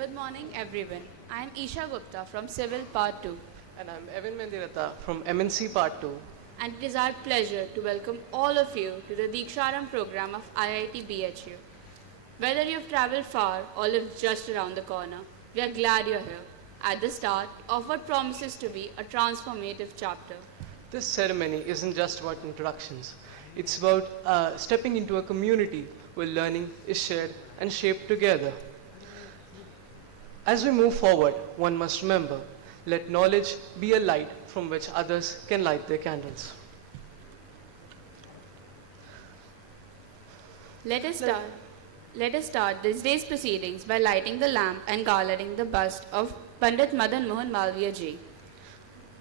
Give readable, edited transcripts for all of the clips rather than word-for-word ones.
Good morning, everyone. I am Isha Gupta from Civil Part 2, And I'm Evan Mendirata from MNC Part 2. and it is our pleasure to welcome all of you to the Diksharam program of IIT BHU. Whether you've traveled far or live just around the corner, we are glad you're here at the start of what promises to be a transformative chapter. This ceremony isn't just about introductions. It's about stepping into a community where learning is shared and shaped together. As we move forward, one must remember, let knowledge be a light from which others can light their candles. Let us start this day's proceedings by lighting the lamp and garlanding the bust of Pandit Madan Mohan Malviya ji.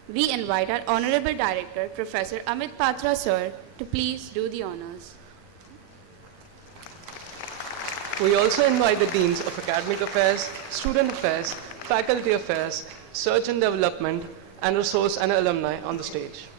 We invite our Honorable Director, Professor Amit Patra sir, to please do the honors. We also invite the Deans of Academic Affairs, Student Affairs, Faculty Affairs, Search and Development, and Resource and Alumni on the stage.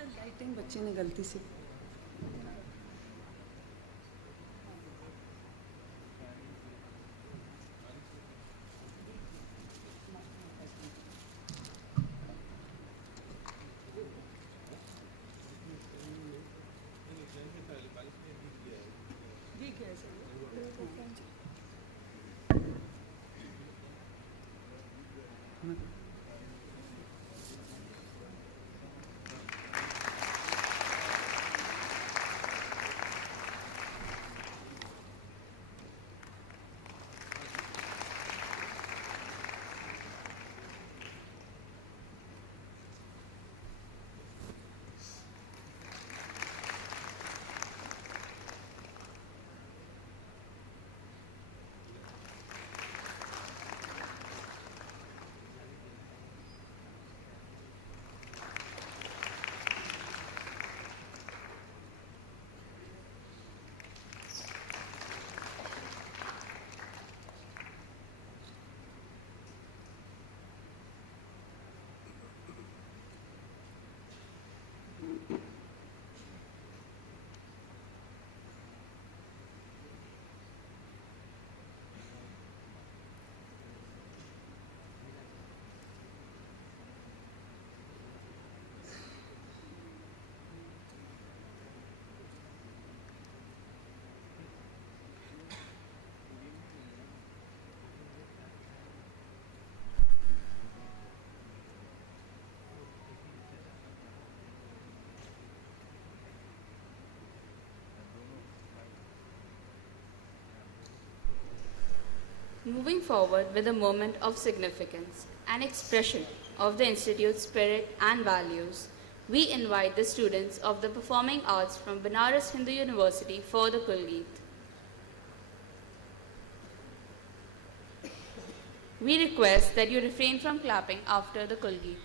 Sir lighting बच्चे ने गलती से ठीक है sir Moving forward with a moment of significance, an expression of the Institute's spirit and values, we invite the students of the Performing Arts from Banaras Hindu University for the Kulgeet. We request that you refrain from clapping after the Kulgeet.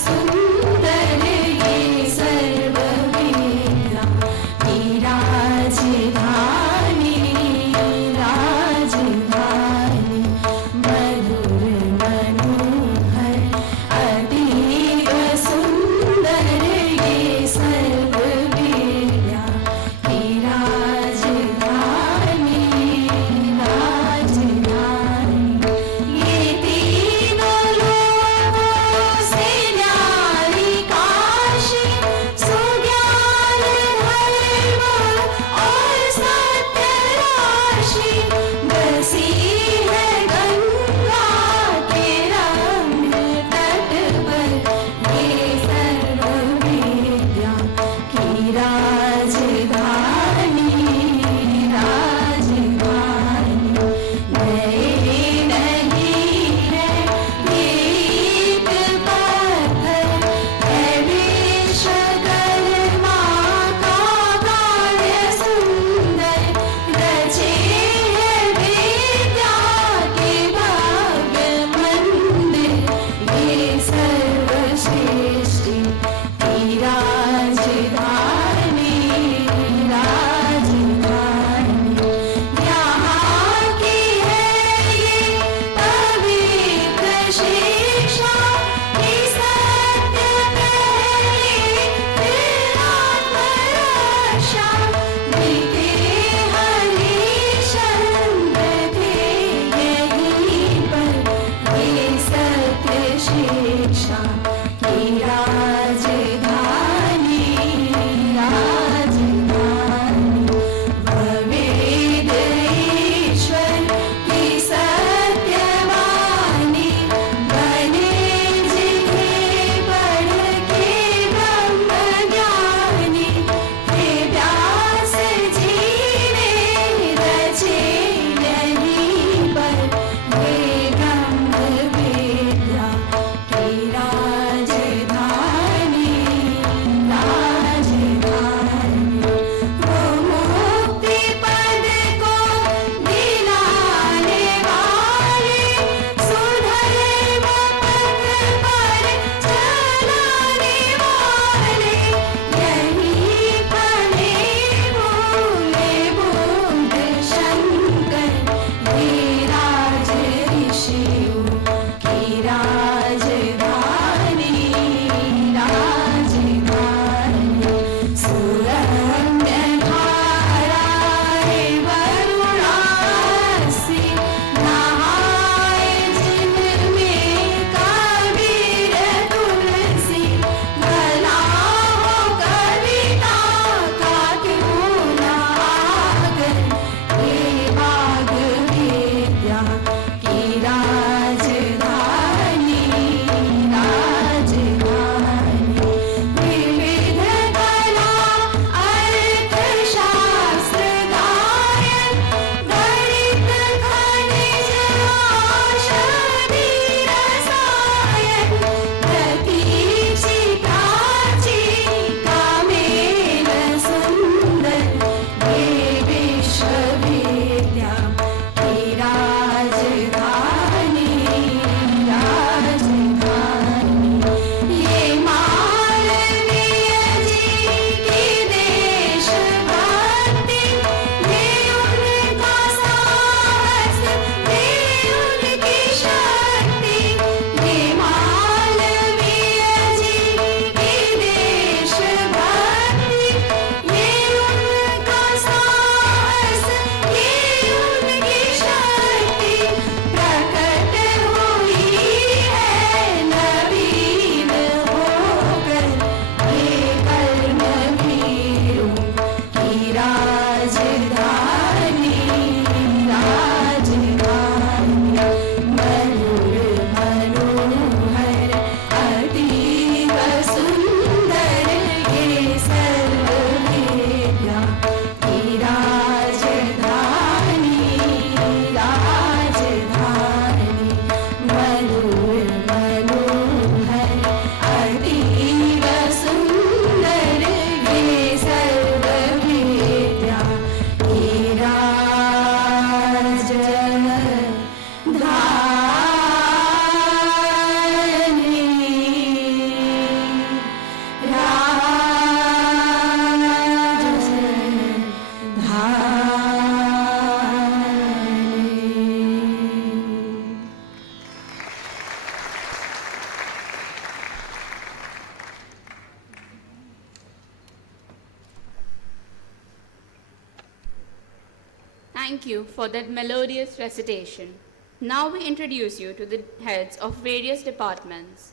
सुंदर ये सर्व विद्या विराज विद्या की राजधानी राजधानी ये मालवीय जी की देशभक्ति ये उनका साहस ये उनकी शक्ति ये मालवीय जी की देशभक्ति ये उनका साहस ये उनकी शक्ति प्रकट हुई है नवीन होकर ये कर्मवीरों की राजधानी राजधानी मधुर मनोहर अतीव सुंदर ये सर्वविद्या की राजधानी राजधानी मधुर मनोहर अतीव सुंदर ये सर्वविद्या की राजधानी Thank you for that melodious recitation. Now we introduce you to the heads of various departments.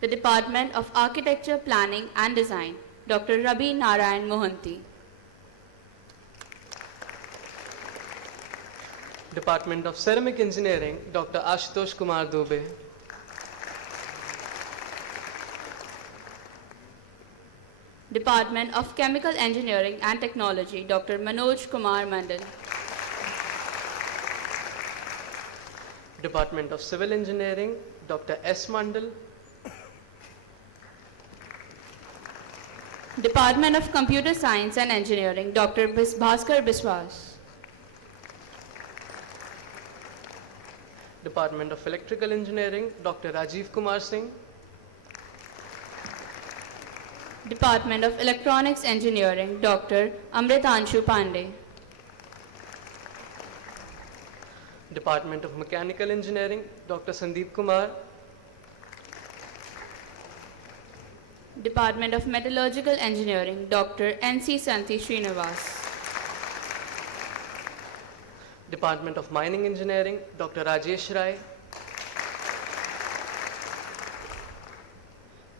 The Department of Architecture, Planning and Design, Dr. Rabi Narayan Mohanty. Department of Ceramic Engineering, Dr. Ashutosh Kumar Dubey. Department of Chemical Engineering and Technology, Dr. Manoj Kumar Mandal. Department of Civil Engineering, Dr. S. Mandal. Department of Computer Science and Engineering, Dr. Bhaskar Biswas. Department of Electrical Engineering, Dr. Rajiv Kumar Singh. Department of Electronics Engineering, Dr. Amritanshu Pandey. Department of Mechanical Engineering, Dr. Sandeep Kumar. Department of Metallurgical Engineering, Dr. N.C. Santhi Srinivas. Department of Mining Engineering, Dr. Rajesh Rai.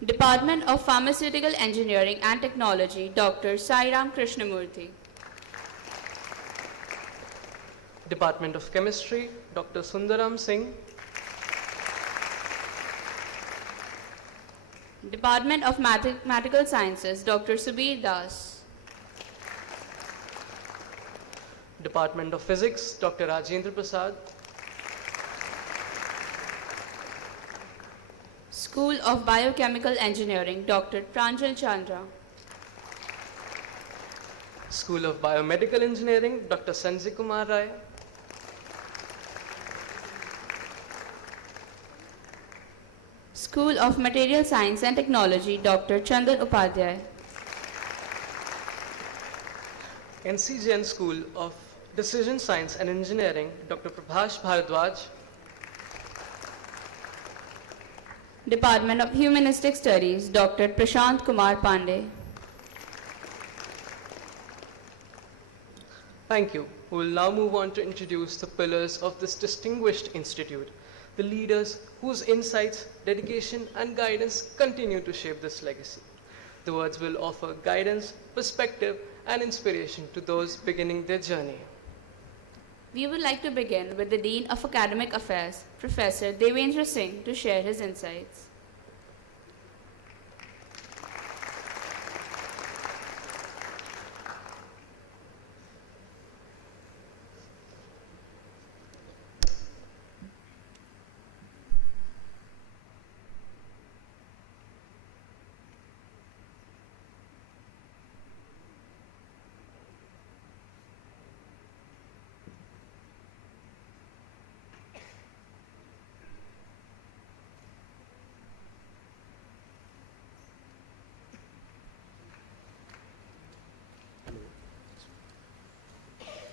Department of Pharmaceutical Engineering and Technology, Dr. Sairam Krishnamurthy. Department of Chemistry, Dr. Sundaram Singh. Department of Mathematical Sciences, Dr. Subir Das. Department of Physics, Dr. Rajendra Prasad. School of Biochemical Engineering, Dr. Pranjal Chandra. School of Biomedical Engineering, Dr. Sanjay Kumar Rai. School of Material Science and Technology, Dr. Chandan Upadhyay. NC Jain School of Decision Science and Engineering, Dr. Prabhash Bharadwaj. Department of Humanistic Studies, Dr. Prashant Kumar Pandey. Thank you. We will now move on to introduce the pillars of this distinguished institute, the leaders whose insights, dedication, and guidance continue to shape this legacy. The words will offer guidance, perspective, and inspiration to those beginning their journey. We would like to begin with the Dean of Academic Affairs, Professor Devendra Singh, to share his insights.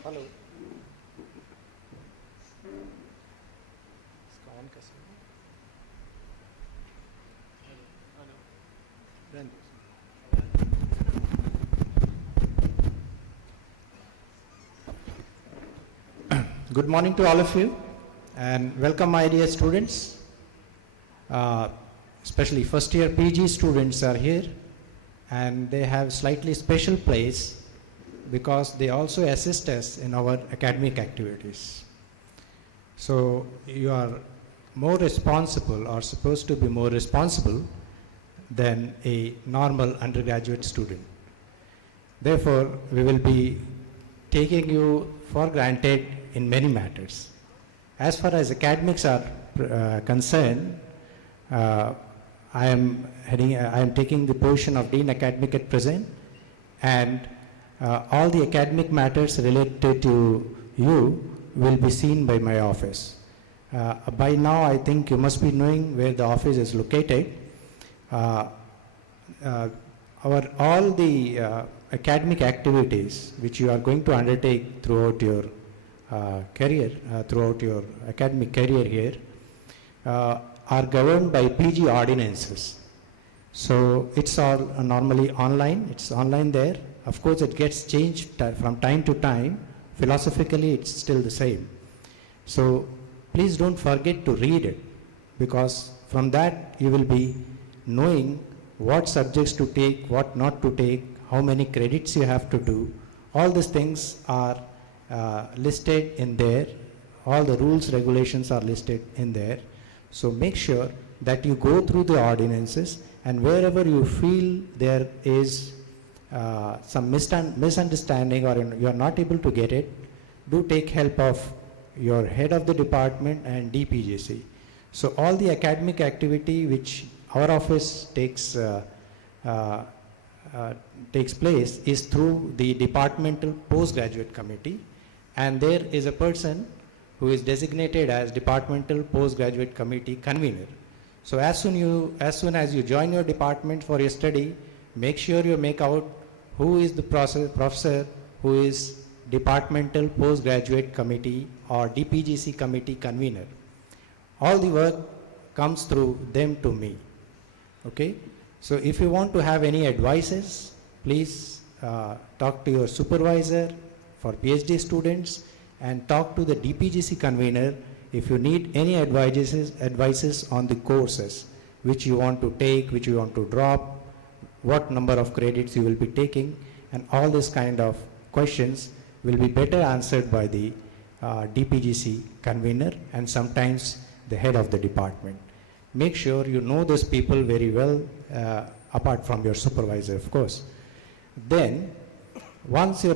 Hello इसका on कैसे रहने दो। Good morning to all of you and welcome my dear students. Especially first year PG students are here and they have slightly special place because they also assist us in our academic activities. So you are more responsible or supposed to be more responsible than a normal undergraduate student. Therefore, we will be taking you for granted in many matters. As far as academics are concerned, I am taking the position of Dean Academic at present, and all the academic matters related to you will be seen by my office. By now, I think you must be knowing where the office is located. All the academic activities which you are going to undertake throughout your career, throughout your academic career here, are governed by PG ordinances. So it's all normally online, it's online there. Of course, it gets changed from time to time. Philosophically, it's still the same. So please don't forget to read it, because from that you will be knowing what subjects to take, what not to take, how many credits you have to do. All these things are listed in there. All the rules, regulations are listed in there. So make sure that you go through the ordinances, and wherever you feel there is some misunderstanding or you are not able to get it, do take help of your head of the department and DPGC. So all the academic activity which our office takes place is through the departmental postgraduate committee, and there is a person who is designated as departmental postgraduate committee convener. So as soon as you join your department for your study, make sure you make out who is the professor who is departmental postgraduate committee or DPGC committee convener. All the work comes through them to me. Okay? So if you want to have any advices, please talk to your supervisor for PhD students and talk to the DPGC convener if you need any advices on the courses which you want to take, which you want to drop, what number of credits you will be taking, and all this kind of questions will be better answered by the DPGC convener and sometimes the head of the department. Make sure you know those people very well, apart from your supervisor, of course. Then, once you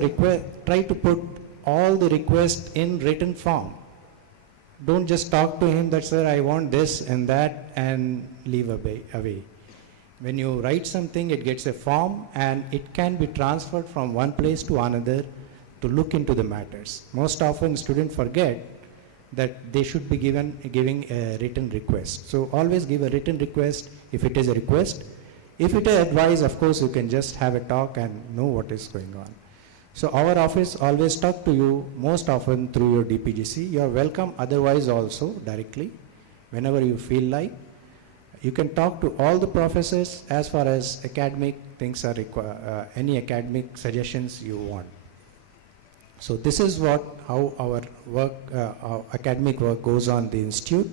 try to put all the requests in written form. Don't just talk to him that, sir, I want this and that, and leave away. When you write something, it gets a form and it can be transferred from one place to another to look into the matters. Most often students forget that they should be giving a written request. So always give a written request if it is a request. If it is advice, of course, you can just have a talk and know what is going on. So our office always talk to you most often through your DPGC. You are welcome otherwise also directly whenever you feel like. You can talk to all the professors as far as academic things are required, any academic suggestions you want. So this is how our work, our academic work goes on the institute,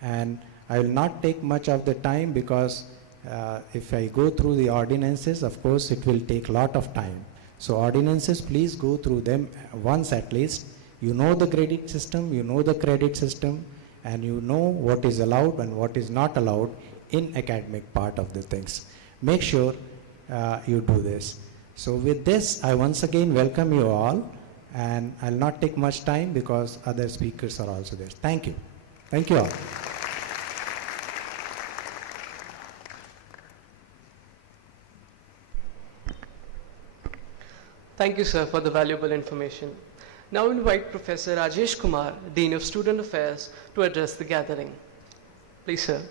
and I will not take much of the time because if I go through the ordinances, of course it will take a lot of time. So ordinances, please go through them once at least. You know the credit system, and you know what is allowed and what is not allowed in academic part of the things. Make sure you do this. So with this, I once again welcome you all, and I'll not take much time because other speakers are also there. Thank you. Thank you all. Thank you, sir, for the valuable information. Now invite Professor Rajesh Kumar, Dean of Student Affairs, to address the gathering. Please, sir.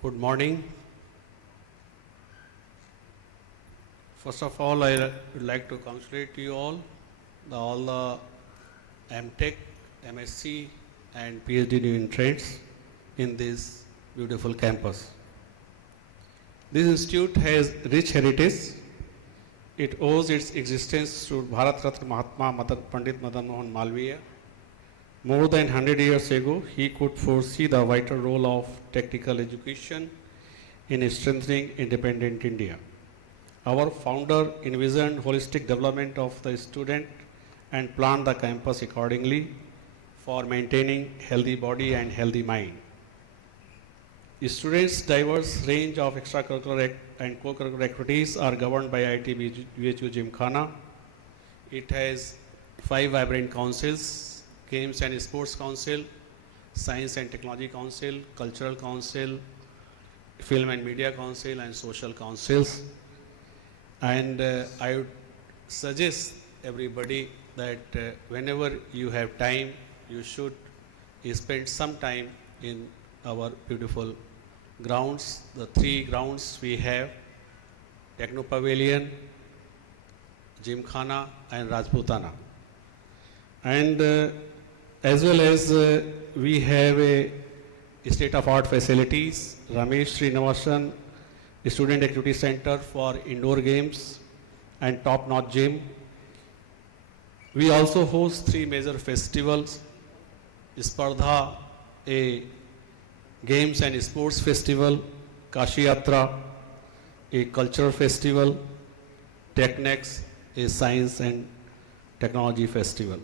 Good morning. First of all, I would like to congratulate you all the MTech, MSc and PhD new entrants in this beautiful campus. This institute has rich heritage. It owes its existence to Bharat Ratna Mahatma Pandit Madan Mohan Malviya. More than 100 years ago, he could foresee the vital role of technical education in strengthening independent India. Our founder envisioned holistic development of the student and planned the campus accordingly for maintaining healthy body and healthy mind. Students' diverse range of extracurricular and co-curricular activities are governed by IIT BHU Gymkhana. It has 5 vibrant councils: Games and Sports Council, Science and Technology Council, Cultural Council, Film and Media Council, and Social Councils. And I would suggest everybody that whenever you have time, you should spend some time in our beautiful grounds. The 3 grounds we have: Techno Pavilion, Gymkhana and Rajputana. And as well as we have a state-of-art facilities, Ramesh Srinivasan Student Activity Center for indoor games and top-notch gym. We also host 3 major festivals: Spardha, a games and sports festival; Kashi Yatra, a cultural festival; TechNex, a science and technology festival.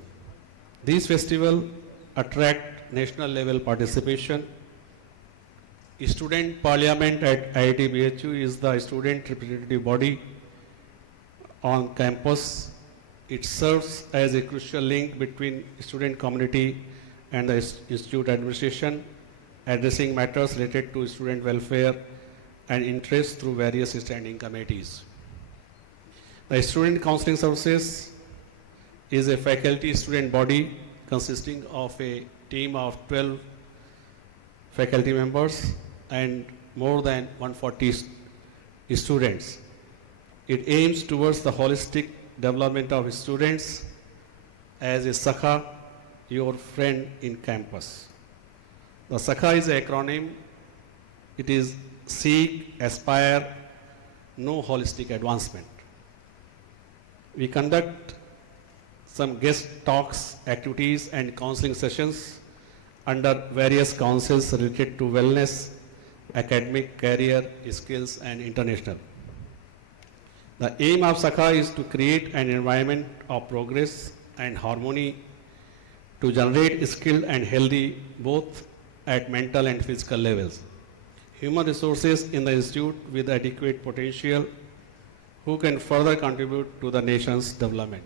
These festivals attract national level participation. Student Parliament at IIT BHU is the student representative body on campus. It serves as a crucial link between student community and the institute administration, addressing matters related to student welfare and interest through various standing committees. The Student Counseling Services is a faculty student body consisting of a team of 12 faculty members and more than 140 students. It aims towards the holistic development of students as a Sakha, your friend in campus. The Sakha is an acronym. It is Seek, Aspire, Know Holistic Advancement. We conduct some guest talks, activities and counseling sessions under various councils related to wellness, academic, career, skills and international. The aim of Sakha is to create an environment of progress and harmony to generate skilled and healthy both at mental and physical levels. Human resources in the institute with adequate potential who can further contribute to the nation's development.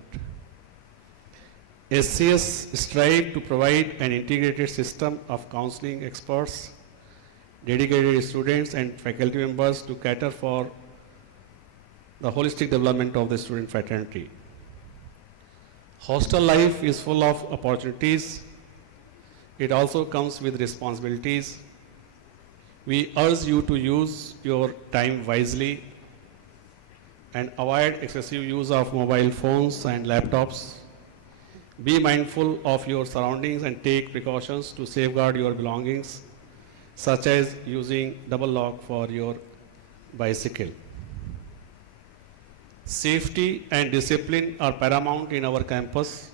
SCS strive to provide an integrated system of counseling experts, dedicated students and faculty members to cater for the holistic development of the student fraternity. Hostel life is full of opportunities. It also comes with responsibilities. We urge you to use your time wisely and avoid excessive use of mobile phones and laptops. Be mindful of your surroundings and take precautions to safeguard your belongings, such as using double lock for your bicycle. Safety and discipline are paramount in our campus.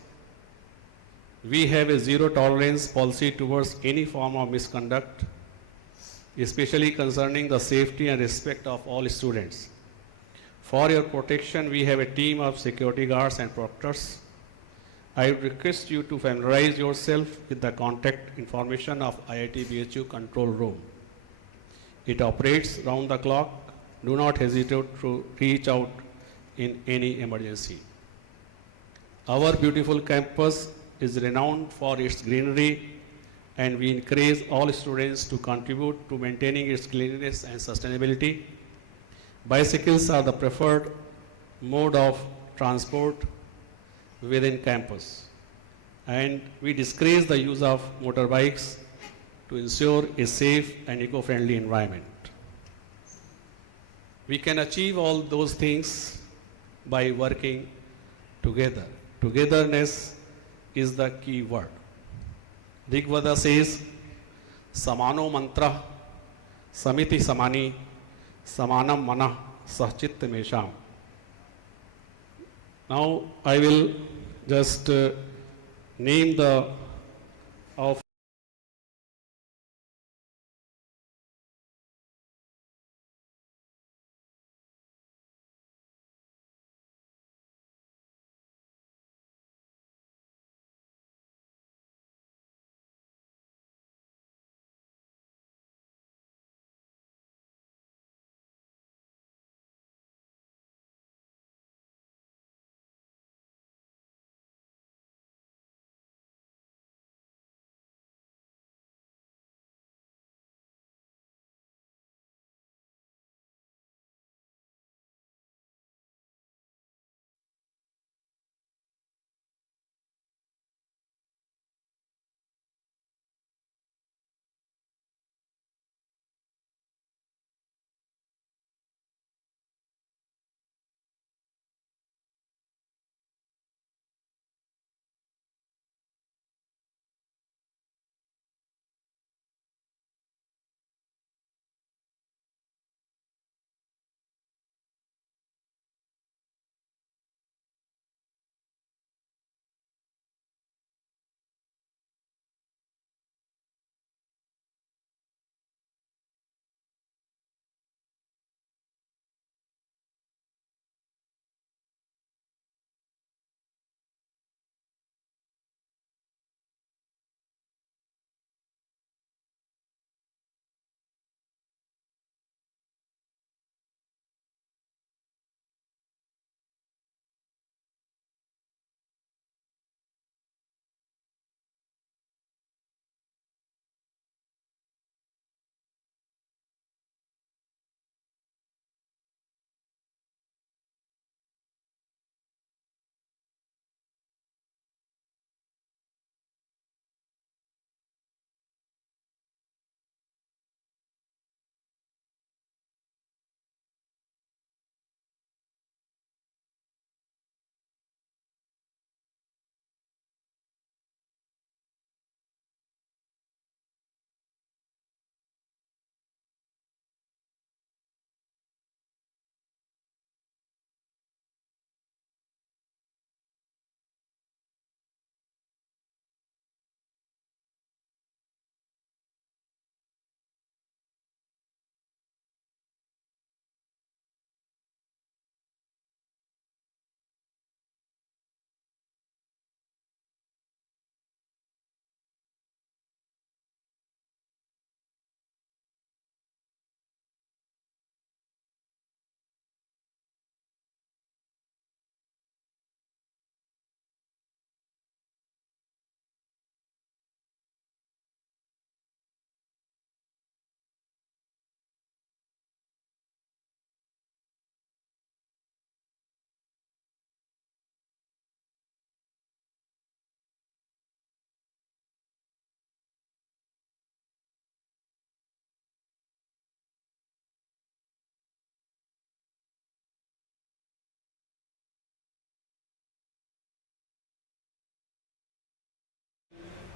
We have a zero tolerance policy towards any form of misconduct, especially concerning the safety and respect of all students. For your protection, we have a team of security guards and proctors. I would request you to familiarize yourself with the contact information of IIT BHU control room. It operates round the clock. Do not hesitate to reach out in any emergency. Our beautiful campus is renowned for its greenery, and we encourage all students to contribute to maintaining its cleanliness and sustainability. Bicycles are the preferred mode of transport within campus, and we discourage the use of motorbikes to ensure a safe and eco-friendly environment. We can achieve all those things by working together. Togetherness is the key word. Rigveda says, Samano mantra, samiti samani, samanam mana, sahchit mesham. Now I will just name the of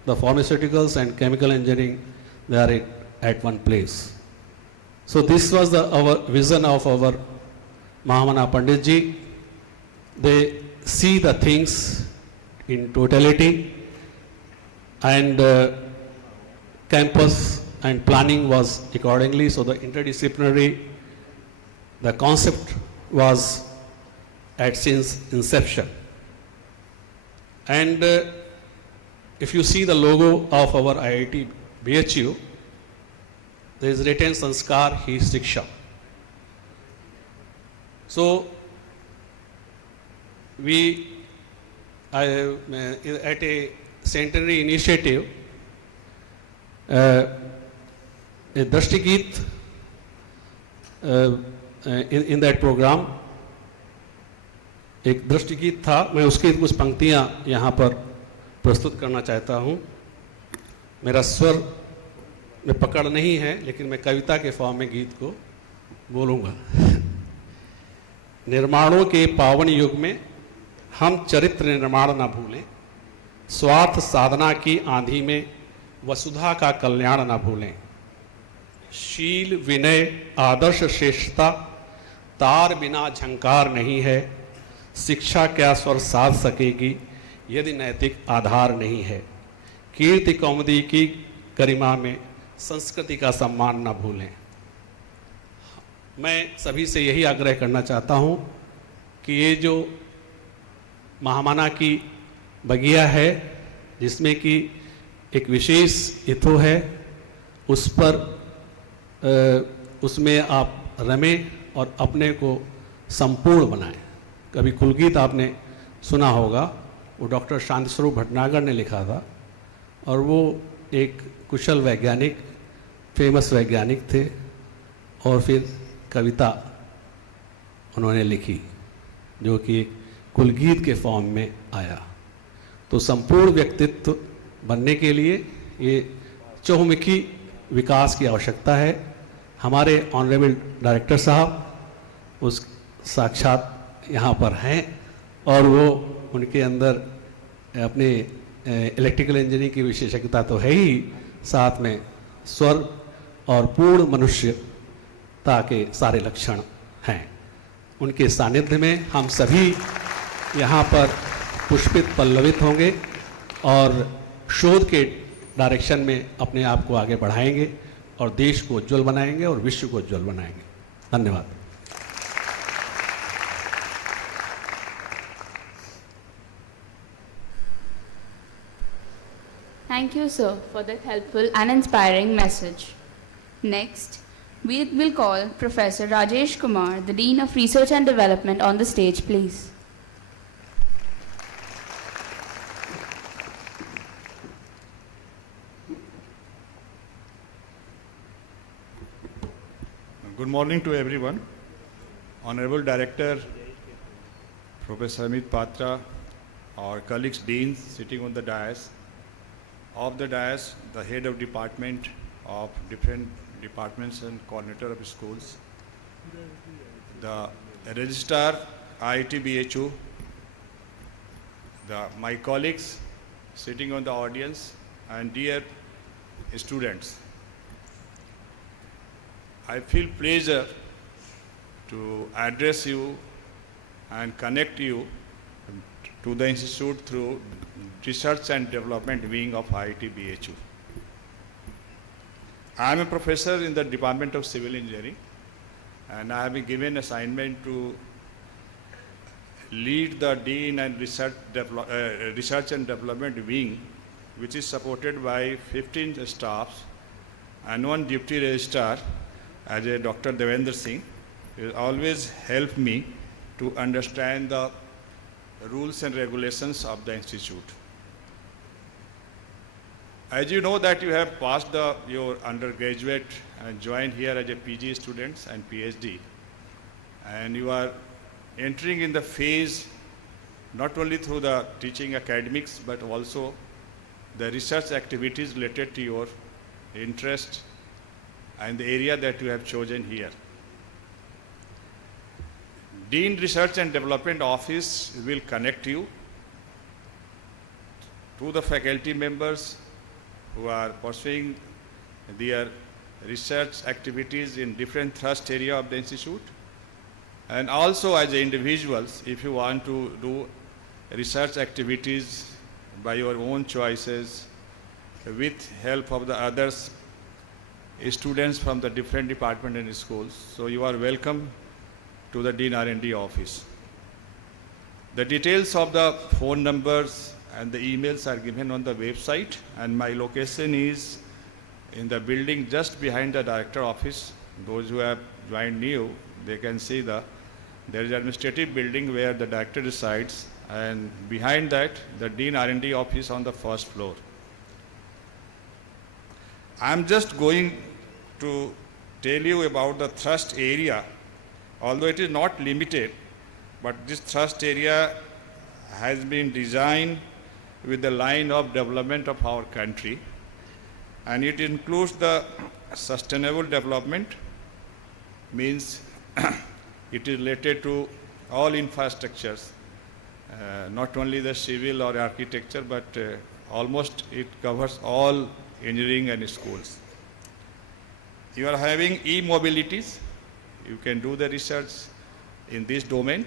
the pharmaceuticals and chemical engineering, they are at one place. So this was our vision of our Mahamana Pandit ji. They see the things in totality, and campus and planning was accordingly. So the interdisciplinary, the concept was at since inception. And if you see the logo of our IIT BHU, there is written Sanskar Hi Shiksha. So we at a centenary initiative, a Drashtigit in that program, एक दृष्टिगीत था, मैं उसकी कुछ पंक्तियां यहाँ पर प्रस्तुत करना चाहता हूँ। मेरा स्वर में पकड़ नहीं है, लेकिन मैं कविता के फॉर्म में गीत को बोलूँगा। निर्माणों के पावन युग में हम चरित्र निर्माण न भूलें, स्वार्थ साधना की आंधी में वसुधा का कल्याण न भूलें। शील विनय आदर्श श्रेष्ठता तार बिना झंकार नहीं है, शिक्षा क्या स्वर साध सकेगी यदि नैतिक आधार नहीं है। कीर्ति कौमुदी की गरिमा में संस्कृति का सम्मान न भूलें। मैं सभी से यही आग्रह करना चाहता हूँ कि ये जो महामना की बगिया है, जिसमें कि एक विशेष इथो है, उस पर उसमें आप रमें और अपने को संपूर्ण बनाएं। कभी कुलगीत आपने सुना होगा, वो डॉक्टर शांति स्वरूप भटनागर ने लिखा था, और वो एक कुशल वैज्ञानिक, फेमस वैज्ञानिक थे, और फिर कविता उन्होंने लिखी जो कि एक कुलगीत के फॉर्म में आया। तो संपूर्ण व्यक्तित्व बनने के लिए ये चहुमुखी विकास की आवश्यकता है। हमारे ऑनरेबल डायरेक्टर साहब उस साक्षात यहाँ पर हैं, और वो उनके अंदर अपने इलेक्ट्रिकल इंजीनियरिंग की विशेषज्ञता तो है ही, साथ में स्वर्ग और पूर्ण मनुष्यता के सारे लक्षण हैं। उनके सानिध्य में हम सभी यहाँ पर पुष्पित पल्लवित होंगे और शोध के डायरेक्शन में अपने आप को आगे बढ़ाएंगे और देश को उज्ज्वल बनाएंगे और विश्व को उज्ज्वल बनाएंगे। धन्यवाद। Thank you, sir, for that helpful and inspiring message. Next, we will call Professor Rajesh Kumar, the Dean of Research and Development, on the stage, please. Good morning to everyone. Honorable Director, Professor Amit Patra, our colleagues, deans sitting on the dais. Of the dais, the head of department of different departments and coordinator of schools, the registrar, IIT BHU, my colleagues sitting on the audience, and dear students. I feel pleasure to address you and connect you to the institute through Research and Development Wing of IIT BHU. I am a professor in the Department of Civil Engineering, and I have been given assignment to lead the Dean and Research and Development Wing, which is supported by 15 staffs and one deputy registrar as a Dr. Devendra Singh. He will always help me to understand the rules and regulations of the institute. As you know that you have passed your undergraduate and joined here as a PG students and PhD, and you are entering in the phase not only through the teaching academics but also the research activities related to your interest and the area that you have chosen here. Dean Research and Development Office will connect you to the faculty members who are pursuing their research activities in different thrust area of the institute, and also as individuals, if you want to do research activities by your own choices with help of the others students from the different department and schools, so you are welcome to the Dean R&D office. The details of the phone numbers and the emails are given on the website, and my location is in the building just behind the director office. Those who have joined new, they can see there is an administrative building where the director resides, and behind that the Dean R&D office on the first floor. I am just going to tell you about the thrust area, although it is not limited, but this thrust area has been designed with the line of development of our country, and it includes the sustainable development, means it is related to all infrastructures, not only the civil or architecture, but almost it covers all engineering and schools. You are having e-mobilities. You can do the research in this domain.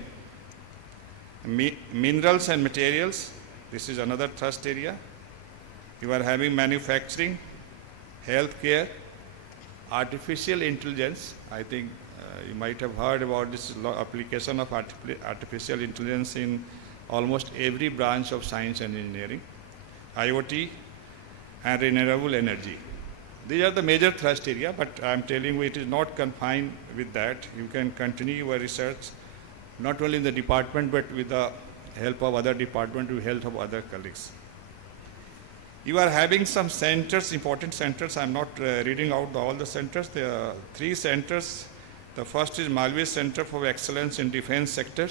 Minerals and materials, this is another thrust area. You are having manufacturing, healthcare, artificial intelligence. I think you might have heard about this application of artificial intelligence in almost every branch of science and engineering, IoT, and renewable energy. These are the major thrust area, but I am telling you it is not confined with that. You can continue your research not only in the department but with the help of other departments, with help of other colleagues. You are having some centers, important centers. I am not reading out all the centers. There are 3 centers. The first is Malvi Center for Excellence in Defense Sector.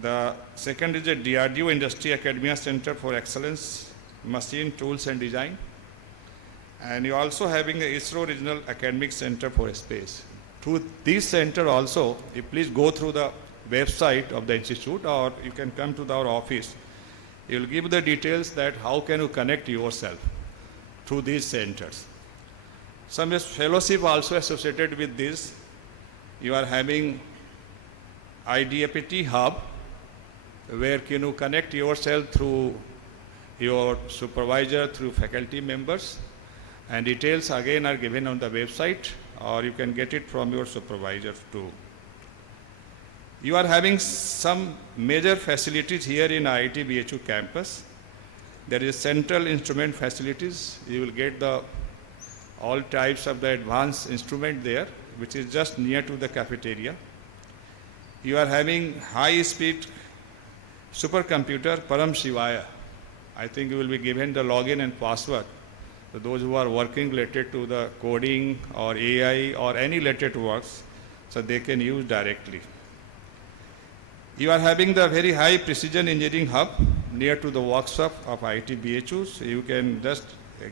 The second is the DRDO Industry Academia Center for Excellence, Machine, Tools and Design. And you are also having a ISRO Regional Academic Center for Space. Through this center also, you please go through the website of the institute, or you can come to our office. You will give the details that how can you connect yourself through these centers. Some fellowship also associated with this. You are having IDAPT hub, where can you connect yourself through your supervisor, through faculty members, and details again are given on the website, or you can get it from your supervisor too. You are having some major facilities here in IIT BHU campus. There is central instrument facilities. You will get all types of the advanced instrument there, which is just near to the cafeteria. You are having high-speed supercomputer Param Shivaya. I think you will be given the login and password to those who are working related to the coding or AI or any related works, so they can use directly. You are having the very high precision engineering hub near to the workshop of IIT BHU, so you can just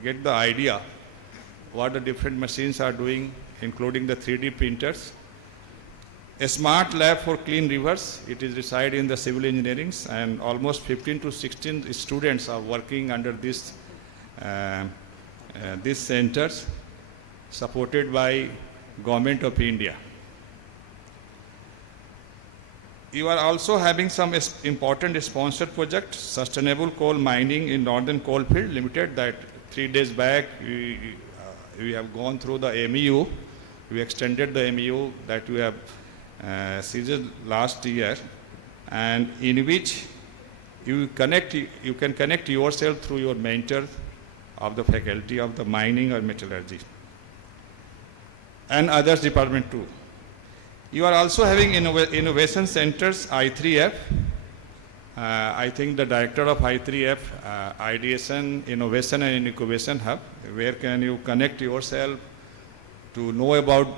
get the idea what the different machines are doing, including the 3D printers. A smart lab for clean rivers, it is reside in the civil engineering, and almost 15 to 16 students are working under these centers supported by Government of India. You are also having some important sponsored projects, sustainable coal mining in Northern Coalfield Limited, that 3 days back we have gone through the MEU. We extended the MEU that we have seized last year, and in which you can connect yourself through your mentor of the faculty of the mining or metallurgy and others department too. You are also having innovation centers, I3F. I think the director of I3F, Ideation, Innovation and Incubation Hub, where can you connect yourself to know about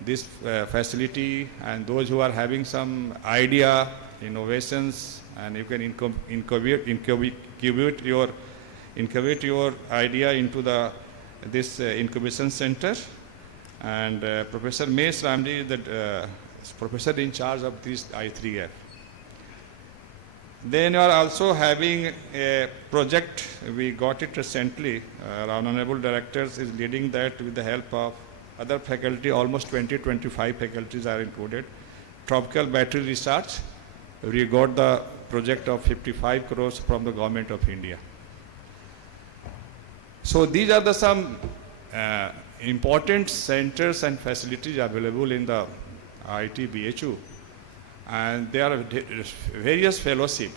this facility, and those who are having some idea, innovations, and you can incubate your idea into this incubation center. And Professor Mesh Ramji is the professor in charge of this I3F. Then you are also having a project, we got it recently, our honorable directors is leading that with the help of other faculty, almost 20-25 faculties are included. Tropical battery research, we got the project of 55 crores from the Government of India. So these are some important centers and facilities available in the IIT BHU, and there are various fellowship.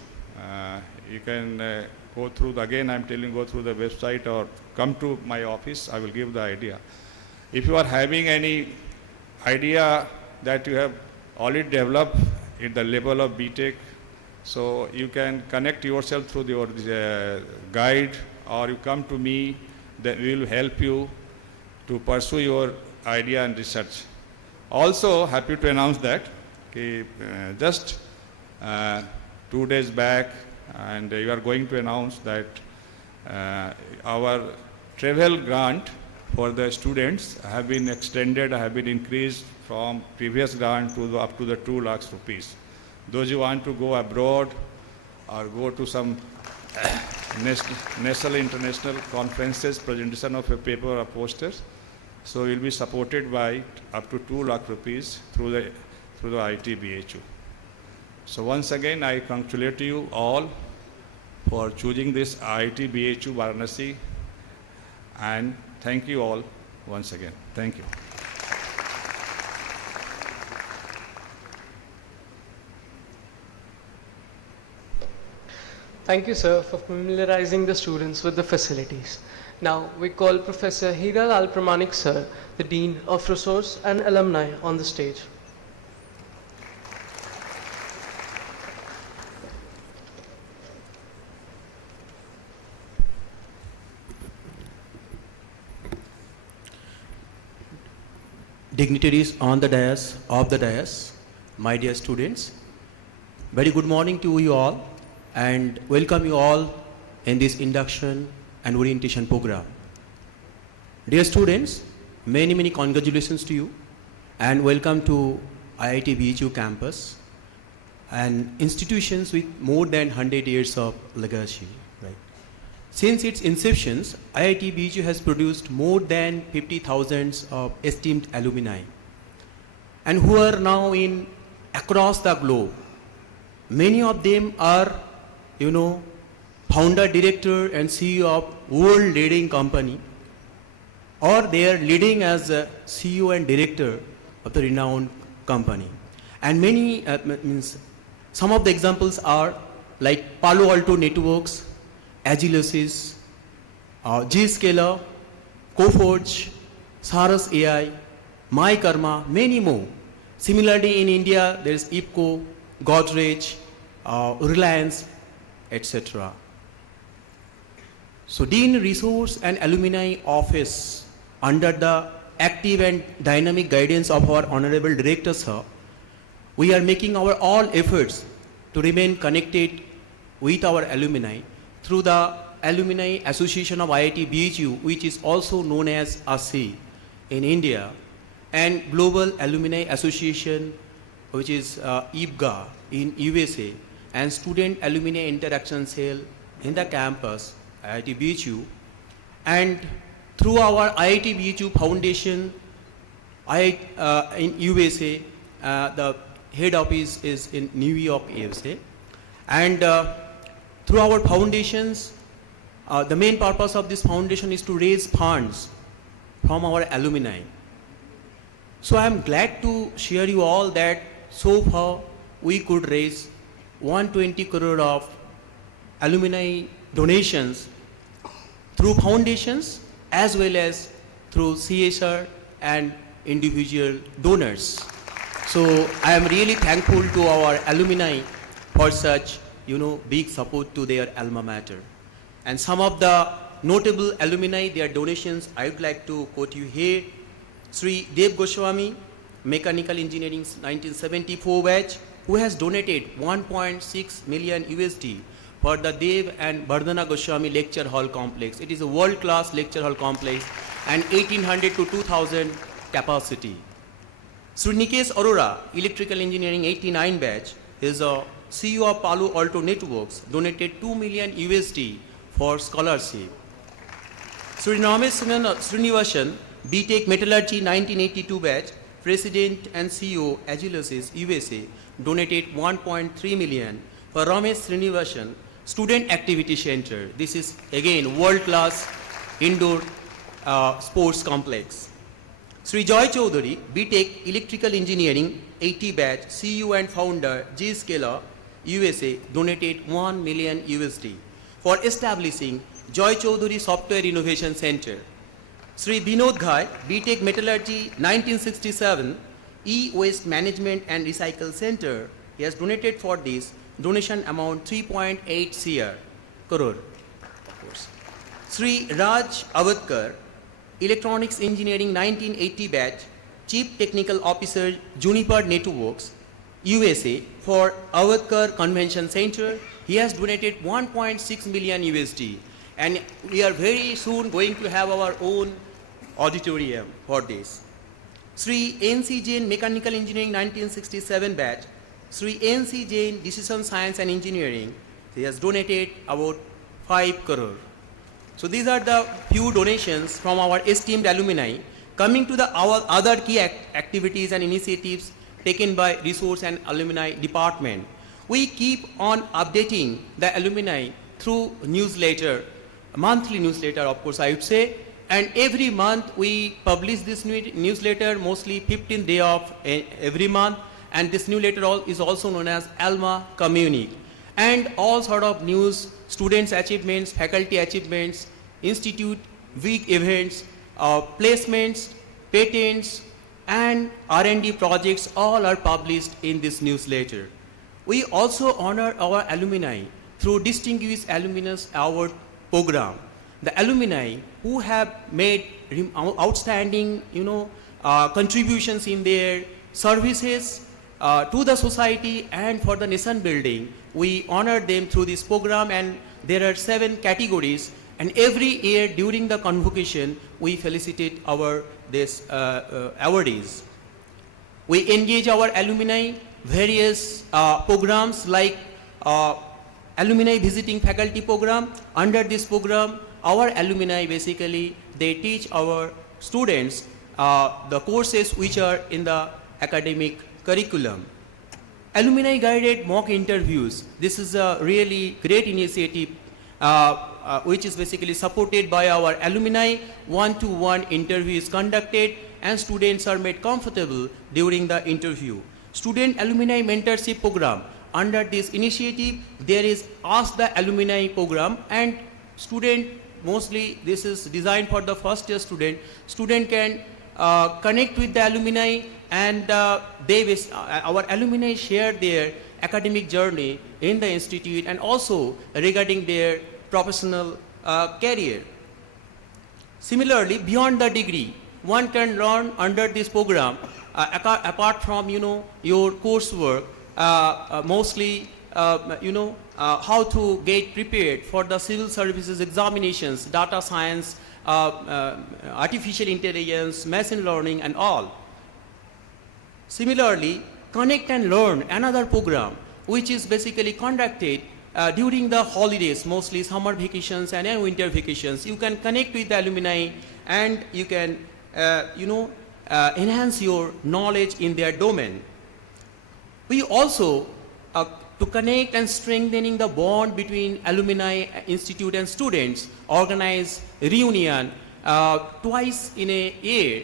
You can go through again I am telling, go through the website or come to my office, I will give the idea. If you are having any idea that you have already developed at the level of BTech, so you can connect yourself through your guide, or you come to me, then we will help you to pursue your idea and research. Also happy to announce that just 2 days back, and you are going to announce that our travel grant for the students have been extended, have been increased from previous grant to up to the 2 lakhs rupees. Those who want to go abroad or go to some national, international conferences, presentation of a paper or posters, so will be supported by up to 2 lakh rupees through the IIT BHU. So once again, I congratulate you all for choosing this IIT BHU Varanasi, and thank you all once again. Thank you. Thank you, sir, for familiarizing the students with the facilities. Now, we call Professor Hiral Alpramanik, sir, the Dean of Resource and Alumni, on the stage. Dignitaries on the dais, off the dais, my dear students, very good morning to you all and welcome you all in this induction and orientation program. Dear students, many congratulations to you and welcome to IIT BHU campus, an institutions with more than 100 years of legacy. Right? Since its inception, IIT BHU has produced more than 50,000 of esteemed alumni and who are now in across the globe. Many of them are, founder, director and CEO of world leading company, or they are leading as a CEO and director of the renowned company. And many, some of the examples are like Palo Alto Networks, Agilysys, G-Scaler, Coforge, Saras AI, MyKarma, many more. Similarly, in India, there is IPCO, Godrej, Reliance, etc. So, Dean Resource and Alumni Office, under the active and dynamic guidance of our Honorable Director, sir, we are making our all efforts to remain connected with our alumni through the Alumni Association of IIT BHU, which is also known as ASI in India, and Global Alumni Association, which is IBGA in USA, and Student Alumni Interaction Cell in the campus, IIT BHU, and through our IIT BHU Foundation in USA, the head office is in New York, USA, and through our foundations, the main purpose of this foundation is to raise funds from our alumni. So I am glad to share you all that so far we could raise 120 crore of alumni donations through foundations as well as through CSR and individual donors. So I am really thankful to our alumni for such big support to their alma mater. And some of the notable alumni, their donations, I would like to quote you here. Sri Dev Goswami, Mechanical Engineering 1974 batch, who has donated 1.6 million USD for the Dev and Vardhana Goswami Lecture Hall Complex. It is a world-class lecture hall complex and 1800 to 2000 capacity. Sri Nikesh Arora, Electrical Engineering 89 batch, is a CEO of Palo Alto Networks, donated 2 million USD for scholarship. Sri Ramesh Srinivasan, BTech Metallurgy 1982 batch, President and CEO Agilysys USA, donated 1.3 million for Ramesh Srinivasan Student Activity Center. This is again world-class indoor sports complex. Sri Joy Chaudhary, BTech Electrical Engineering 80 batch, CEO and founder G-Scaler USA, donated 1 million USD for establishing Joy Chaudhary Software Innovation Center. Sri Vinod Ghai, BTech Metallurgy 1967, E-Waste Management and Recycle Center, he has donated for this donation amount 3.8 crore. Of course. Sri Raj Avadkar, Electronics Engineering 1980 batch, Chief Technical Officer, Juniper Networks, USA, for Avadkar Convention Center. He has donated 1.6 million USD. And we are very soon going to have our own auditorium for this. Sri N.C. Jain Mechanical Engineering 1967 batch, Sri N.C. Jain Decision Science and Engineering, he has donated about 5 crore. So these are the few donations from our esteemed alumni. Coming to our other key activities and initiatives taken by Resource and Alumni Department. We keep on updating the alumni through newsletter, monthly newsletter of course I would say, and every month we publish this newsletter, mostly 15th day of every month, and this newsletter is also known as Alma Communique, and all sort of news, students achievements, faculty achievements, institute week events, placements, patents, and R&D projects all are published in this newsletter. We also honor our alumni through Distinguished Alumnus Award program. The alumni who have made outstanding, contributions in their services to the society and for the nation building, we honor them through this program, and there are 7 categories, and every year during the convocation we felicitate our awardees. We engage our alumni various programs like alumni visiting faculty program. Under this program, our alumni basically they teach our students the courses which are in the academic curriculum. Alumni guided mock interviews. This is a really great initiative which is basically supported by our alumni. One-to-one interview is conducted and students are made comfortable during the interview. Student alumni mentorship program. Under this initiative, there is Ask the Alumni program, and student, mostly this is designed for the first year student. Student can connect with the alumni, and our alumni share their academic journey in the institute and also regarding their professional career. Similarly, beyond the degree, one can learn under this program apart from your coursework, mostly how to get prepared for the civil services examinations, data science, artificial intelligence, machine learning and all. Similarly, Connect and Learn, another program which is basically conducted during the holidays, mostly summer vacations and winter vacations. You can connect with the alumni and you can enhance your knowledge in their domain. We also, to connect and strengthening the bond between alumni, institute and students, organize reunion twice in a year.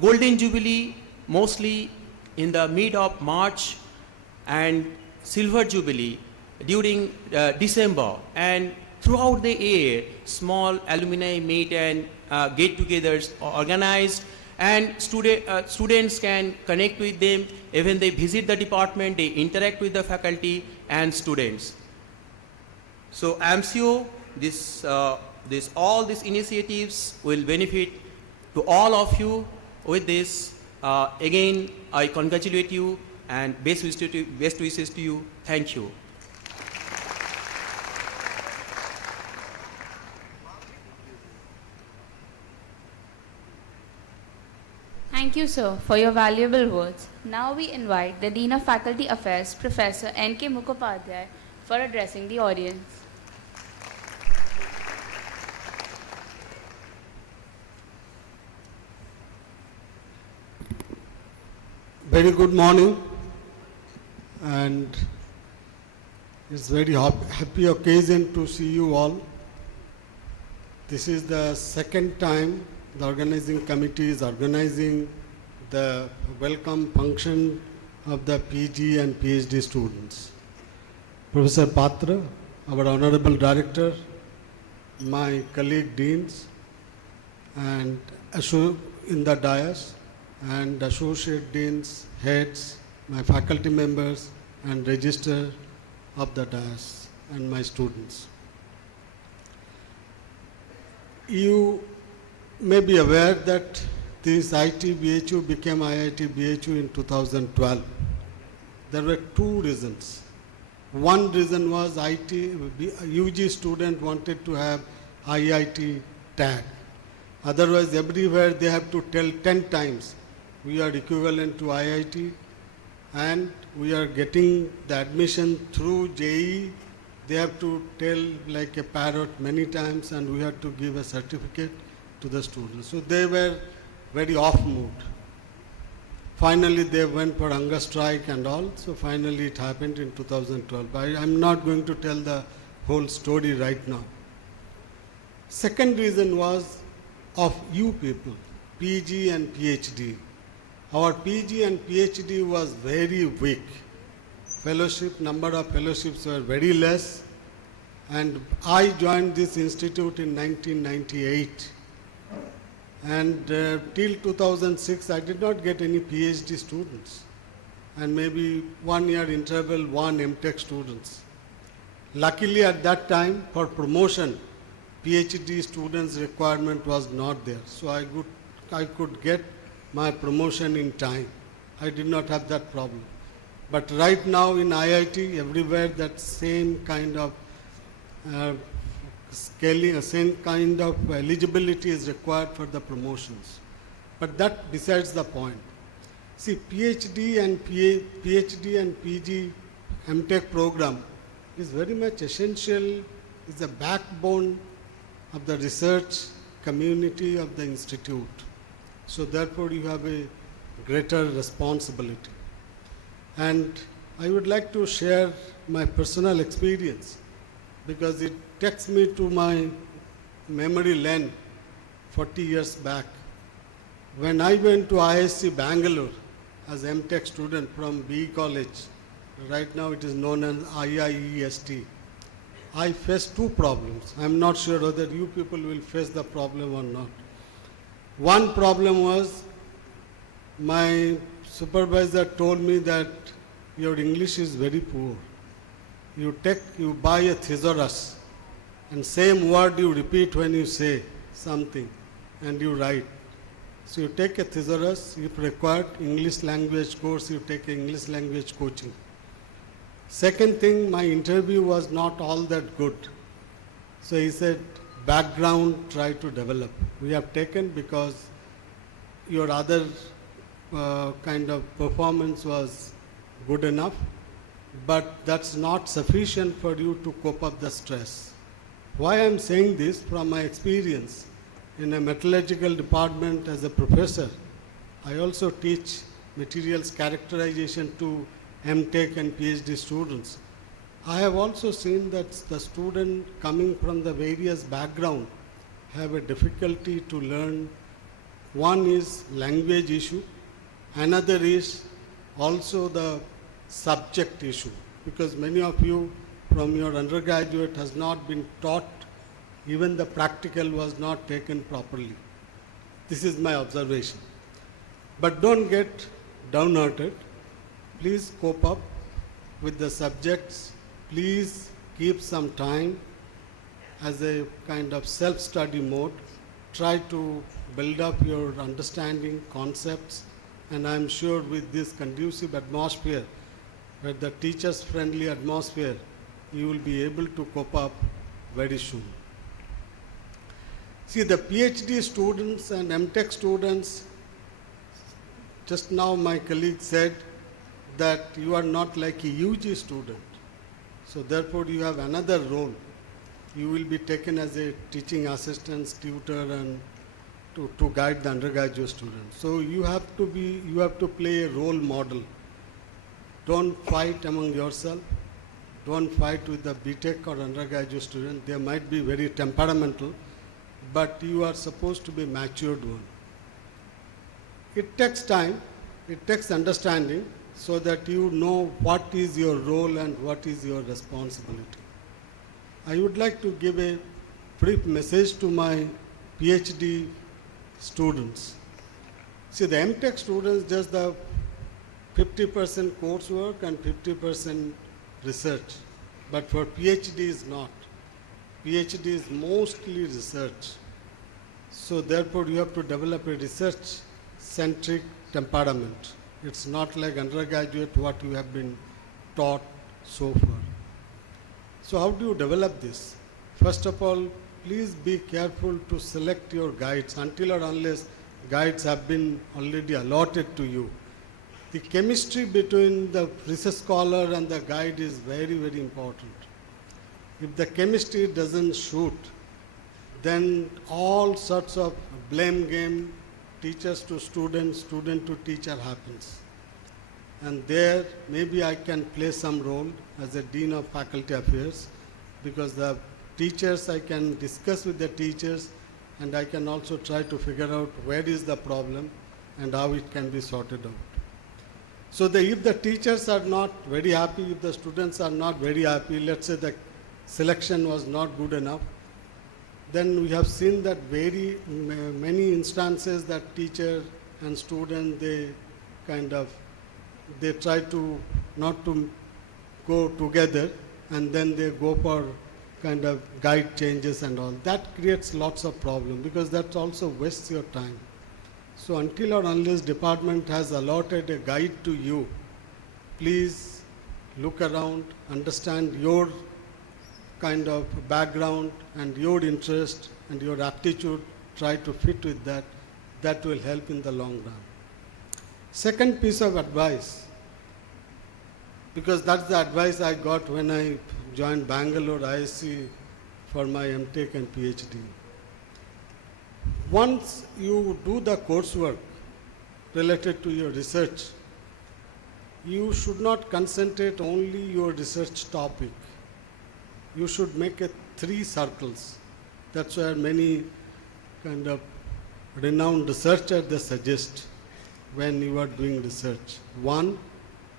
Golden Jubilee mostly in the mid of March, and Silver Jubilee during December, and throughout the year small alumni meet and get-togethers organized, and students can connect with them. Even they visit the department, they interact with the faculty and students. So I am sure all these initiatives will benefit to all of you. With this, again I congratulate you and best wishes to you. Thank you. Thank you, sir, for your valuable words. Now we invite the Dean of Faculty Affairs, Professor N.K. Mukhopadhyay, for addressing the audience. Very good morning, and it's very happy occasion to see you all. This is the second time the organizing committee is organizing the welcome function of the PG and PhD students. Professor Patra, our Honorable Director, my colleague deans, and in the dais, and associate deans, heads, my faculty members, and register of the dais, and my students. You may be aware that this IIT BHU became IIT BHU in 2012. There were 2 reasons. One reason was UG student wanted to have IIT tag. Otherwise, everywhere they have to tell 10 times. We are equivalent to IIT and we are getting the admission through JE. They have to tell like a parrot many times, and we had to give a certificate to the students. So they were very off mood. Finally, they went for hunger strike and all. So finally, it happened in 2012. I'm not going to tell the whole story right now. Second reason was of you people, PG and PhD. Our PG and PhD was very weak. Fellowship, number of fellowships were very less. And I joined this institute in 1998. And till 2006, I did not get any PhD students. And maybe 1 year interval, one MTech students. Luckily at that time, for promotion, PhD students requirement was not there. So I could get my promotion in time. I did not have that problem. But right now in IIT, everywhere that same kind of scaling, same kind of eligibility is required for the promotions. But that besides the point. See, PhD and PG MTech program is very much essential, is the backbone of the research community of the institute. So therefore you have a greater responsibility. And I would like to share my personal experience because it takes me to my memory lane 40 years back. When I went to ISC Bangalore as MTech student from BE College, right now it is known as IIEST, I faced two problems. I am not sure whether you people will face the problem or not. One problem was my supervisor told me that your English is very poor. You buy a thesaurus and same word you repeat when you say something and you write. So you take a thesaurus, if required, English language course, you take English language coaching. Second thing, my interview was not all that good. So he said, background, try to develop. We have taken because your other kind of performance was good enough, but that's not sufficient for you to cope up the stress. Why I'm saying this from my experience in a metallurgical department as a professor, I also teach materials characterization to MTech and PhD students. I have also seen that the student coming from the various background have a difficulty to learn. One is language issue, another is also the subject issue, because many of you from your undergraduate has not been taught, even the practical was not taken properly. This is my observation. But don't get downhearted. Please cope up with the subjects. Please keep some time as a kind of self-study mode. Try to build up your understanding, concepts, and I'm sure with this conducive atmosphere, with the teachers-friendly atmosphere, you will be able to cope up very soon. See, the PhD students and MTech students, just now my colleague said that you are not like a UG student. So therefore you have another role. You will be taken as a teaching assistant, tutor, and to guide the undergraduate students. So you have to play a role model. Don't fight among yourself. Don't fight with the BTech or undergraduate student. They might be very temperamental, but you are supposed to be a matured one. It takes time, it takes understanding so that you know what is your role and what is your responsibility. I would like to give a brief message to my PhD students. See, the MTech students just the 50% coursework and 50% research, but for PhD is not. PhD is mostly research. So therefore you have to develop a research-centric temperament. It's not like undergraduate what you have been taught so far. So how do you develop this? First of all, please be careful to select your guides until or unless guides have been already allotted to you. The chemistry between the research scholar and the guide is very, very important. If the chemistry doesn't shoot, then all sorts of blame game, teachers to students, student to teacher happens. And there maybe I can play some role as a Dean of Faculty Affairs, because the teachers, I can discuss with the teachers, and I can also try to figure out where is the problem and how it can be sorted out. So if the teachers are not very happy, if the students are not very happy, let's say the selection was not good enough, then we have seen that very many instances that teacher and student, they try to not to go together, and then they go for kind of guide changes and all. That creates lots of problem, because that also wastes your time. So until or unless department has allotted a guide to you, please look around, understand your kind of background and your interest and your aptitude, try to fit with that. That will help in the long run. Second piece of advice, because that's the advice I got when I joined Bangalore ISC for my MTech and PhD. Once you do the coursework related to your research, you should not concentrate only your research topic. You should make it 3 circles. That's where many kind of renowned researchers, they suggest when you are doing research. One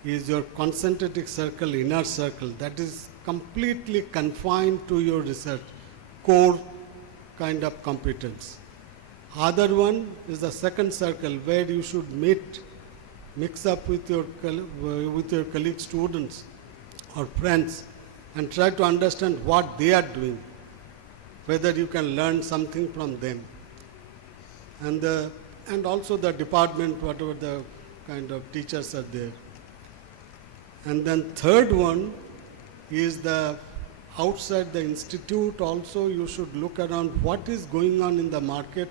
is your concentric circle, inner circle, that is completely confined to your research, core kind of competence. Other one is the second circle, where you should mix up with your colleague students or friends and try to understand what they are doing, whether you can learn something from them. And also the department, whatever the kind of teachers are there. And then third one is the outside the institute also you should look around what is going on in the market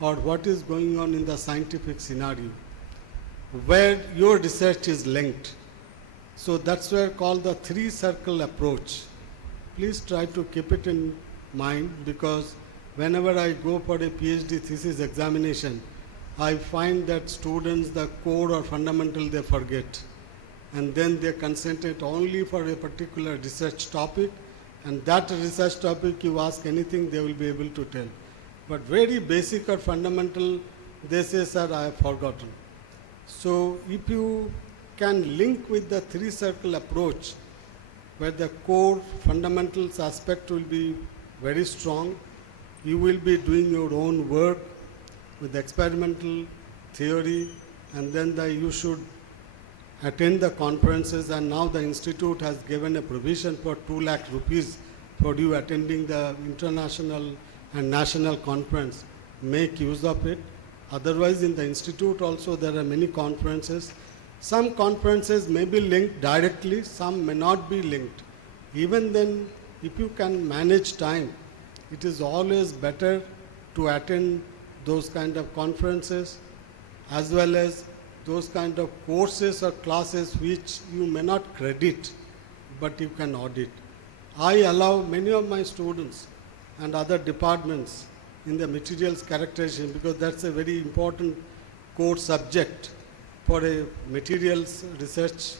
or what is going on in the scientific scenario, where your research is linked. So that's where called the 3-circle approach. Please try to keep it in mind, because whenever I go for a PhD thesis examination, I find that students, the core or fundamental, they forget. And then they concentrate only for a particular research topic, and that research topic, you ask anything, they will be able to tell. But very basic or fundamental, they say, sir, I have forgotten. So if you can link with the 3-circle approach, where the core fundamentals aspect will be very strong, you will be doing your own work with experimental theory, and then you should attend the conferences, and now the institute has given a provision for 2 lakh rupees for you attending the international and national conference. Make use of it. Otherwise, in the institute also there are many conferences. Some conferences may be linked directly, some may not be linked. Even then, if you can manage time, it is always better to attend those kind of conferences, as well as those kind of courses or classes which you may not credit, but you can audit. I allow many of my students and other departments in the materials characterization, because that's a very important core subject for a materials research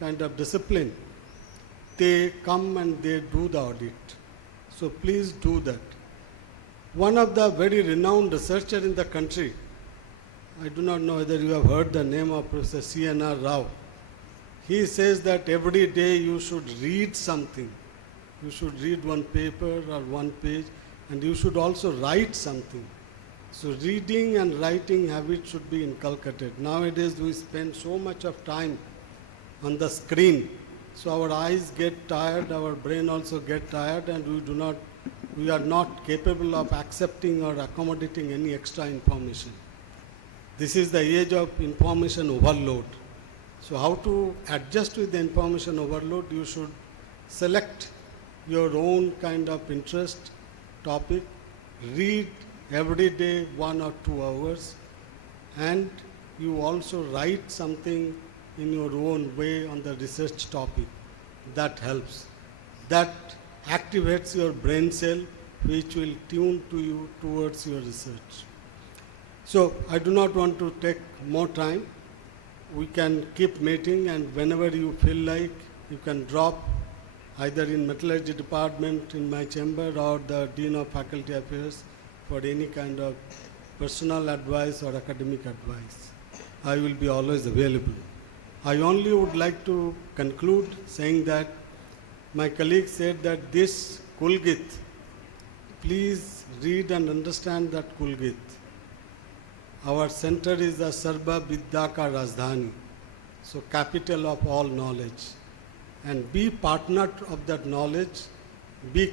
kind of discipline. They come and they do the audit. So please do that. One of the very renowned researcher in the country, I do not know whether you have heard the name of Professor C.N.R. Rao. He says that every day you should read something. You should read one paper or one page, and you should also write something. So reading and writing habit should be inculcated. Nowadays we spend so much of time on the screen, so our eyes get tired, our brain also get tired, and we are not capable of accepting or accommodating any extra information. This is the age of information overload. So how to adjust with the information overload? You should select your own kind of interest topic, read every day 1 or 2 hours, and you also write something in your own way on the research topic. That helps. That activates your brain cell, which will tune to you towards your research. So I do not want to take more time. We can keep meeting, and whenever you feel like, you can drop either in metallurgy department in my chamber or the Dean of Faculty Affairs for any kind of personal advice or academic advice. I will be always available. I only would like to conclude saying that my colleague said that this Kulgit, please read and understand that Kulgit. Our center is the Sarva Vidya Ka Rajdhani, so capital of all knowledge. And be partner of that knowledge, be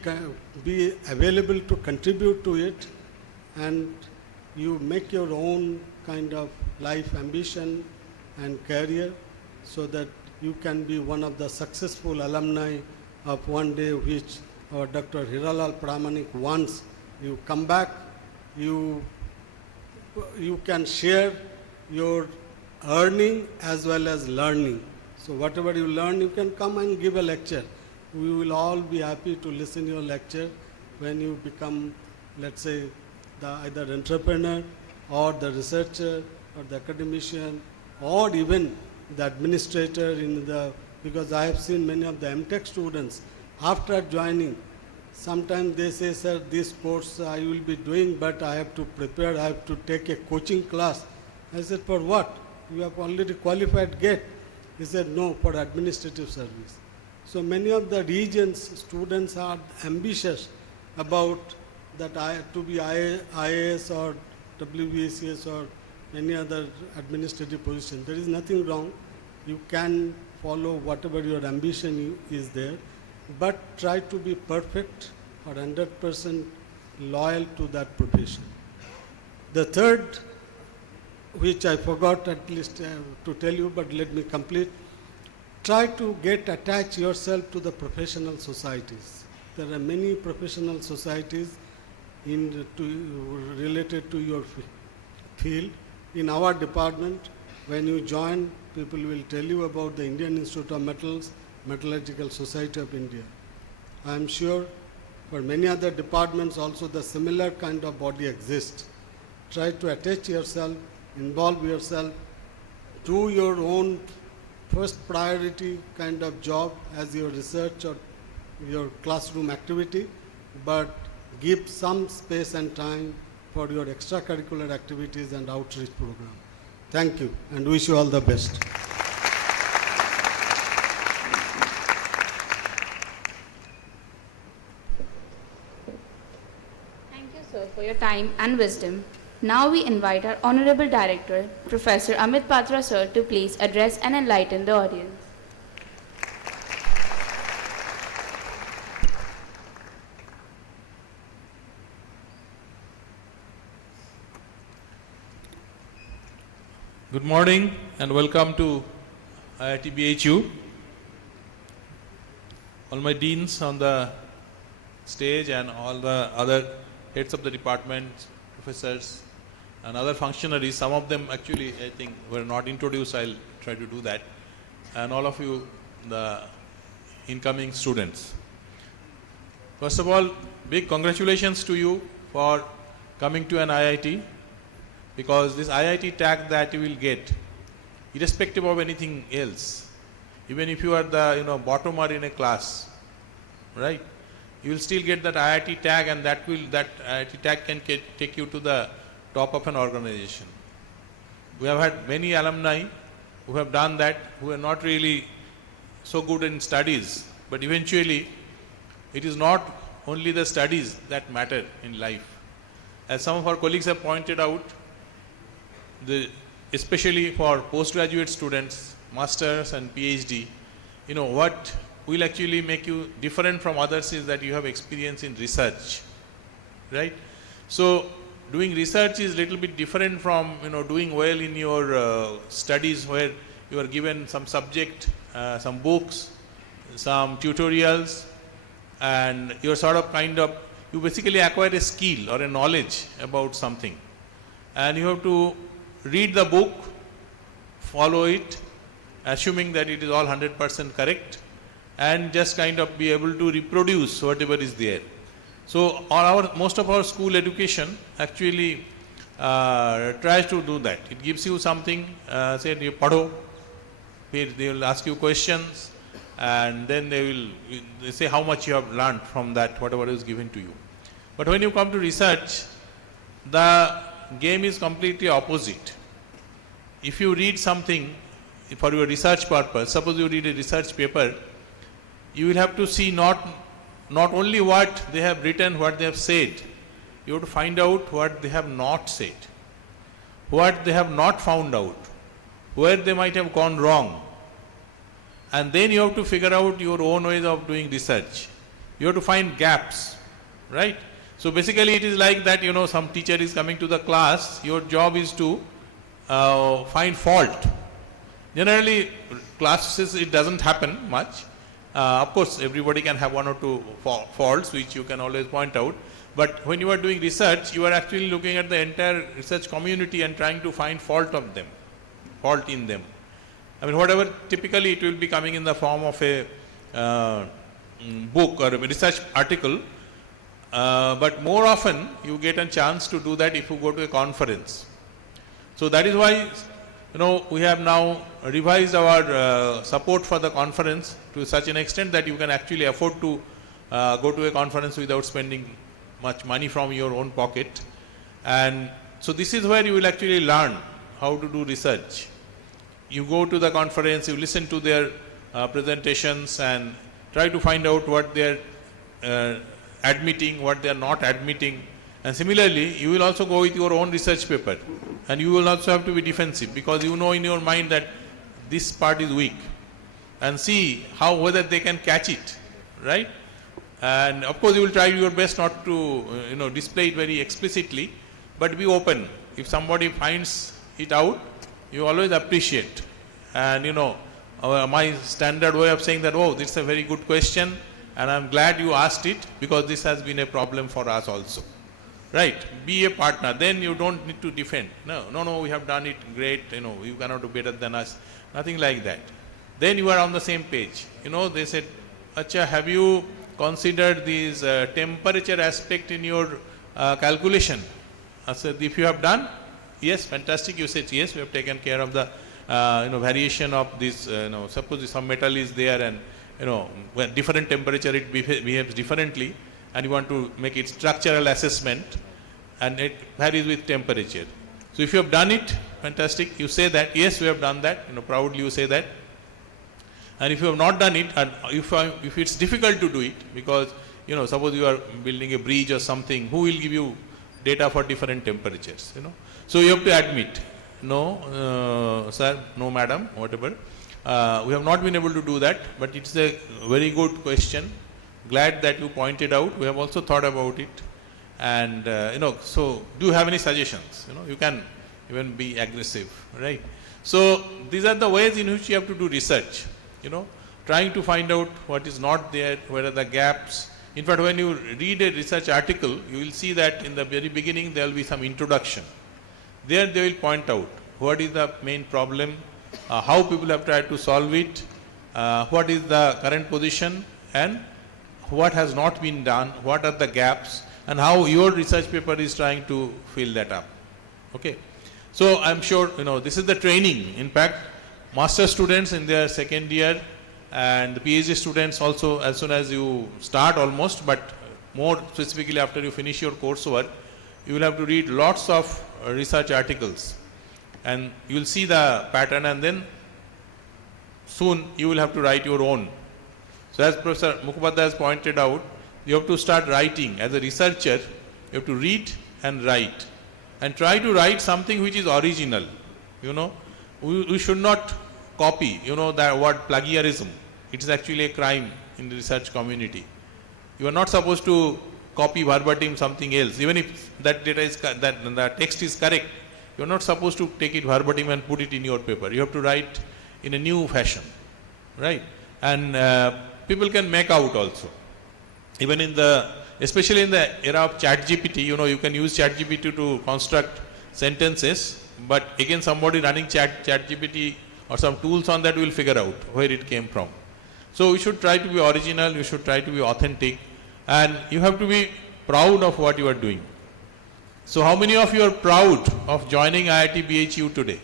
available to contribute to it, and you make your own kind of life ambition and career so that you can be one of the successful alumni of one day, which our Dr. Hiralal Pramanik wants. You come back, you can share your earning as well as learning. So whatever you learn, you can come and give a lecture. We will all be happy to listen to your lecture when you become, let's say, the either entrepreneur or the researcher or the academician or even the administrator because I have seen many of the MTech students after joining, sometimes they say, sir, this course I will be doing, but I have to prepare, I have to take a coaching class. I said, for what? You have already qualified GATE. He said, no, for administrative service. So many of the regions, students are ambitious about that to be IAS or WBCS or any other administrative position. There is nothing wrong. You can follow whatever your ambition is there, but try to be perfect or 100% loyal to that profession. The third, which I forgot at least to tell you, but let me complete. Try to attach yourself to the professional societies. There are many professional societies related to your field. In our department, when you join, people will tell you about the Indian Institute of Metals, Metallurgical Society of India. I am sure for many other departments also the similar kind of body exists. Try to attach yourself, involve yourself, do your own first priority kind of job as your research or your classroom activity, but give some space and time for your extracurricular activities and outreach program. Thank you and wish you all the best. Thank you, sir, for your time and wisdom. Now we invite our Honorable Director, Professor Amit Patra, sir, to please address and enlighten the audience. Good morning and welcome to IIT BHU. All my deans on the stage and all the other heads of the department, professors and other functionaries, some of them actually I think were not introduced, I'll try to do that, and all of you, the incoming students. First of all, big congratulations to you for coming to an IIT, because this IIT tag that you will get, irrespective of anything else, even if you are the bottomer in a class, right, you will still get that IIT tag, and that IIT tag can take you to the top of an organization. We have had many alumni who have done that, who are not really so good in studies, but eventually it is not only the studies that matter in life. As some of our colleagues have pointed out, especially for postgraduate students, masters and PhD, what will actually make you different from others is that you have experience in research, right? So doing research is a little bit different from doing well in your studies, where you are given some subject, some books, some tutorials, and you're sort of kind of you basically acquire a skill or a knowledge about something. And you have to read the book, follow it, assuming that it is all 100% correct, and just kind of be able to reproduce whatever is there. So most of our school education actually tries to do that. It gives you something, say you padho, they will ask you questions, and then they say how much you have learned from that, whatever is given to you. But when you come to research, the game is completely opposite. If you read something for your research purpose, suppose you read a research paper, you will have to see not only what they have written, what they have said, you have to find out what they have not said, what they have not found out, where they might have gone wrong. And then you have to figure out your own ways of doing research. You have to find gaps, right? So basically it is like that, some teacher is coming to the class, your job is to find fault. Generally, classes, it doesn't happen much. Of course, everybody can have one or two faults, which you can always point out. But when you are doing research, you are actually looking at the entire research community and trying to find fault in them. I mean, whatever, typically it will be coming in the form of a book or a research article. But more often, you get a chance to do that if you go to a conference. So that is why, we have now revised our support for the conference to such an extent that you can actually afford to go to a conference without spending much money from your own pocket. And so this is where you will actually learn how to do research. You go to the conference, you listen to their presentations and try to find out what they are admitting, what they are not admitting. And similarly, you will also go with your own research paper, and you will also have to be defensive, because you know in your mind that this part is weak, and see whether they can catch it, right? And of course you will try your best not to display it very explicitly, but be open. If somebody finds it out, you always appreciate. And my standard way of saying that, oh, this is a very good question, and I'm glad you asked it, because this has been a problem for us also. Right? Be a partner. Then you don't need to defend. No, we have done it great. You cannot do better than us. Nothing like that. Then you are on the same page. They said, Acha, have you considered this temperature aspect in your calculation? I said, if you have done, yes, fantastic. You said, yes, we have taken care of the variation of this. Suppose some metal is there, and when different temperature it behaves differently, and you want to make it structural assessment, and it varies with temperature. So if you have done it, fantastic. You say that, yes, we have done that. Proudly you say that. And if you have not done it, and if it's difficult to do it, because suppose you are building a bridge or something, who will give you data for different temperatures? So you have to admit, no, sir, no, madam, whatever. We have not been able to do that, but it's a very good question. Glad that you pointed out. We have also thought about it. And, so do you have any suggestions? You can even be aggressive, right? So these are the ways in which you have to do research, trying to find out what is not there, where are the gaps. In fact, when you read a research article, you will see that in the very beginning there will be some introduction. There they will point out what is the main problem, how people have tried to solve it, what is the current position, and what has not been done, what are the gaps, and how your research paper is trying to fill that up. Okay. So I'm sure, this is the training. In fact, master students in their second year, and the PhD students also, as soon as you start almost, but more specifically after you finish your coursework, you will have to read lots of research articles, and you will see the pattern, and then soon you will have to write your own. So as Professor Mukhopadhyay has pointed out, you have to start writing. As a researcher, you have to read and write, and try to write something which is original. We should not copy, that word plagiarism. It is actually a crime in the research community. You are not supposed to copy verbatim something else. Even if that data is, that the text is correct, you are not supposed to take it verbatim and put it in your paper. You have to write in a new fashion, right? And people can make out also. Even in the especially in the era of ChatGPT, you can use ChatGPT to construct sentences, but again somebody running ChatGPT or some tools on that will figure out where it came from. So we should try to be original, you should try to be authentic, and you have to be proud of what you are doing. So how many of you are proud of joining IIT BHU today?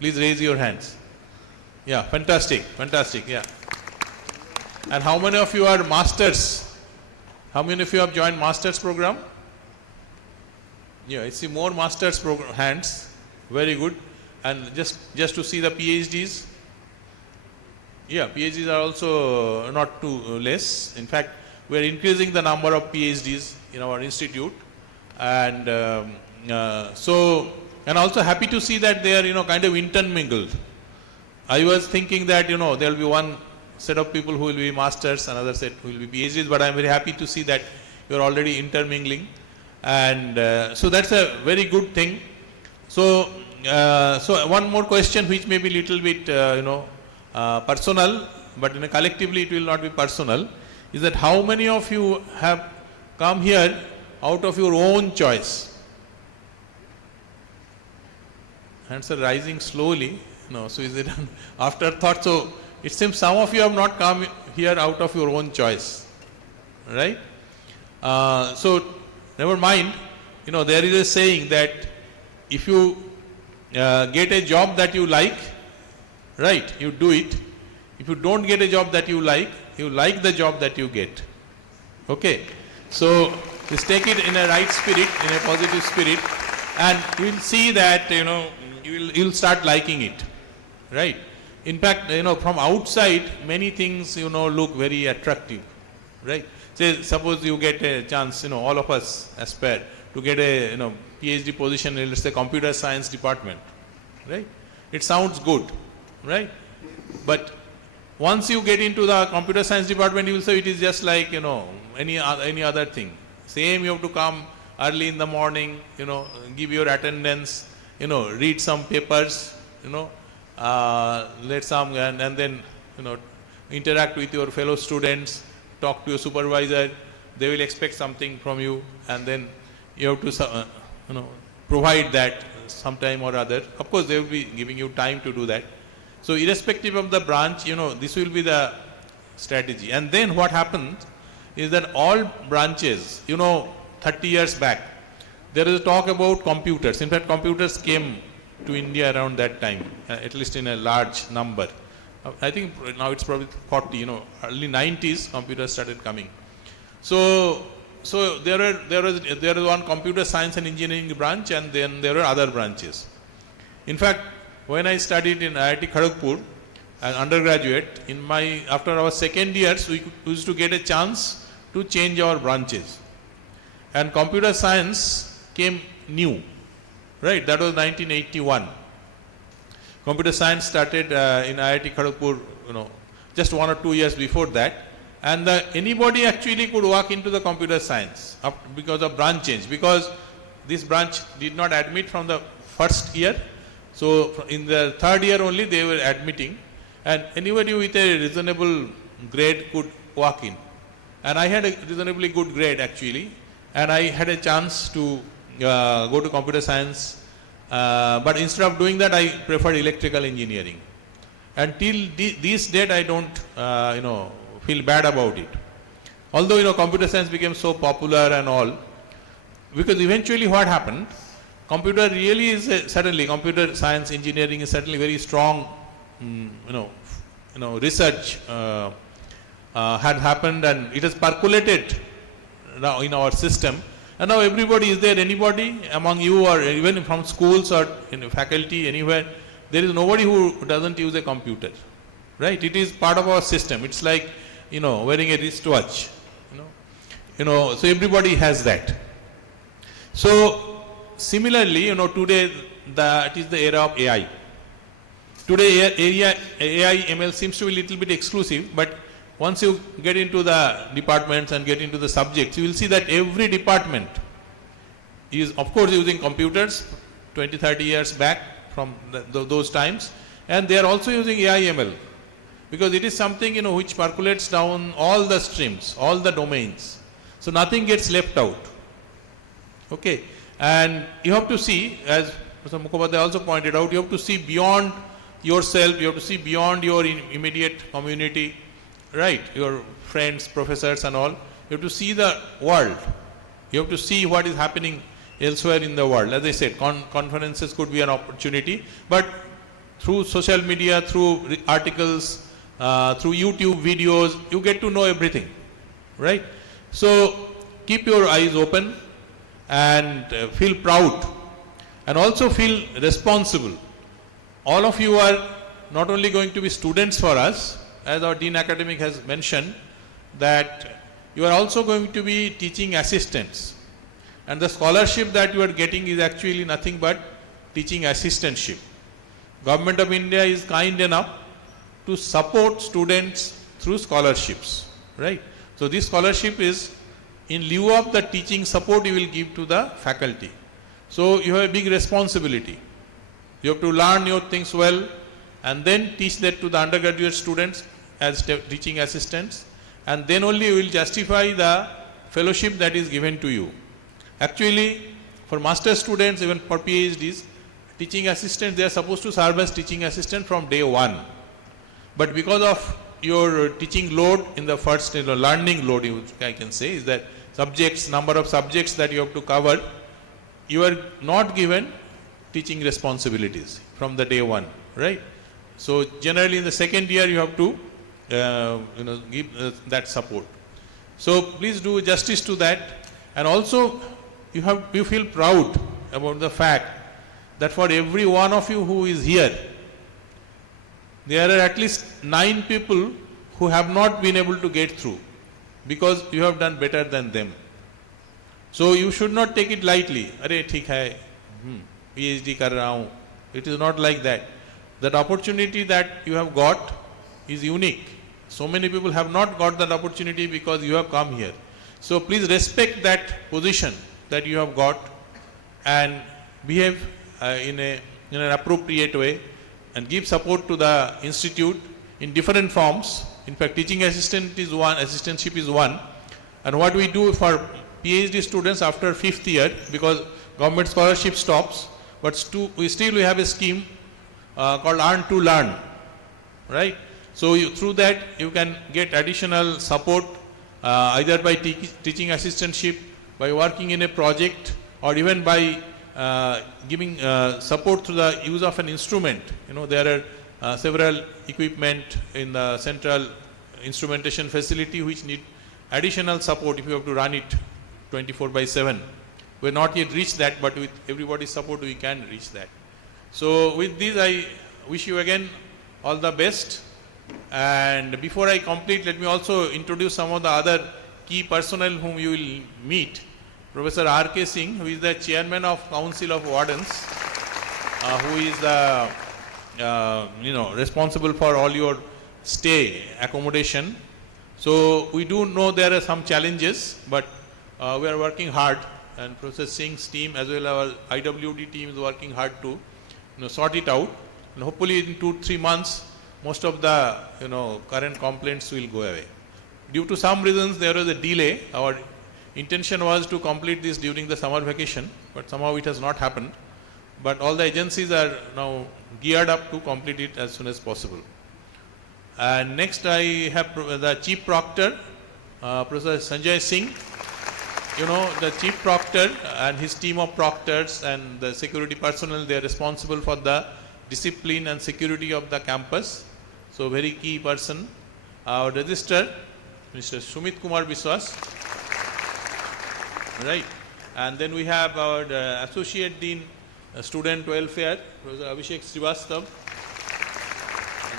Please raise your hands. Yeah, fantastic, yeah. And how many of you are masters? How many of you have joined masters program? Yeah, I see more masters program hands. Very good. And just to see the PhDs. Yeah, PhDs are also not too less. In fact, we are increasing the number of PhDs in our institute. And and also happy to see that they are, kind of intermingled. I was thinking that, there will be one set of people who will be masters, another set who will be PhDs, but I am very happy to see that you are already intermingling. And so that's a very good thing. So, so one more question which may be little bit, personal, but collectively it will not be personal, is that how many of you have come here out of your own choice? Hands are rising slowly. No, so is it an afterthought? So it seems some of you have not come here out of your own choice, right? So never mind. There is a saying that if you get a job that you like, right, you do it. If you don't get a job that you like the job that you get. Okay, so just take it in a right spirit, in a positive spirit, and you will see that you'll start liking it, right? In fact, from outside many things look very attractive, right? Say suppose you get a chance, all of us aspire to get a PhD position in, let's say, computer science department, right? It sounds good, right? But once you get into the computer science department, you will say it is just like any other thing. Same, you have to come early in the morning, give your attendance, read some papers, let some and then interact with your fellow students, talk to your supervisor. They will expect something from you, and then you have to provide that sometime or other. Of course, they will be giving you time to do that. So irrespective of the branch, this will be the strategy. And then what happens is that all branches, 30 years back, there is a talk about computers. In fact, computers came to India around that time, at least in a large number. I think now it's probably 40, early 90s computers started coming. So there was one computer science and engineering branch, and then there were other branches. In fact, when I studied in IIT Kharagpur as undergraduate, after our second years, we used to get a chance to change our branches. And computer science came new, right? That was 1981. Computer science started in IIT Kharagpur, just 1 or 2 years before that. And anybody actually could walk into the computer science because of branch change, because this branch did not admit from the first year. So in the third year only they were admitting, and anybody with a reasonable grade could walk in. And I had a reasonably good grade actually, and I had a chance to go to computer science, but instead of doing that I preferred electrical engineering. And till this date I don't feel bad about it. Although computer science became so popular and all, because eventually what happened, computer really is certainly computer science engineering is certainly very strong research had happened, and it has percolated now in our system. And now everybody, is there anybody among you or even from schools or faculty anywhere, there is nobody who doesn't use a computer, right? It is part of our system. It's like wearing a wristwatch, so everybody has that. So similarly, today it is the era of AI. Today AI ML seems to be a little bit exclusive, but once you get into the departments and get into the subjects, you will see that every department is of course using computers 20-30 years back from those times, and they are also using AI ML, because it is something which percolates down all the streams, all the domains. So nothing gets left out. Okay. And you have to see, as Mr. Mukhopadhyay also pointed out, you have to see beyond yourself, you have to see beyond your immediate community, right? Your friends, professors and all. You have to see the world. You have to see what is happening elsewhere in the world. As I said, conferences could be an opportunity, but through social media, through articles, through YouTube videos, you get to know everything, right? So keep your eyes open and feel proud and also feel responsible. All of you are not only going to be students for us, as our Dean Academic has mentioned, that you are also going to be teaching assistants. And the scholarship that you are getting is actually nothing but teaching assistantship. Government of India is kind enough to support students through scholarships, right? So this scholarship is in lieu of the teaching support you will give to the faculty. So you have a big responsibility. You have to learn your things well and then teach that to the undergraduate students as teaching assistants, and then only you will justify the fellowship that is given to you. Actually, for master students, even for PhDs, teaching assistants, they are supposed to serve as teaching assistant from day one. But because of your teaching load in the first, learning load, I can say, is that subjects, number of subjects that you have to cover, you are not given teaching responsibilities from the day one, right? So generally in the second year you have to give that support. So please do justice to that, and also you feel proud about the fact that for every one of you who is here, there are at least 9 people who have not been able to get through because you have done better than them. So you should not take it lightly. Arey, theek hai, PhD kar raha hu. It is not like that. That opportunity that you have got is unique. So many people have not got that opportunity because you have come here. So please respect that position that you have got and behave in an appropriate way and give support to the institute in different forms. In fact, teaching assistant is one, assistantship is one. And what we do for PhD students after 5th year, because government scholarship stops, but we still have a scheme called Earn to Learn, right? So through that you can get additional support either by teaching assistantship, by working in a project, or even by giving support through the use of an instrument. There are several equipment in the central instrumentation facility which need additional support if you have to run it 24/7. We have not yet reached that, but with everybody's support we can reach that. So with this I wish you again all the best. And before I complete, let me also introduce some of the other key personnel whom you will meet. Professor R.K. Singh, who is the chairman of Council of Wardens, who is the responsible for all your stay accommodation. So we do know there are some challenges, but we are working hard, and Professor Singh's team as well as our IWD team is working hard to sort it out, and hopefully in 2-3 months most of the current complaints will go away. Due to some reasons there was a delay. Our intention was to complete this during the summer vacation, but somehow it has not happened. But all the agencies are now geared up to complete it as soon as possible. And next I have the Chief Proctor, Professor Sanjay Singh. The Chief Proctor and his team of proctors and the security personnel, they are responsible for the discipline and security of the campus. So very key person. Our Registrar, Mr. Sumit Kumar Biswas. Right. And then we have our Associate Dean, Student Welfare, Professor Abhishek Srivastav.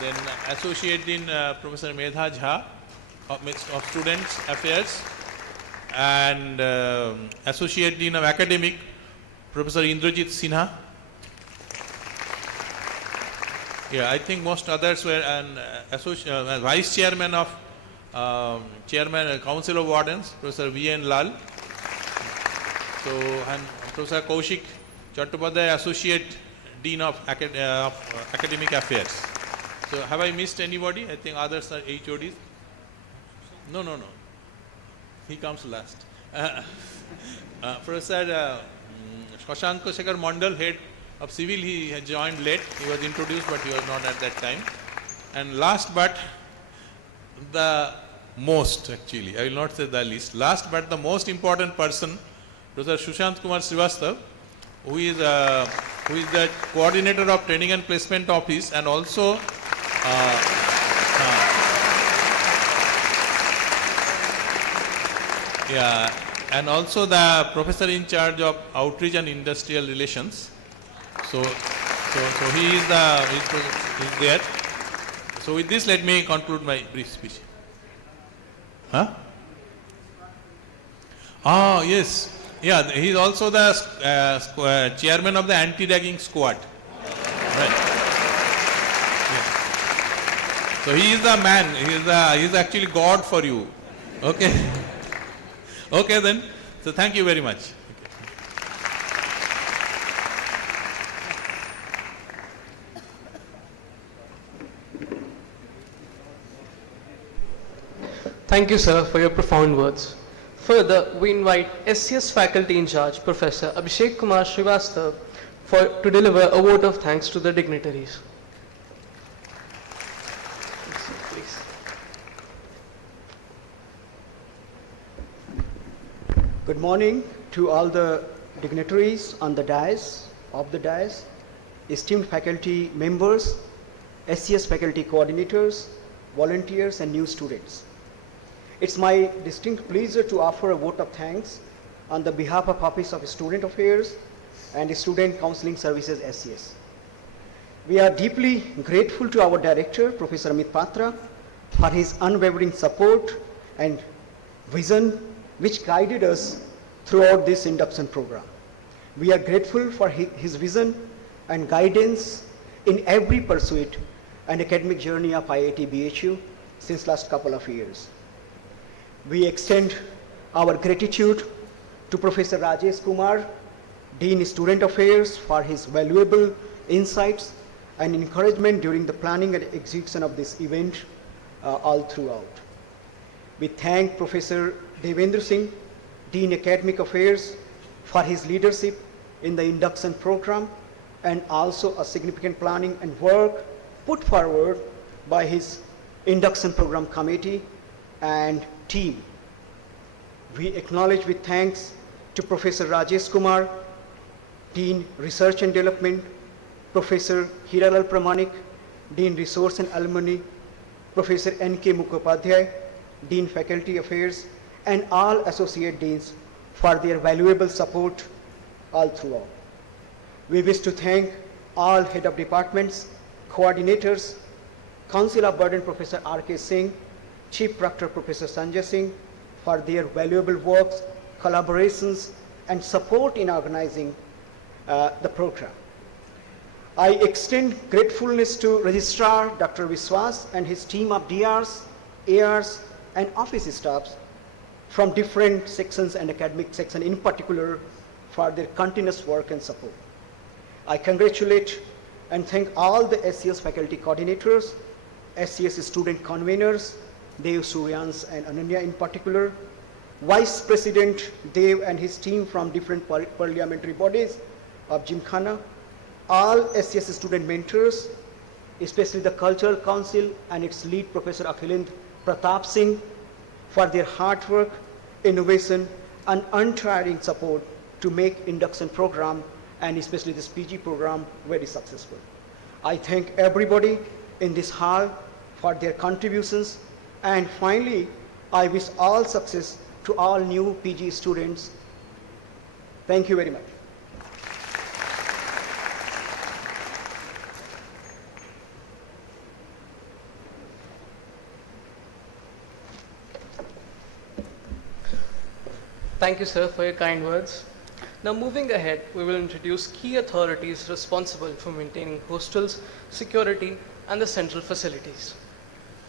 Then Associate Dean, Professor Medha Jha of Students Affairs. And Associate Dean of Academic, Professor Indrajit Sinha. Yeah, I think most others were, and Vice Chairman of Council of Wardens, Professor V.N. Lal. So, and Professor Kaushik Chattopadhyay, Associate Dean of Academic Affairs. So, have I missed anybody? I think others are HODs. No. He comes last. Professor Shashank Shekhar Mandal, head of civil, he had joined late. He was introduced, but he was not at that time. And last but the most, actually, I will not say the least, last but the most important person, Professor Sushant Kumar Srivastav, who is the coordinator of training and placement office, and also and also the professor in charge of outreach and industrial relations. So he is there. So with this, let me conclude my brief speech. Yes. Yeah, he is also the chairman of the anti-ragging squad. Right. Yeah. So he is the man. He is actually God for you. Okay. Okay then. So thank you very much. Thank you, sir, for your profound words. Further, we invite SCS faculty in charge, Professor Abhishek Kumar Srivastav, to deliver a vote of thanks to the dignitaries. Please. Good morning to all the dignitaries on the dais, esteemed faculty members, SCS faculty coordinators, volunteers, and new students. It's my distinct pleasure to offer a vote of thanks on the behalf of Office of Student Affairs and Student Counseling Services SCS. We are deeply grateful to our director, Professor Amit Patra, for his unwavering support and vision which guided us throughout this induction program. We are grateful for his vision and guidance in every pursuit and academic journey of IIT BHU since last couple of years. We extend our gratitude to Professor Rajesh Kumar, Dean Student Affairs, for his valuable insights and encouragement during the planning and execution of this event all throughout. We thank Professor Devendra Singh, Dean Academic Affairs, for his leadership in the induction program and also a significant planning and work put forward by his induction program committee and team. We acknowledge with thanks to Professor Rajesh Kumar, Dean Research and Development, Professor Hiralal Pramanik, Dean Resource and Alumni, Professor N.K. Mukhopadhyay, Dean Faculty Affairs, and all associate deans for their valuable support all throughout. We wish to thank all head of departments, coordinators, Council of Burden Professor R.K. Singh, Chief Proctor Professor Sanjay Singh, for their valuable works, collaborations, and support in organizing the program. I extend gratefulness to Registrar Dr. Viswas and his team of DRs, ARs, and office staffs from different sections and academic section in particular for their continuous work and support. I congratulate and thank all the SCS faculty coordinators, SCS student conveners, Dev Suryans and Ananya in particular, Vice President Dev and his team from different parliamentary bodies of Gymkhana, all SCS student mentors, especially the Cultural Council and its lead Professor Akhilendra Pratap Singh for their hard work, innovation, and untiring support to make induction program and especially this PG program very successful. I thank everybody in this hall for their contributions, and finally, I wish all success to all new PG students. Thank you very much. Thank you, sir, for your kind words. Now, moving ahead, we will introduce key authorities responsible for maintaining hostels, security, and the central facilities.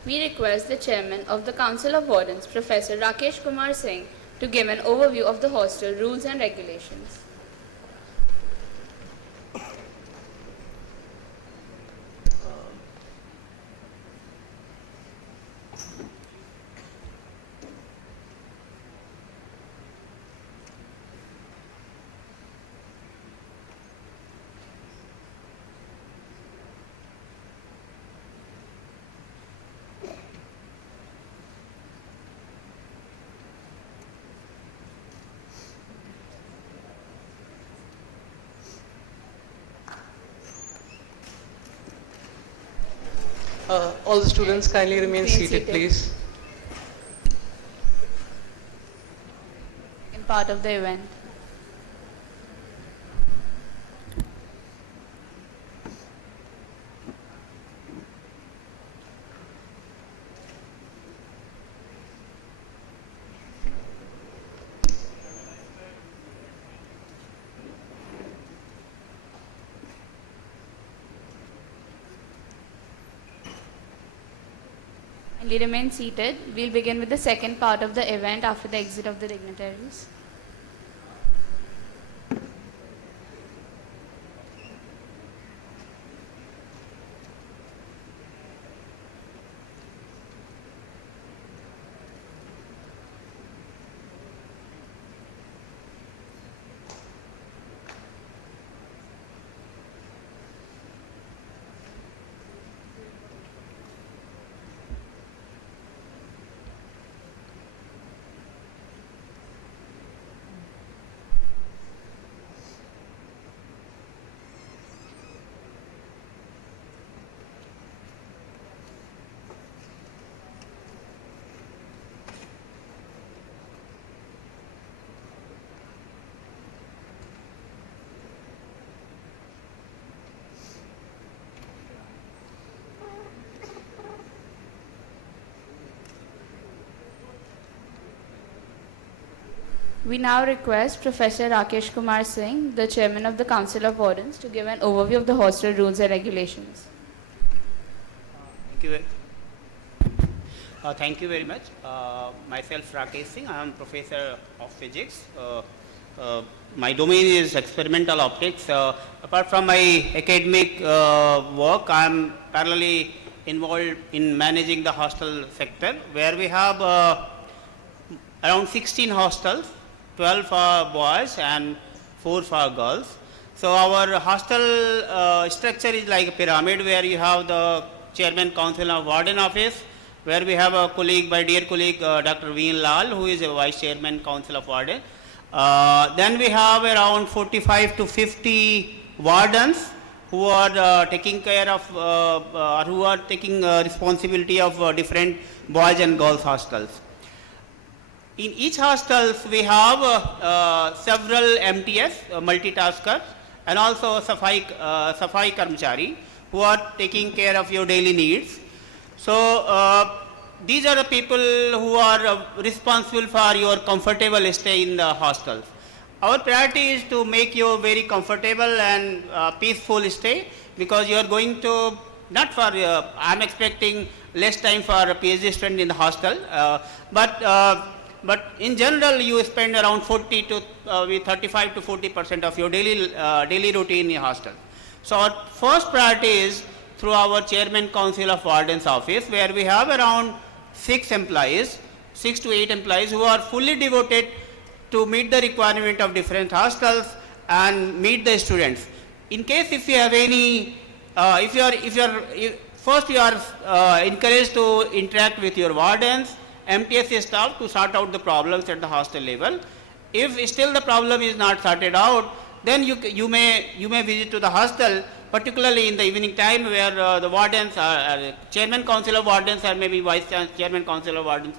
We request the Chairman of the Council of Wardens, Professor Rakesh Kumar Singh, to give an overview of the hostel rules and regulations. All the students kindly remain seated, please. In part of the event. Kindly remain seated. We'll begin with the second part of the event after the exit of the dignitaries. We now request Professor Rakesh Kumar Singh, the Chairman of the Council of Wardens, to give an overview of the hostel rules and regulations. Thank you very much. Myself Rakesh Singh, I am Professor of Physics. My domain is experimental optics. Apart from my academic work, I am parallelly involved in managing the hostel sector, where we have around 16 hostels, 12 for boys and 4 for girls. So our hostel structure is like a pyramid, where you have the Chairman Council of Warden Office, where we have a colleague, my dear colleague Dr. Veen Lal, who is a Vice Chairman Council of Warden. Then we have around 45 to 50 wardens who are taking care of, who are taking responsibility of different boys and girls hostels. In each hostel, we have several MTS, multitaskers, and also Safai Karmachari, who are taking care of your daily needs. So these are the people who are responsible for your comfortable stay in the hostels. Our priority is to make you very comfortable and peaceful stay, because you are going to, not for, I am expecting less time for a PhD student in the hostel, but in general you spend around 35 to 40% of your daily routine in hostel. So our first priority is through our Chairman Council of Wardens Office, where we have around 6 to 8 employees who are fully devoted to meet the requirement of different hostels and meet the students. In case if you have any, first you are encouraged to interact with your wardens, MTS staff, to sort out the problems at the hostel level. If still the problem is not sorted out, then you may visit to the hostel, particularly in the evening time, where the wardens are, Chairman Council of Wardens or maybe Vice Chairman Council of Wardens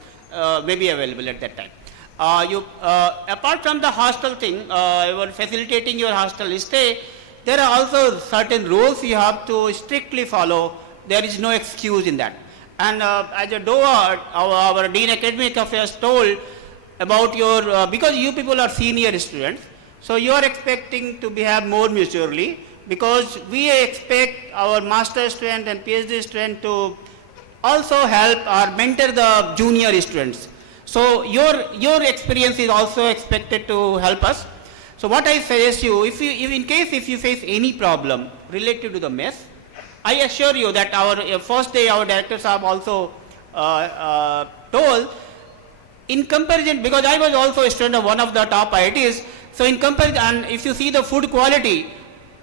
may be available at that time. Apart from the hostel thing, you are facilitating your hostel stay, there are also certain rules you have to strictly follow. There is no excuse in that. And as a DOA, our Dean Academic Affairs told about your, because you people are senior students, so you are expecting to behave more maturely, because we expect our master student and PhD student to also help or mentor the junior students. So your experience is also expected to help us. So what I suggest you, if you face any problem related to the mess, I assure you that our first day our directors have also told, in comparison, because I was also a student of one of the top IITs, so in comparison, and if you see the food quality,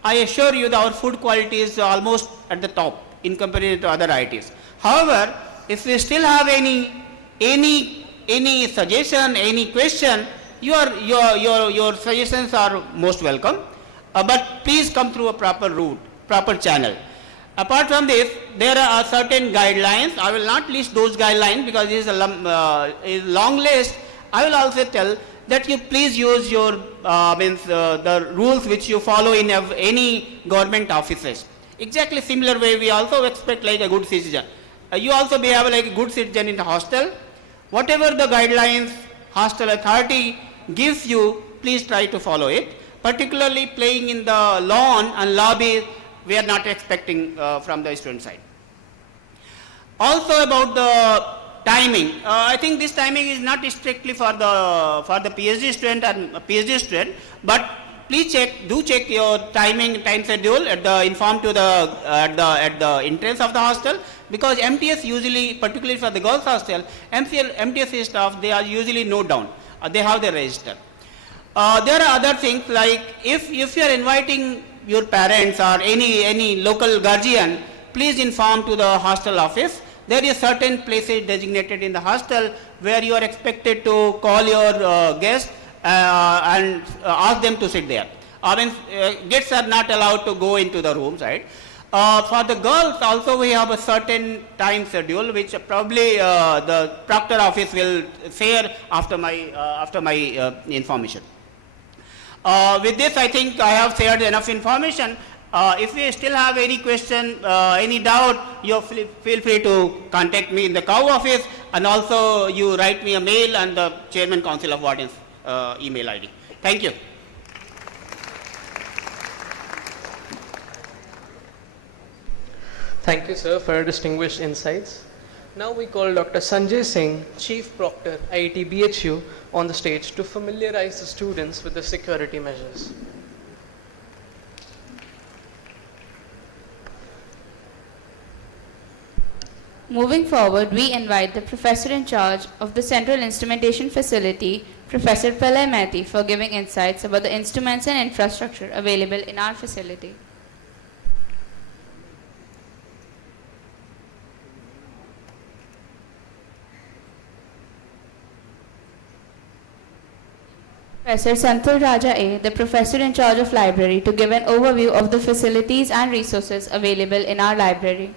I assure you that our food quality is almost at the top in comparison to other IITs. However, if we still have any suggestion, any question, your suggestions are most welcome. But please come through a proper route, proper channel. Apart from this, there are certain guidelines. I will not list those guidelines because it is a long list. I will also tell that you please use your the rules which you follow in any government offices. Exactly similar way we also expect like a good citizen. You also behave like a good citizen in the hostel. Whatever the guidelines hostel authority gives you, please try to follow it. Particularly playing in the lawn and lobby, we are not expecting from the student side. Also about the timing, I think this timing is not strictly for the PhD student and PhD student, but please do check your time schedule at the inform to the at the entrance of the hostel, because MTS usually, particularly for the girls hostel, MTS staff, they are usually note down, they have their register. There are other things like if you are inviting your parents or any local guardian, please inform to the hostel office. There is certain places designated in the hostel where you are expected to call your guests and ask them to sit there. Guests are not allowed to go into the rooms, right? For the girls also we have a certain time schedule which probably the proctor office will share after my information. With this, I think I have shared enough information. If you still have any question, any doubt, you feel free to contact me in the COW office, and also you write me a mail and the Chairman Council of Wardens email ID. Thank you. Thank you, sir, for your distinguished insights. Now we call Dr. Sanjay Singh, Chief Proctor, IIT BHU, on the stage to familiarize the students with the security measures. Moving forward, we invite the Professor in charge of the Central Instrumentation Facility, Professor Pillai Mehti, for giving insights about the instruments and infrastructure available in our facility. Professor Santhul Raja A, the Professor in charge of Library, to give an overview of the facilities and resources available in our library.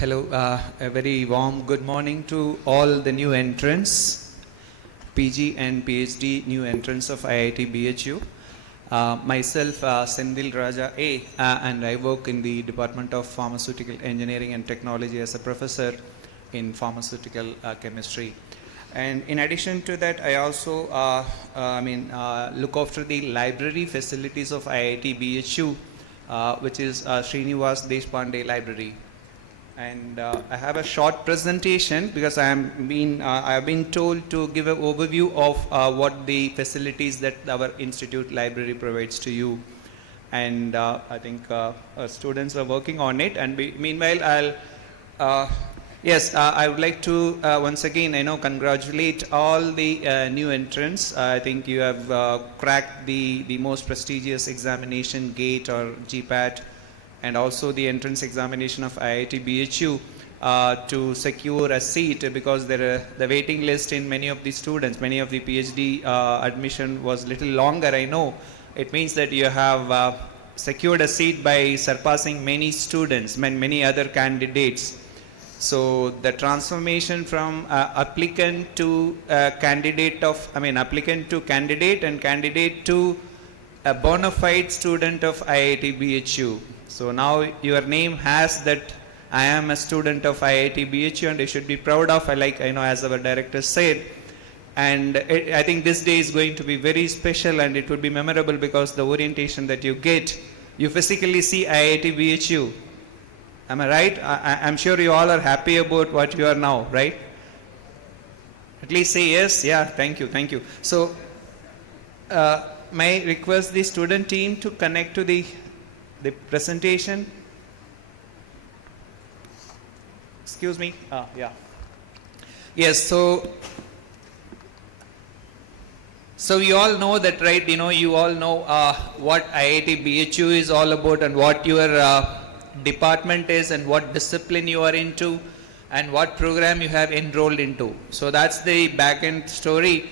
Hello, a very warm good morning to all the new entrants, PG and PhD new entrants of IIT BHU. Myself, Sendil Raja A, and I work in the Department of Pharmaceutical Engineering and Technology as a professor in pharmaceutical chemistry. And in addition to that, I also look after the library facilities of IIT BHU, which is Srinivas Deshpande Library. And I have a short presentation because I have been told to give an overview of what the facilities that our institute library provides to you. And I think students are working on it. And meanwhile, I would like to once again, congratulate all the new entrants. I think you have cracked the most prestigious examination, GATE or GPAT, and also the entrance examination of IIT BHU to secure a seat, because the waiting list in many of the students, many of the PhD admission was little longer, I know. It means that you have secured a seat by surpassing many students, many other candidates. So the transformation from applicant to candidate applicant to candidate and candidate to a bona fide student of IIT BHU. So now your name has that I am a student of IIT BHU and you should be proud of, as our director said. And I think this day is going to be very special and it would be memorable because the orientation that you get, you physically see IIT BHU. Am I right? I'm sure you all are happy about what you are now, right? At least say yes. Yeah, thank you. So, may I request the student team to connect to the presentation. Excuse me. Yeah. Yes, so So you all know that, right? You all know what IIT BHU is all about and what your department is and what discipline you are into and what program you have enrolled into. So that's the back end story.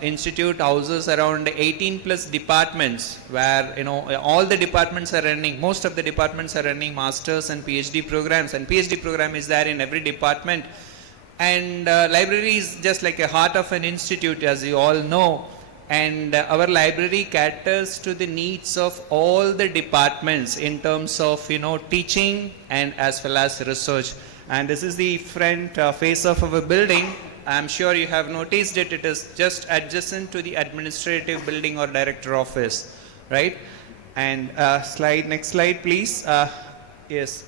Institute houses around 18 plus departments where all the departments are running, most of the departments are running masters and PhD programs, and PhD program is there in every department. And library is just like a heart of an institute, as you all know. And our library caters to the needs of all the departments in terms of teaching and as well as research. And this is the front face of our building. I'm sure you have noticed it. It is just adjacent to the administrative building or director office, right? And next slide, please. Yes.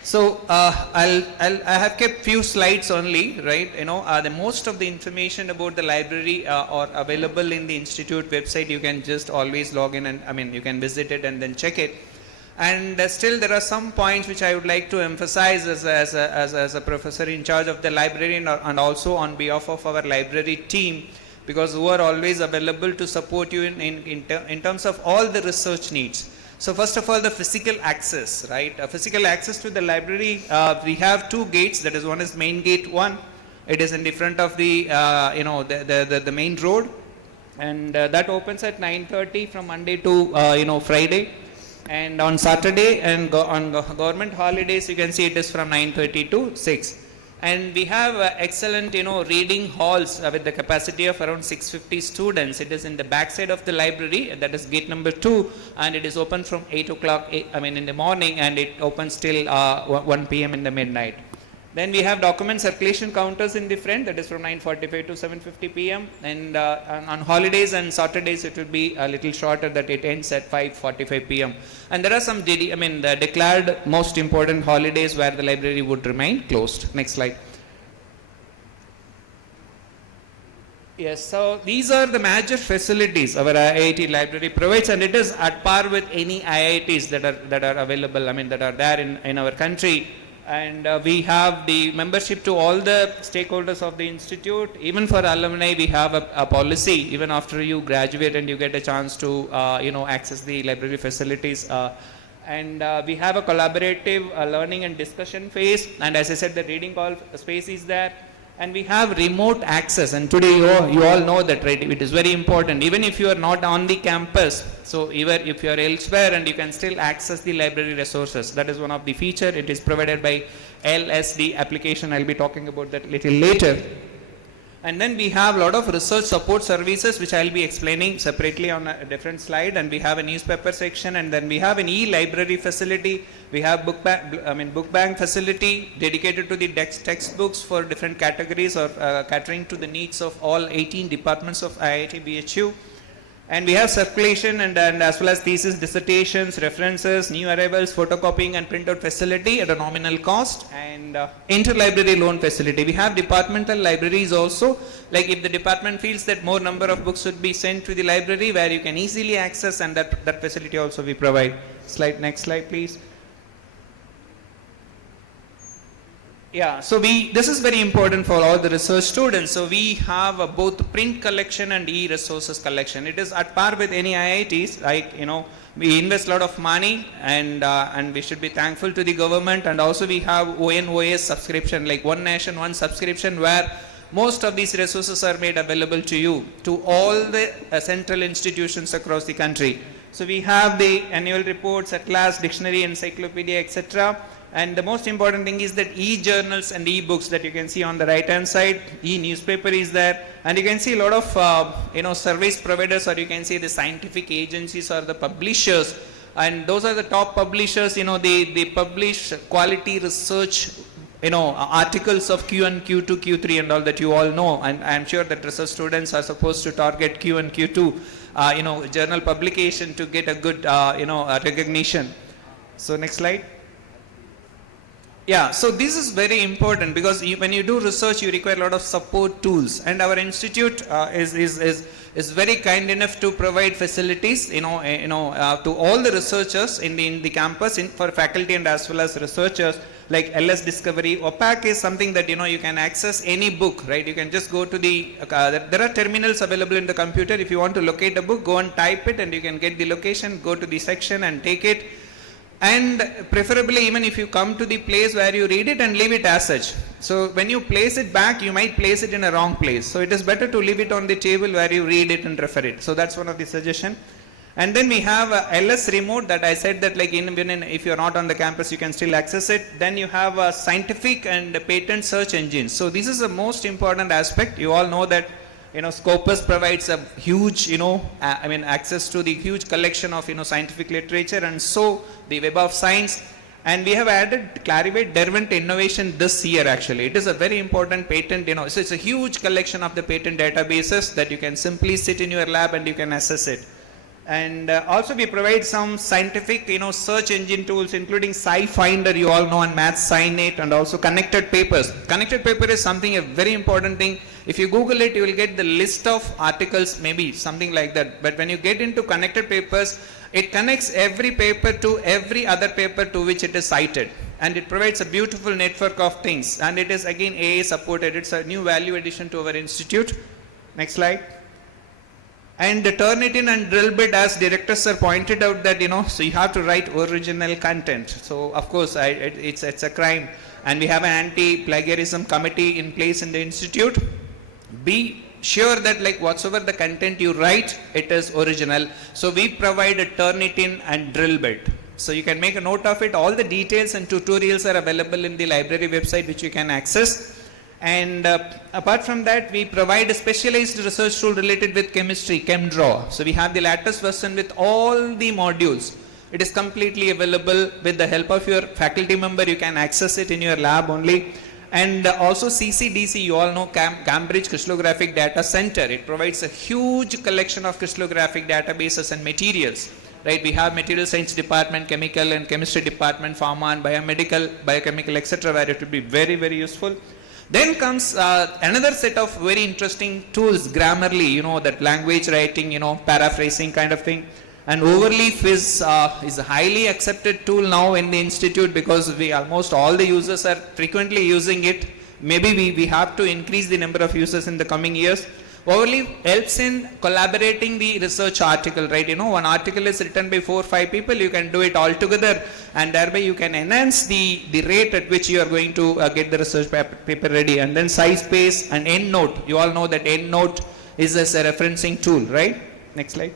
So I have kept few slides only, right? The most of the information about the library are available in the institute website. You can just always log in and you can visit it and then check it. And still there are some points which I would like to emphasize as a professor in charge of the library and also on behalf of our library team, because who are always available to support you in terms of all the research needs. So first of all, the physical access, right? Physical access to the library, we have two gates. That is, one is main gate 1. It is in the front of the, the main road. And that opens at 9:30 from Monday to, Friday. And on Saturday and on government holidays, you can see it is from 9:30 to 6. And we have excellent, reading halls with the capacity of around 650 students. It is in the back side of the library, that is gate number 2, and it is open from 8 o'clock, in the morning, and it opens till 1 p.m. in the midnight. Then we have document circulation counters in the front, that is from 9:45 to 7:50 p.m. And on holidays and Saturdays, it will be a little shorter, that it ends at 5:45 p.m. And there are some the declared most important holidays where the library would remain closed. Next slide. Yes, so these are the major facilities our IIT library provides, and it is at par with any IITs that are available, that are there in our country. And we have the membership to all the stakeholders of the institute. Even for alumni, we have a policy. Even after you graduate and you get a chance to access the library facilities. And we have a collaborative learning and discussion phase. And as I said, the reading hall space is there. And we have remote access, and today you all know that, right? It is very important. Even if you are not on the campus, so even if you are elsewhere, and you can still access the library resources. That is one of the feature. It is provided by LSD application. I'll be talking about that a little later. And then we have a lot of research support services, which I'll be explaining separately on a different slide. And we have a newspaper section, and then we have an e-library facility. We have book bank facility dedicated to the textbooks for different categories, or catering to the needs of all 18 departments of IIT BHU. And we have circulation and as well as thesis, dissertations, references, new arrivals, photocopying and printout facility at a nominal cost, and interlibrary loan facility. We have departmental libraries also, like if the department feels that more number of books should be sent to the library, where you can easily access, and that facility also we provide. Next slide please. Yeah, so this is very important for all the research students. So we have both print collection and e-resources collection. It is at par with any IITs. Like, we invest a lot of money, and we should be thankful to the government. And also we have ONOS subscription, like One Nation, One subscription, where most of these resources are made available to you, to all the central institutions across the country. So we have the annual reports, atlas, dictionary, encyclopedia, etc. And the most important thing is that e-journals and e-books that you can see on the right hand side. E-newspaper is there, and you can see a lot of service providers, or you can see the scientific agencies or the publishers, and those are the top publishers. They publish quality research articles of Q1, Q2, Q3 and all that you all know, and I'm sure that research students are supposed to target Q1, Q2 journal publication to get a good recognition. So next slide. Yeah, so this is very important, because when you do research, you require a lot of support tools, and our institute is very kind enough to provide facilities, to all the researchers in the campus, for faculty and as well as researchers. like LS Discovery. OPAC is something that, you can access any book, right? You can just go to the, there are terminals available in the computer. If you want to locate a book, go and type it and you can get the location, go to the section and take it. And preferably even if you come to the place where you read it and leave it as such. So when you place it back, you might place it in a wrong place. So it is better to leave it on the table where you read it and refer it. So that's one of the suggestion. And then we have LS Remote that I said that like if you're not on the campus, you can still access it. Then you have scientific and patent search engines. So this is the most important aspect. You all know that Scopus provides a huge, access to the huge collection of, scientific literature, and so the Web of Science. And we have added Clarivate Derwent Innovation this year actually. It is a very important patent, so it's a huge collection of the patent databases that you can simply sit in your lab and you can access it. And also we provide some scientific, search engine tools, including SciFinder, you all know, and MathSciNet, and also Connected Papers. Connected Paper is something, a very important thing. If you Google it, you will get the list of articles, maybe something like that. But when you get into Connected Papers, it connects every paper to every other paper to which it is cited. And it provides a beautiful network of things. And it is again AA supported. It's a new value addition to our institute. Next slide. And Turnitin and Drillbit, as director sir pointed out that, so you have to write original content. So of course, it's a crime. And we have an anti-plagiarism committee in place in the institute. Be sure that like whatsoever the content you write, it is original. So we provide a Turnitin and Drillbit. So you can make a note of it. All the details and tutorials are available in the library website, which you can access. And apart from that, we provide a specialized research tool related with chemistry, ChemDraw. So we have the latest version with all the modules. It is completely available. With the help of your faculty member, you can access it in your lab only. And also CCDC, you all know, Cambridge Crystallographic Data Center. It provides a huge collection of crystallographic databases and materials. Right? We have material science department, chemical and chemistry department, pharma and biomedical, biochemical, etc., where it will be very, very useful. Then comes another set of very interesting tools, Grammarly, that language writing, paraphrasing kind of thing. And Overleaf is a highly accepted tool now in the institute because almost all the users are frequently using it. Maybe we have to increase the number of users in the coming years. Overleaf helps in collaborating the research article, right? One article is written by 4 or 5 people, you can do it all together, and thereby you can enhance the rate at which you are going to get the research paper ready. And then SciSpace and EndNote, you all know that EndNote is a referencing tool, right? Next slide.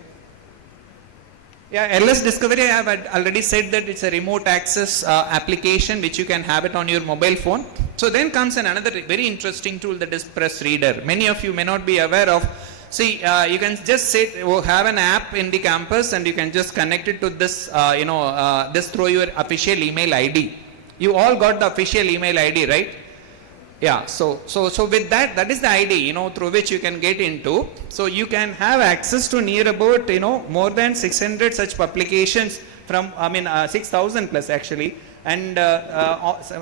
Yeah, LS Discovery, I have already said that it's a remote access application which you can have it on your mobile phone. So then comes another very interesting tool, that is Press Reader. Many of you may not be aware of. See, you can just have an app in the campus and you can just connect it to this, this through your official email ID. You all got the official email ID, right? Yeah, so with that is the ID, through which you can get into. So you can have access to near about, more than 600 such publications from, 6,000 plus actually. And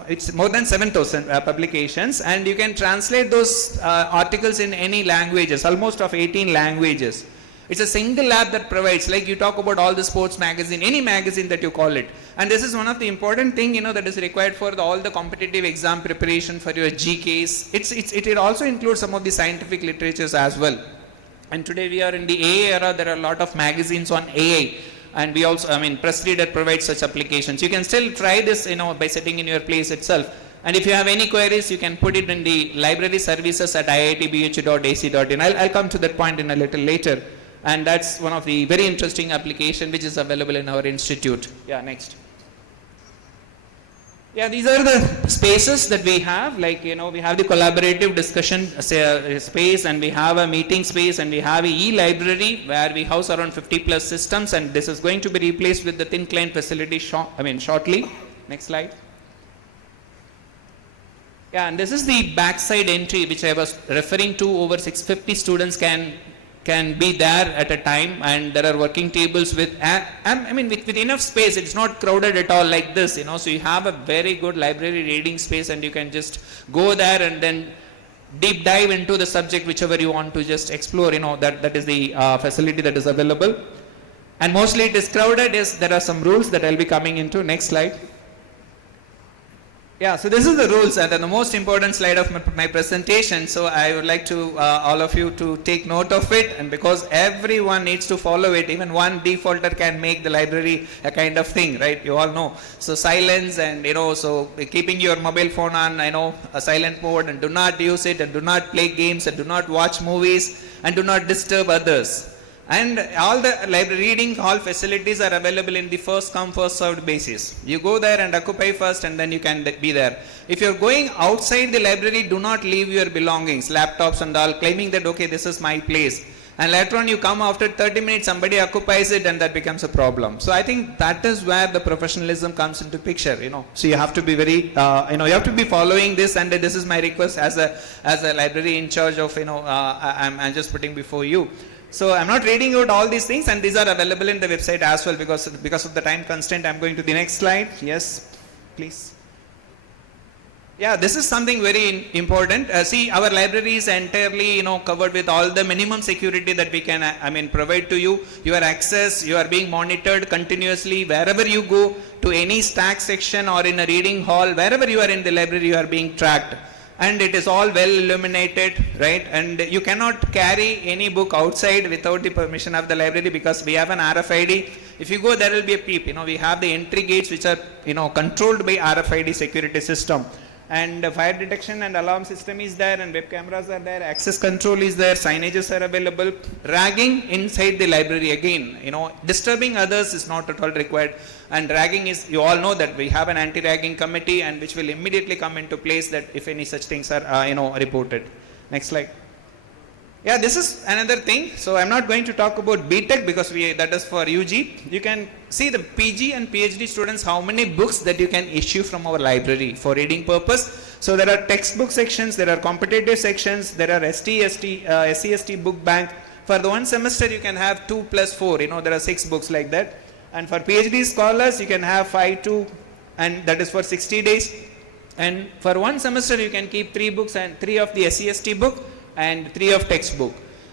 it's more than 7,000 publications. And you can translate those articles in any languages, almost of 18 languages. It's a single app that provides, like you talk about all the sports magazine, any magazine that you call it. And this is one of the important thing, that is required for all the competitive exam preparation for your GKs. It also includes some of the scientific literatures as well. And today we are in the AI era. There are a lot of magazines on AI. And we also, Press Reader provides such applications. You can still try this, by sitting in your place itself. And if you have any queries, you can put it in the library services at iitbhu.ac.in. I'll come to that point in a little later. And that's one of the very interesting application which is available in our institute. Yeah, next. Yeah, these are the spaces that we have. Like, we have the collaborative discussion space, and we have a meeting space, and we have a e-library where we house around 50 plus systems, and this is going to be replaced with the thin client facility shortly. Next slide. Yeah, and this is the backside entry which I was referring to. Over 650 students can be there at a time, and there are working tables with enough space. It's not crowded at all like this, so you have a very good library reading space, and you can just go there and then deep dive into the subject whichever you want to just explore. That is the facility that is available. And mostly it is crowded. There are some rules that I'll be coming into. Next slide. Yeah, so this is the rules and the most important slide of my presentation. So I would like to all of you to take note of it, and because everyone needs to follow it, even one defaulter can make the library a kind of thing, right? You all know. So silence and so keeping your mobile phone on a silent mode, and do not use it, and do not play games, and do not watch movies, and do not disturb others. And all the library reading hall facilities are available in the first come first served basis. You go there and occupy first, and then you can be there. If you're going outside the library, do not leave your belongings, laptops and all, claiming that okay, this is my place. And later on you come after 30 minutes, somebody occupies it, and that becomes a problem. So I think that is where the professionalism comes into picture, So you have to be very, you have to be following this, and this is my request as a library in charge of, I'm just putting before you. So I'm not reading out all these things, and these are available in the website as well, because of the time constraint. I'm going to the next slide. Yes, please. Yeah, this is something very important. See, our library is entirely, covered with all the minimum security that we can, provide to you. Your access, you are being monitored continuously wherever you go, to any stack section or in a reading hall, wherever you are in the library, you are being tracked. And it is all well illuminated, right? And you cannot carry any book outside without the permission of the library, because we have an RFID. If you go, there will be a peep. We have the entry gates which are, controlled by RFID security system. And fire detection and alarm system is there, and web cameras are there, access control is there, signages are available. Ragging inside the library, again, disturbing others is not at all required. And ragging is, you all know that we have an anti-ragging committee, and which will immediately come into place that if any such things are, reported. Next slide. Yeah, this is another thing. So I'm not going to talk about BTech, because that is for UG. You can see the PG and PhD students, how many books that you can issue from our library for reading purpose. So there are textbook sections, there are competitive sections, there are SCST book bank. For the one semester you can have 2 plus 4, there are 6 books like that. And for PhD scholars you can have 5 to, and that is for 60 days. And for one semester you can keep 3 books, and 3 of the SCST book and 3 of textbook.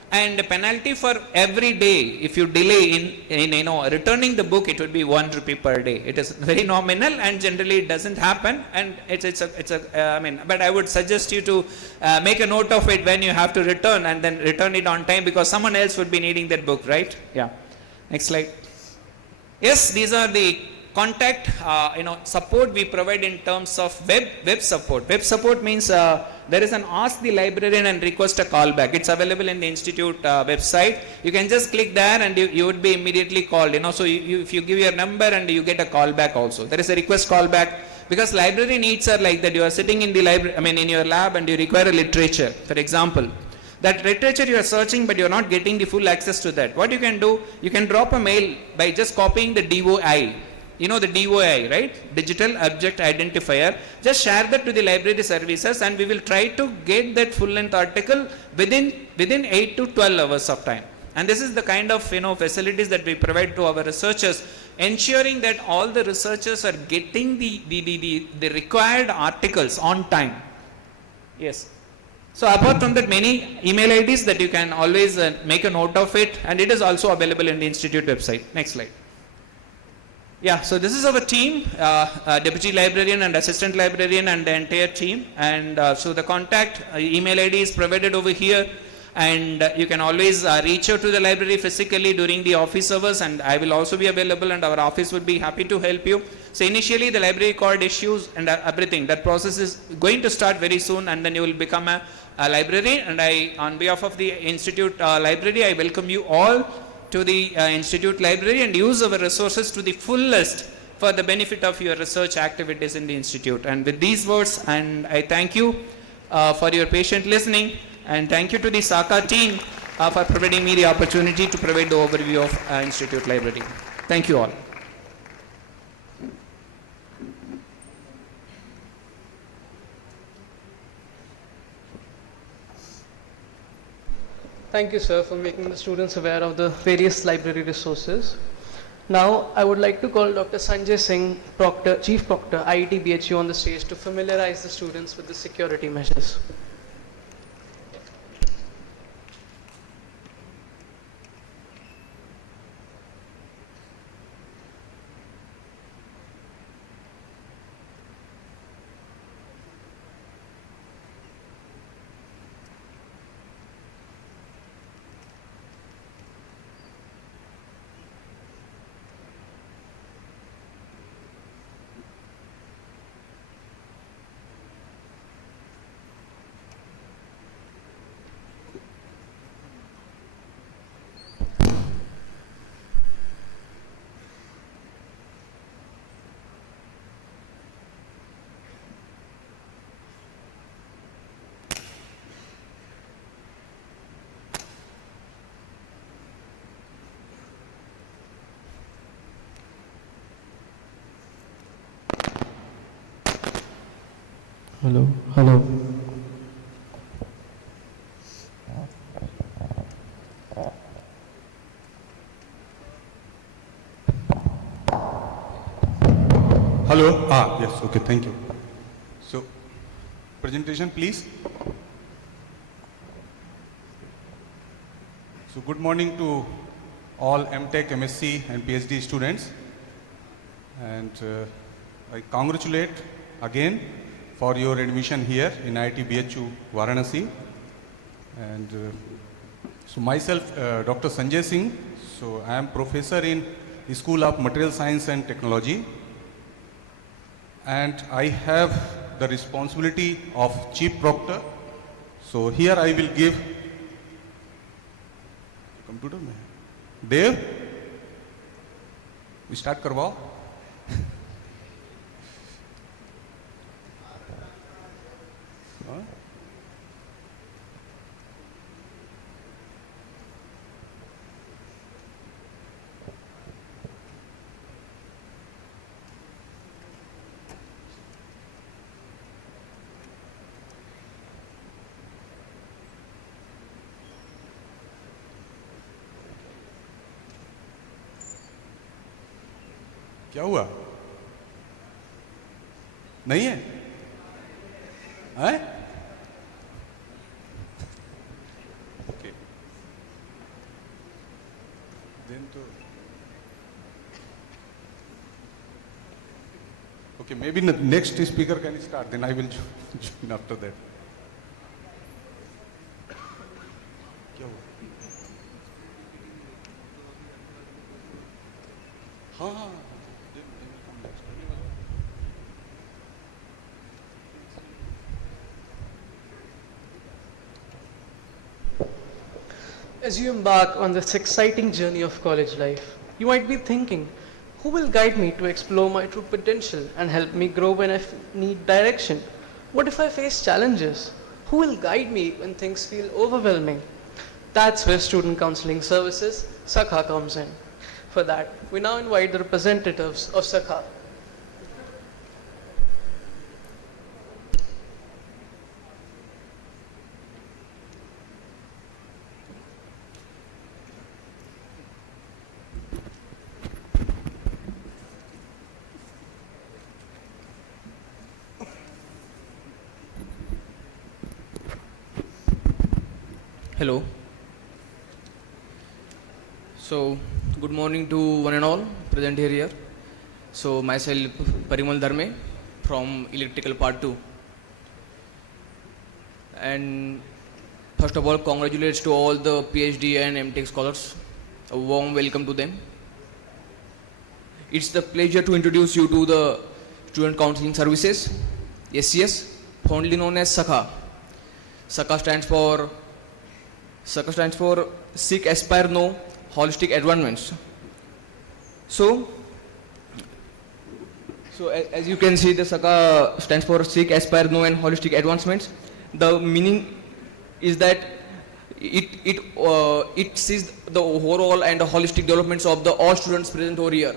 And the penalty for every day, if you delay in returning the book, it would be 1 rupee per day. It is very nominal, and generally it doesn't happen. And but I would suggest you to make a note of it when you have to return, and then return it on time, because someone else would be needing that book, right? Yeah. Next slide. Yes, these are the contact, support we provide in terms of web support. Web support means there is an ask the librarian and request a callback. It's available in the institute website. You can just click there, and you would be immediately called. So if you give your number, and you get a callback also. There is a request callback, because library needs are like that. You are sitting in the library, in your lab, and you require a literature, for example. That literature you are searching, but you are not getting the full access to that. What you can do, you can drop a mail by just copying the DOI. The DOI, right? Digital Object Identifier. Just share that to the library services, and we will try to get that full length article within 8 to 12 hours of time. And this is the kind of facilities that we provide to our researchers, ensuring that all the researchers are getting the required articles on time. Yes. So apart from that, many email IDs that you can always make a note of it, and it is also available in the institute website. Next slide. Yeah, so this is our team, deputy librarian and assistant librarian and the entire team. And so the contact email ID is provided over here, and you can always reach out to the library physically during the office hours, and I will also be available, and our office would be happy to help you. So initially the library card issues and everything, that process is going to start very soon, and then you will become a library. And I, on behalf of the institute library, I welcome you all to the institute library, and use our resources to the fullest for the benefit of your research activities in the institute. And with these words, and I thank you for your patient listening, and thank you to the SACA team for providing me the opportunity to provide the overview of institute library. Thank you all. Thank you, sir, for making the students aware of the various library resources. Now, I would like to call Dr. Sanjay Singh, Chief Proctor, IIT BHU, on the stage to familiarize the students with the security measures. Hello, hello. Hello. Yes. Okay. Thank you. So, presentation, please. So, good morning to all MTech, MSc, and PhD students. And I congratulate again for your admission here in IIT BHU Varanasi. And so myself, Dr. Sanjay Singh. So I am professor in the School of Material Science and Technology. And I have the responsibility of chief proctor. So here I will give computer mein Dev, we start karwao. क्या हुआ नहीं है हैं okay then तो okay maybe next speaker can start then I will join after that क्या हुआ हाँ हाँ As you embark on this exciting journey of college life, you might be thinking, who will guide me to explore my true potential and help me grow when I need direction? What if I face challenges? Who will guide me when things feel overwhelming? That's where Student Counseling Services, SAKHA, comes in. For that, we now invite the representatives of SAKHA. Hello. So, good morning to one and all present here. So, myself Parimal Dharme from Electrical Part 2. And first of all, congratulations to all the PhD and MTech scholars. A warm welcome to them. It's the pleasure to introduce you to the Student Counseling Services, SCS, fondly known as SAKHA. SAKHA stands for Seek, Aspire, Know, Holistic Advancements. So as you can see, the SAKHA stands for Seek, Aspire, Know, and Holistic Advancements. The meaning is that it sees the overall and the holistic developments of the all students present over here.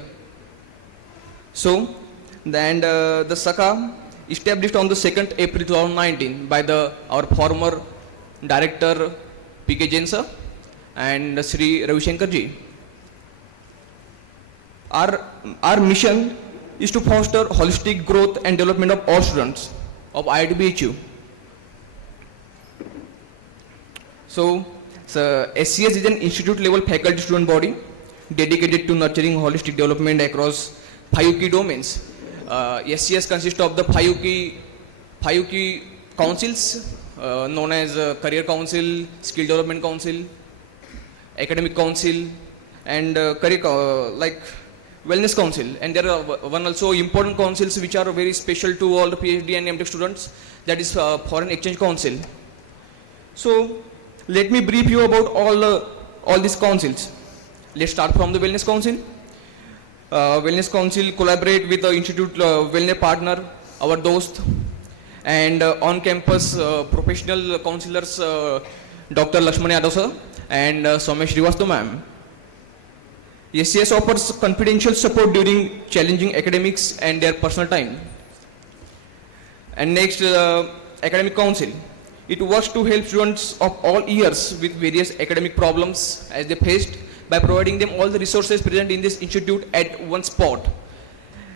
So, the SAKHA established on the 2nd April 2019 by our former director P.K. Jain sir and Sri Ravi Shankar ji. Our mission is to foster holistic growth and development of all students of IIT BHU. So SCS is an institute level faculty student body dedicated to nurturing holistic development across 5 key domains. SCS consists of the 5 key councils known as Career Council, Skill Development Council, Academic Council, and Wellness Council. And there are one also important councils which are very special to all the PhD and MTech students, that is Foreign Exchange Council. So let me brief you about all these councils. Let's start from the Wellness Council. Wellness Council collaborate with the Institute Wellness partner, our Dost, and on-campus professional counselors Dr. Lakshman Yadav sir and Somesh Srivastava ma'am. SCS offers confidential support during challenging academics and their personal time. And next, academic council. It works to help students of all years with various academic problems as they faced by providing them all the resources present in this institute at one spot.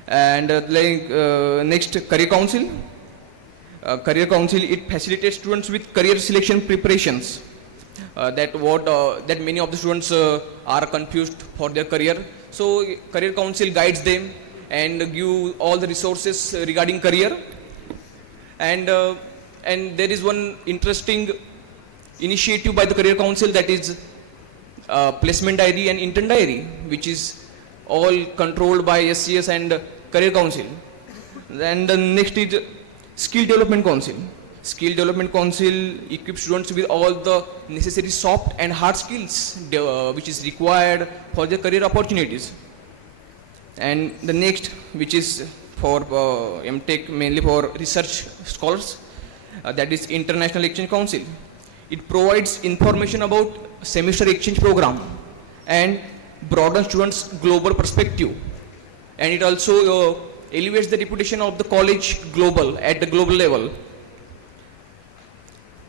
And next, career council. Career council, it facilitates students with career selection preparations. That many of the students are confused for their career. So career council guides them and give all the resources regarding career. And there is one interesting initiative by the career council, that is placement diary and intern diary, which is all controlled by SCS and career council. Then the next is skill development council. Skill development council equips students with all the necessary soft and hard skills which is required for their career opportunities. And the next, which is for MTech, mainly for research scholars, that is International Exchange Council. It provides information about semester exchange program and broadens students' global perspective. And it also elevates the reputation of the college at the global level.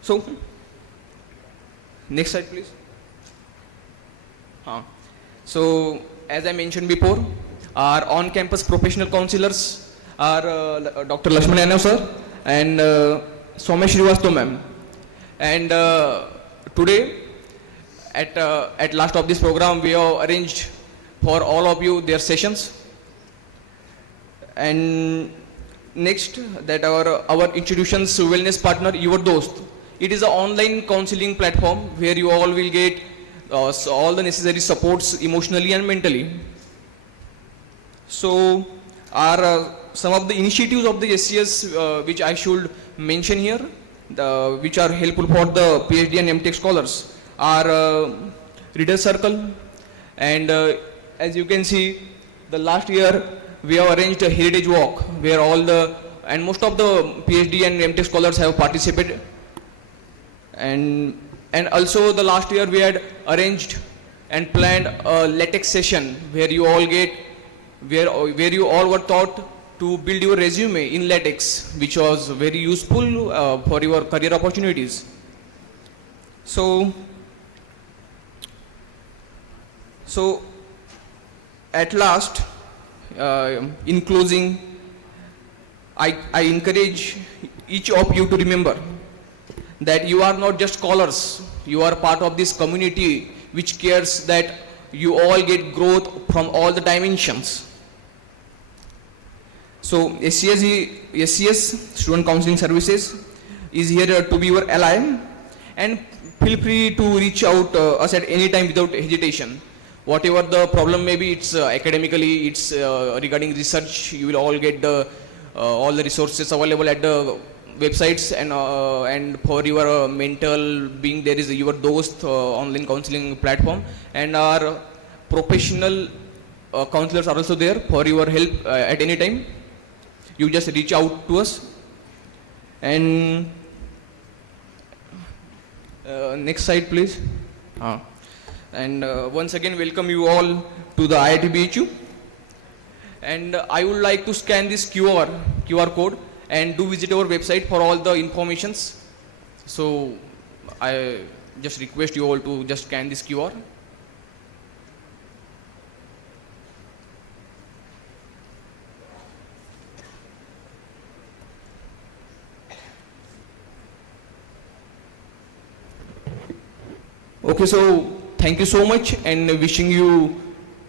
So, next slide please. So, as I mentioned before, our on-campus professional counselors are Dr. Lakshman Yadav sir and Somesh Srivastava ma'am. And today, at last of this program, we have arranged for all of you their sessions. And next, that our institution's wellness partner, Your Dost. It is an online counseling platform where you all will get all the necessary supports emotionally and mentally. So, some of the initiatives of the SCS which I should mention here, which are helpful for the PhD and MTech scholars, are Reader Circle. And as you can see, the last year we have arranged a heritage walk where most of the PhD and MTech scholars have participated. And also the last year we had arranged and planned a latex session where you all were taught to build your resume in latex, which was very useful for your career opportunities. So at last, in closing, I encourage each of you to remember that you are not just scholars, you are part of this community which cares that you all get growth from all the dimensions. So SCS, Student Counseling Services, is here to be your ally, and feel free to reach out us at any time without hesitation. Whatever the problem may be, it's academically, it's regarding research, you will all get all the resources available at the websites, and for your mental being, there is Your Dost online counseling platform, and our professional counselors are also there for your help at any time. You just reach out to us. And next slide please. And once again, welcome you all to the IIT BHU. And I would like to scan this QR code and do visit our website for all the informations. So I just request you all to just scan this QR. Okay, so thank you so much, and wishing you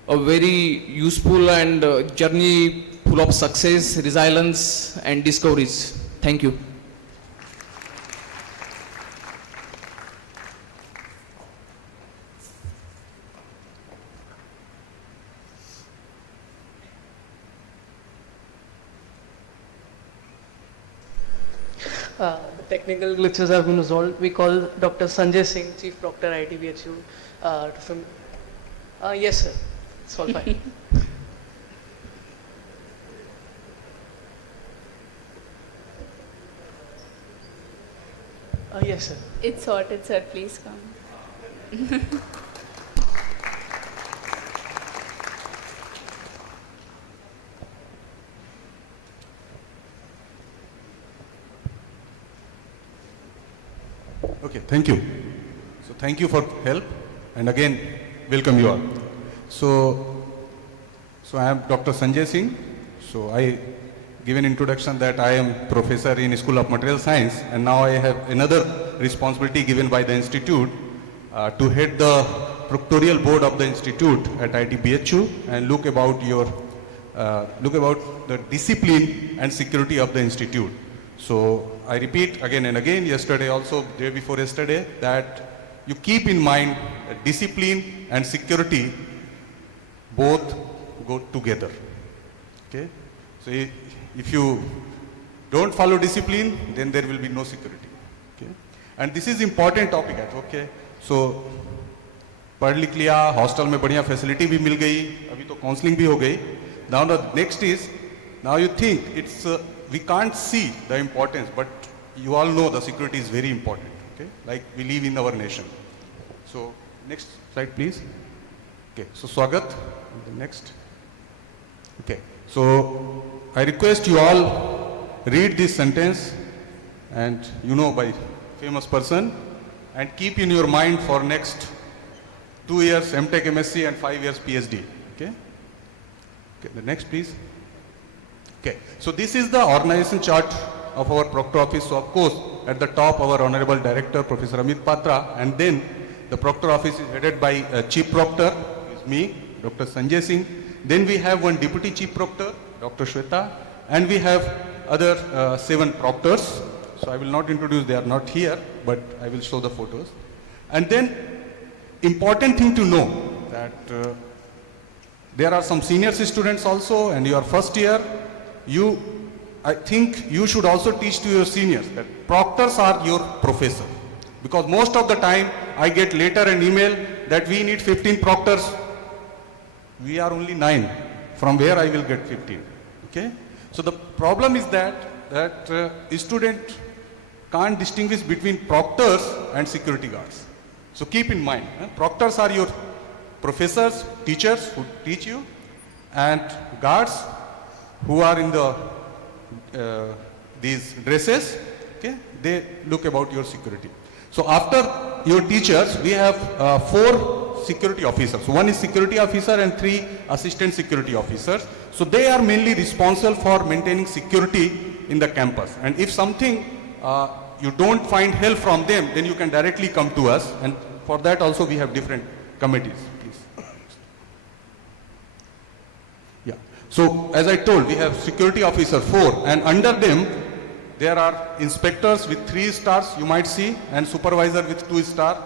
a very useful and journey full of success, resilience and discoveries. Thank you. The technical glitches have been resolved. We call Dr. Sanjay Singh, Chief Proctor, IIT BHU. Yes, sir. It's all fine. Yes, sir. It's sorted, sir. Please come. Okay, thank you. So thank you for help, and again, welcome you all. So I am Dr. Sanjay Singh. So I give an introduction that I am professor in School of Material Science, and now I have another responsibility given by the institute to head the proctoral board of the institute at IIT BHU and look about the discipline and security of the institute. So I repeat again and again, yesterday also, day before yesterday, that you keep in mind that discipline and security both go together. Okay? So if you don't follow discipline, then there will be no security. Okay? And this is important topic. Okay? So पढ़ लिख लिया, hostel में बढ़िया facility भी मिल गई, अभी तो counselling भी हो गई. Now the next is, now you think it's we can't see the importance, but you all know the security is very important. Okay, like we live in our nation. So next slide, please. Okay, so Swagat, the next. Okay, so I request you all read this sentence, and you know by famous person, and keep in your mind for next 2 years MTech MSc and 5 years PhD. Okay. Okay, the next please. Okay, so this is the organization chart of our proctor office. So of course, at the top our honorable director Professor Amit Patra, and then the proctor office is headed by chief proctor, is me, Dr. Sanjay Singh. Then we have one deputy chief proctor, Dr. Shweta, and we have other 7 proctors. So I will not introduce, they are not here, but I will show the photos. And then important thing to know that there are some senior students also, and your first year, I think you should also teach to your seniors that proctors are your professor. Because most of the time I get later an email that we need 15 proctors. We are only 9. From where I will get 15? Okay? So the problem is that a student can't distinguish between proctors and security guards. So keep in mind, proctors are your professors, teachers who teach you, and guards who are in these dresses, okay, they look about your security. So after your teachers, we have 4 security officers. So 1 is security officer and 3 assistant security officers. So they are mainly responsible for maintaining security in the campus. And if something you don't find help from them, then you can directly come to us, and for that also we have different committees. Please. Yeah. So as I told, we have security officer 4, and under them there are inspectors with 3 stars, you might see, and supervisor with 2 stars,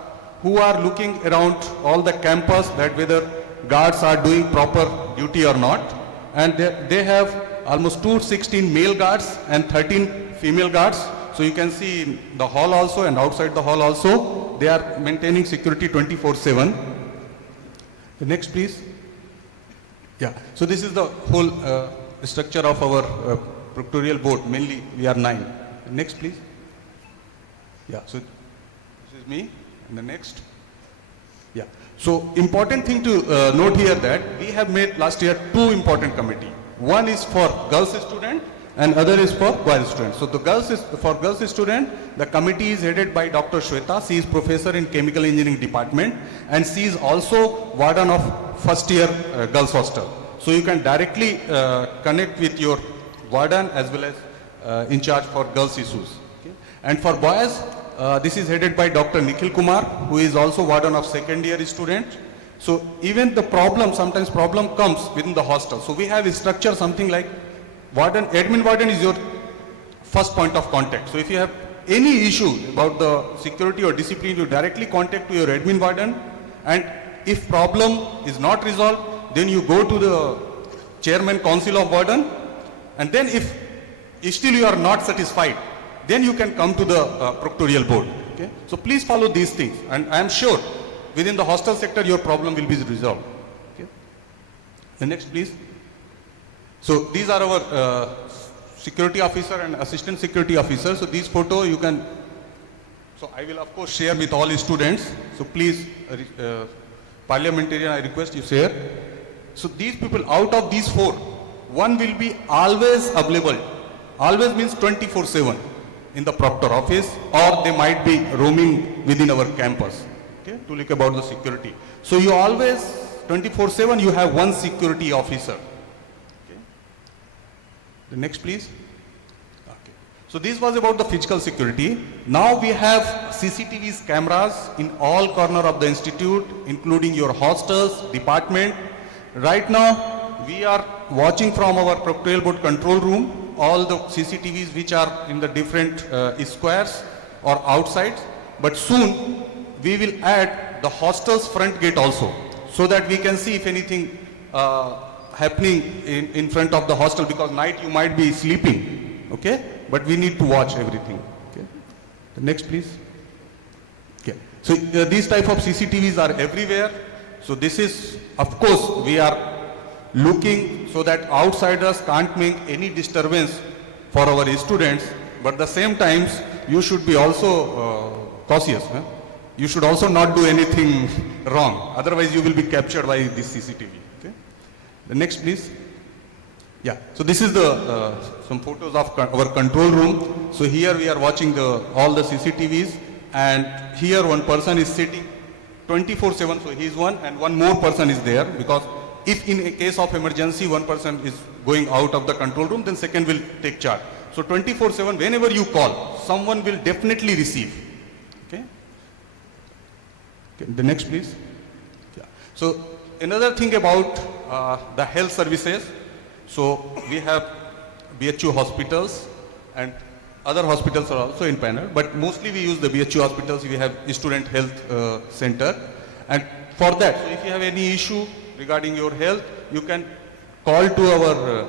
who are looking around all the campus that whether guards are doing proper duty or not. And they have almost 216 male guards and 13 female guards. So you can see in the hall also and outside the hall also, they are maintaining security 24/7. The next please. Yeah, so this is the whole structure of our proctorial board. Mainly we are 9. Next please. Yeah, so this is me, and the next. Yeah, so important thing to note here that we have made last year 2 important committee. One is for girls student and other is for boys students. So for girls student, the committee is headed by Dr. Shweta. She is professor in chemical engineering department, and she is also warden of first year girls hostel. So you can directly connect with your warden as well as in charge for girls issues. Okay? And for boys, this is headed by Dr. Nikhil Kumar, who is also warden of second year student. So even the sometimes problem comes within the hostel. So we have a structure something like warden, admin warden is your first point of contact. So if you have any issue about the security or discipline, you directly contact to your admin warden, and if problem is not resolved, then you go to the chairman council of warden, and then if still you are not satisfied, then you can come to the proctorial board. Okay? So please follow these things, and I am sure within the hostel sector your problem will be resolved. Okay? The next please. So these are our security officer and assistant security officer. So these photo you can, so I will of course share with all students. So please, parliamentarian, I request you share. So these people, out of these 4, one will be always available. Always means 24/7. in the proctor office, or they might be roaming within our campus, okay, to look about the security. So you always, 24/7, you have one security officer. Okay. The next, please. Okay. So this was about the physical security. Now we have CCTVs cameras in all corner of the institute, including your hostels, department. Right now, we are watching from our proctoral board control room all the CCTVs which are in the different squares or outside. But soon we will add the hostel's front gate also, so that we can see if anything happening in front of the hostel, because night you might be sleeping, okay? But we need to watch everything. Okay. The next, please. Okay. So these type of CCTVs are everywhere. So this is, of course, we are looking so that outsiders can't make any disturbance for our students, but at the same times you should be also cautious. You should also not do anything wrong, otherwise you will be captured by this CCTV. Okay? The next, please. Yeah, so this is the some photos of our control room. So here we are watching all the CCTVs, and here one person is sitting 24/7, so he is one, and one more person is there, because if in a case of emergency one person is going out of the control room, then second will take charge. So 24/7, whenever you call, someone will definitely receive. Okay. Okay, the next, please. Yeah. So another thing about the health services. So we have BHU hospitals, and other hospitals are also in panel, but mostly we use the BHU hospitals. We have student health center, and for that, so if you have any issue regarding your health, you can call to our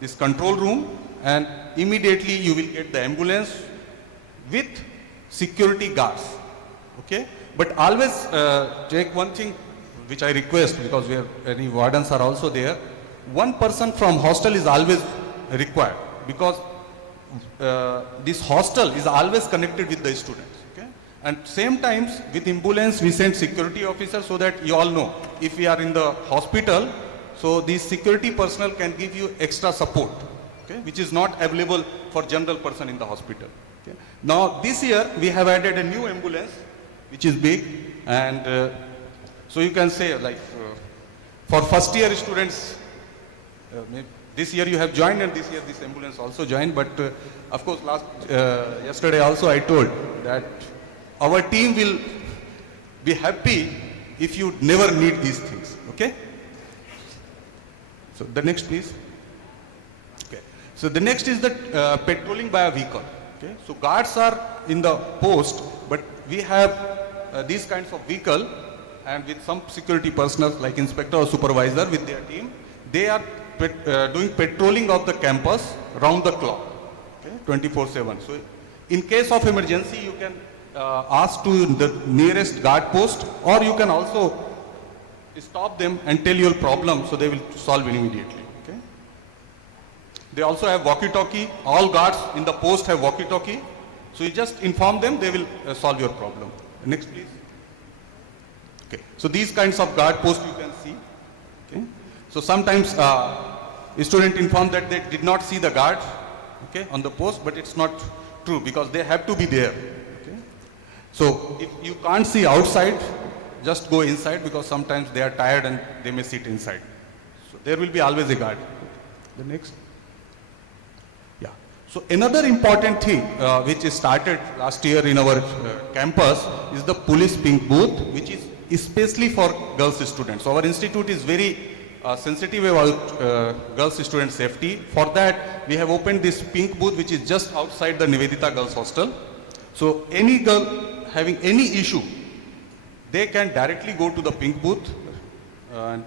this control room, and immediately you will get the ambulance with security guards. Okay, but always check one thing which I request, because we have any wardens are also there. One person from hostel is always required, because this hostel is always connected with the students. Okay, and same times with ambulance we send security officers, so that you all know if we are in the hospital, so these security personnel can give you extra support, okay, which is not available for general person in the hospital. Okay. Now this year we have added a new ambulance which is big, and so you can say, like for first year students, this year you have joined, and this year this ambulance also joined, but of course yesterday also I told that our team will be happy if you never need these things. Okay. So the next, please. Okay. So the next is the patrolling by a vehicle. Okay. So guards are in the post, but we have these kinds of vehicle, and with some security personnel like inspector or supervisor with their team, they are doing patrolling of the campus round the clock, okay, 24/7. So in case of emergency, you can ask to the nearest guard post, or you can also stop them and tell your problem, so they will solve it immediately. Okay. They also have walkie-talkie. All guards in the post have walkie-talkie, so you just inform them, they will solve your problem. Next, please. Okay. So these kinds of guard posts you can see. Okay. So sometimes student inform that they did not see the guard, okay, on the post, but it's not true, because they have to be there. Okay. So if you can't see outside, just go inside, because sometimes they are tired and they may sit inside. So there will be always a guard. The next. Yeah. So another important thing which is started last year in our campus is the police pink booth, which is especially for girls students. So our institute is very sensitive about girls student safety. For that, we have opened this pink booth, which is just outside the Nivedita Girls Hostel. So any girl having any issue, they can directly go to the pink booth, and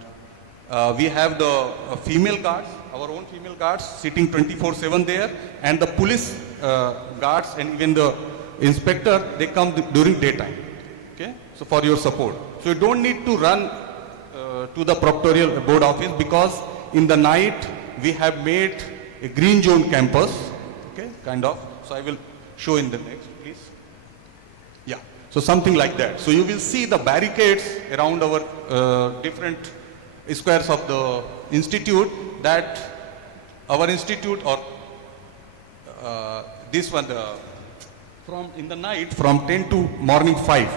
we have the female guards, our own female guards sitting 24/7 there, and the police guards and even the inspector, they come during daytime. Okay, so for your support. So you don't need to run to the proctorial board office, because in the night we have made a green zone campus, okay, kind of. So I will show in the next, please. Yeah, so something like that. So you will see the barricades around our different squares of the institute, that our institute, or this one, from in the night from 10 to morning 5,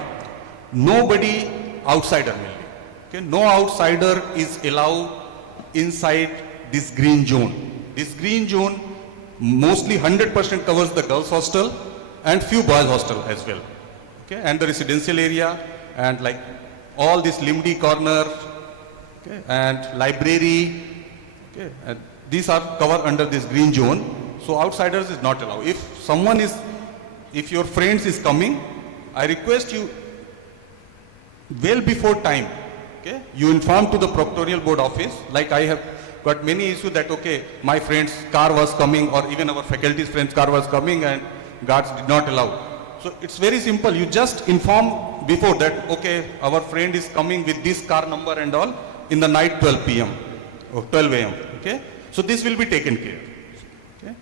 nobody outsider will be. Okay? No outsider is allowed inside this green zone. This green zone mostly 100% covers the girls hostel and few boys hostel as well. Okay? And the residential area and like all this Limdi corner, okay, and library, okay, and these are covered under this green zone. So outsiders is not allowed. If your friends is coming, I request you well before time, okay, you inform to the proctorial board office. Like I have got many issues that, okay, my friend's car was coming or even our faculty's friend's car was coming and guards did not allow. So it's very simple. You just inform before that, okay, our friend is coming with this car number and all in the night 12 p.m. or 12 a.m. Okay. So this will be taken care. Okay.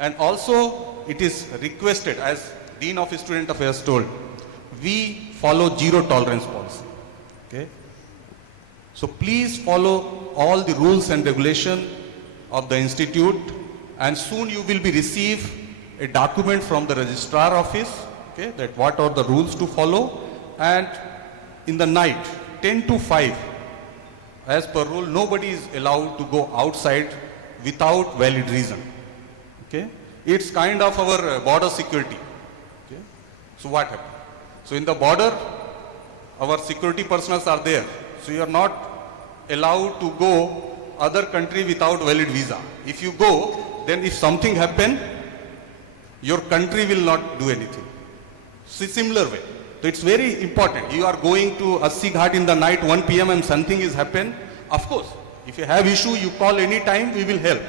And also it is requested, as Dean of Student Affairs told, we follow zero tolerance policy. Okay. So please follow all the rules and regulation of the institute, and soon you will be receive a document from the registrar office, okay, that what are the rules to follow. And in the night 10 to 5, as per rule, nobody is allowed to go outside without valid reason. Okay. It's kind of our border security. Okay. So what happened? So in the border, our security personnel are there. So you are not allowed to go other country without valid visa. If you go, then if something happen, your country will not do anything. Similar way. So it's very important. You are going to Assi Ghat in the night 1 p.m. and something is happened. Of course, if you have issue, you call any time, we will help.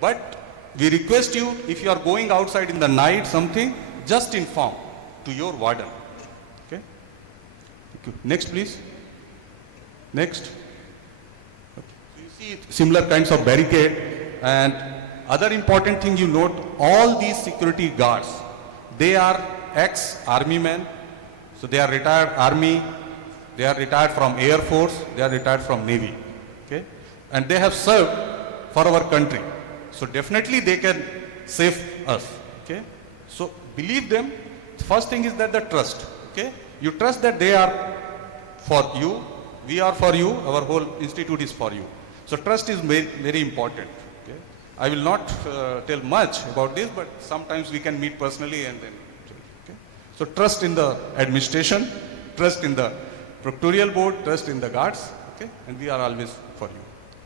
But we request you, if you are going outside in the night, something, just inform to your warden. Okay. Thank you. Next, please. Next. Okay. So you see similar kinds of barricade, and other important thing you note, all these security guards, they are ex-army men. So they are retired army, they are retired from Air Force, they are retired from Navy. Okay. And they have served for our country. So definitely they can save us. Okay. So believe them. First thing is that the trust. Okay. You trust that they are for you, we are for you, our whole institute is for you. So trust is very, very important. Okay. I will not tell much about this, but sometimes we can meet personally and then. Okay. So trust in the administration, trust in the proctorial board, trust in the guards. Okay. And we are always for you.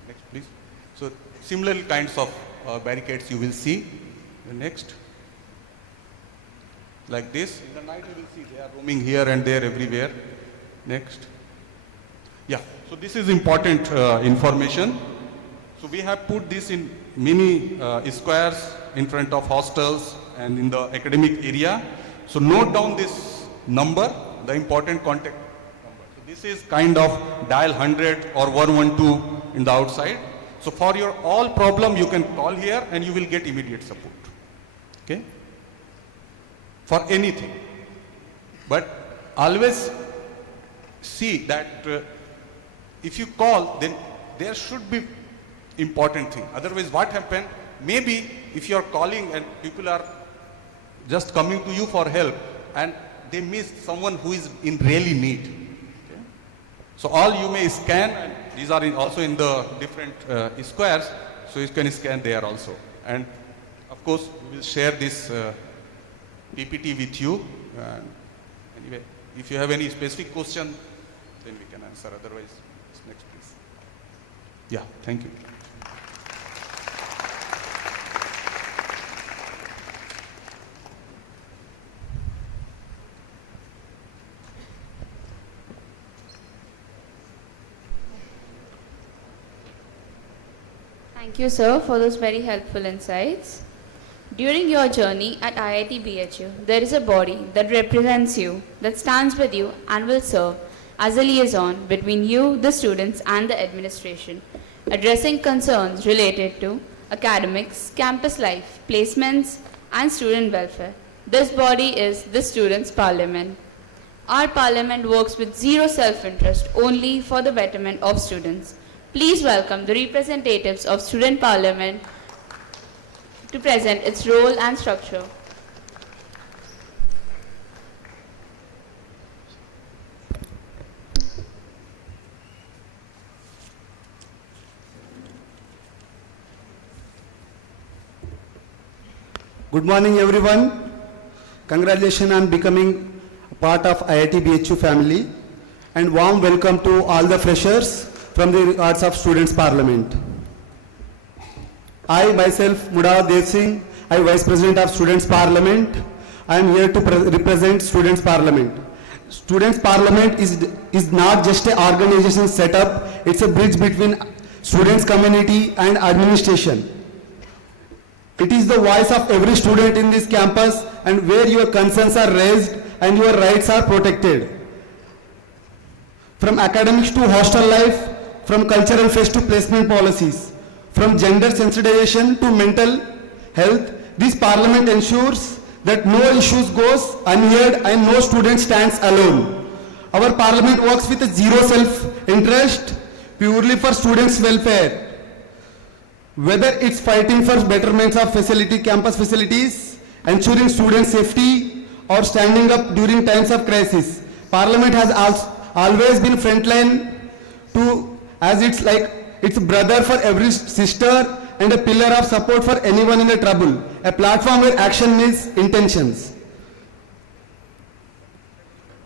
Next, please. So similar kinds of barricades you will see. The next. Like this. In the night you will see they are roaming here and there everywhere. Next. Yeah. So this is important information. So we have put this in many squares in front of hostels and in the academic area. So note down this number, the important contact number. So this is kind of dial 100 or 112 in the outside. So for your all problem, you can call here and you will get immediate support. Okay? For anything. But always see that if you call, then there should be important thing. Otherwise, what happen? Maybe if you are calling and people are just coming to you for help and they miss someone who is in really need. Okay? So all you may scan, and these are also in the different squares, so you can scan there also. And of course, we will share this PPT with you. Anyway, if you have any specific question, then we can answer. Otherwise, next please. Yeah, thank you. Thank you, sir, for those very helpful insights. During your journey at IIT BHU, there is a body that represents you, that stands with you and will serve as a liaison between you, the students, and the administration, addressing concerns related to academics, campus life, placements, and student welfare. This body is the Students' Parliament. Our parliament works with zero self-interest, only for the betterment of students. Please welcome the representatives of Student Parliament to present its role and structure. Good morning, everyone. Congratulations on becoming a part of IIT BHU family, and warm welcome to all the freshers from the Arts of Students Parliament. I myself, Mudawar Dev Singh, I am Vice President of Students Parliament. I am here to represent Students Parliament. Students Parliament is not just an organization set up, it's a bridge between students community and administration. It is the voice of every student in this campus and where your concerns are raised and your rights are protected. From academics to hostel life, from cultural fest to placement policies, from gender sensitization to mental health, this parliament ensures that no issues goes unheard and no student stands alone. Our parliament works with zero self-interest, purely for students' welfare. Whether it's fighting for betterments of campus facilities, ensuring student safety, or standing up during times of crisis, Parliament has always been frontline to, as it's like its brother for every sister and a pillar of support for anyone in the trouble, a platform where action meets intentions.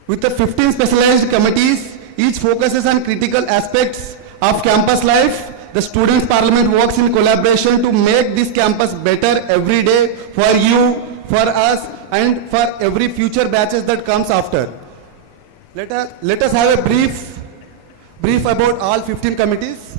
With the 15 specialized committees, each focuses on critical aspects of campus life. The Students' Parliament works in collaboration to make this campus better every day for you, for us, and for every future batches that comes after. Let us have a brief about all 15 committees.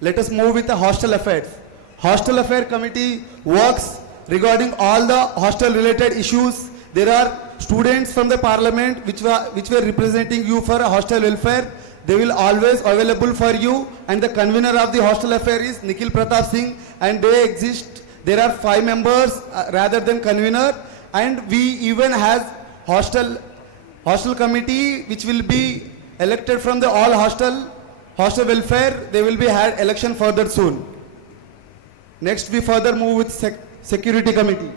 Let us move with the hostel affairs. Hostel Affair Committee works regarding all the hostel related issues. There are students from the parliament which were representing you for hostel welfare. They will always available for you, and the convener of the hostel affair is Nikhil Pratap Singh, and they exist. There are 5 members rather than convener, and we even has hostel committee which will be elected from the all hostel welfare. They will be had election further soon. Next we further move with security committee.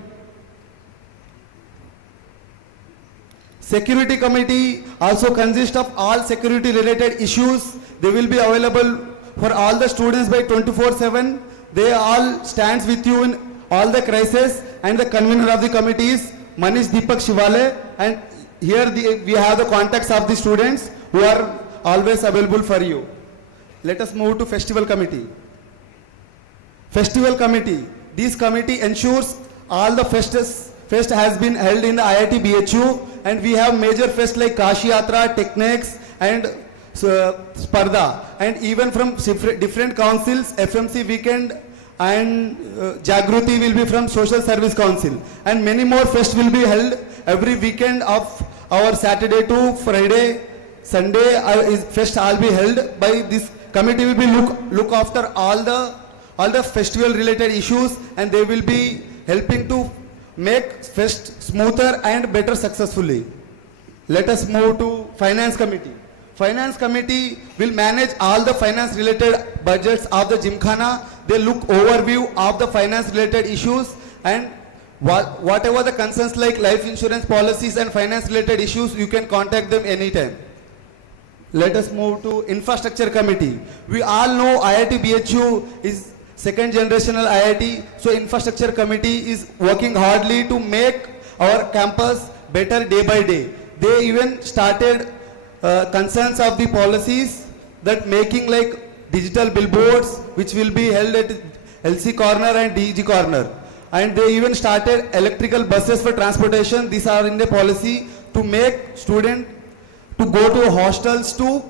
Security committee also consists of all security related issues. They will be available for all the students by 24/7. They all stands with you in all the crises, and the convener of the committee is Manish Deepak Shivale, and here we have the contacts of the students who are always available for you. Let us move to festival committee. Festival committee. This committee ensures all the fest has been held in the IIT BHU, and we have major fests like Kashi Yatra, Technics, and Sparda, and even from different councils, FMC Weekend and Jagruti will be from Social Service Council, and many more fests will be held every weekend of our Saturday to Friday. Sunday fest all be held by this committee. Will be look after all the festival related issues, and they will be helping to make fest smoother and better successfully. Let us move to finance committee. Finance committee will manage all the finance related budgets of the Gymkhana. They look overview of the finance related issues, and whatever the concerns like life insurance policies and finance related issues, you can contact them anytime. Let us move to infrastructure committee. We all know IIT BHU is second generational IIT, so infrastructure committee is working hardly to make our campus better day by day. They even started concerns of the policies that making like digital billboards which will be held at LC corner and DG corner, and they even started electrical buses for transportation. These are in the policy to make student to go to hostels to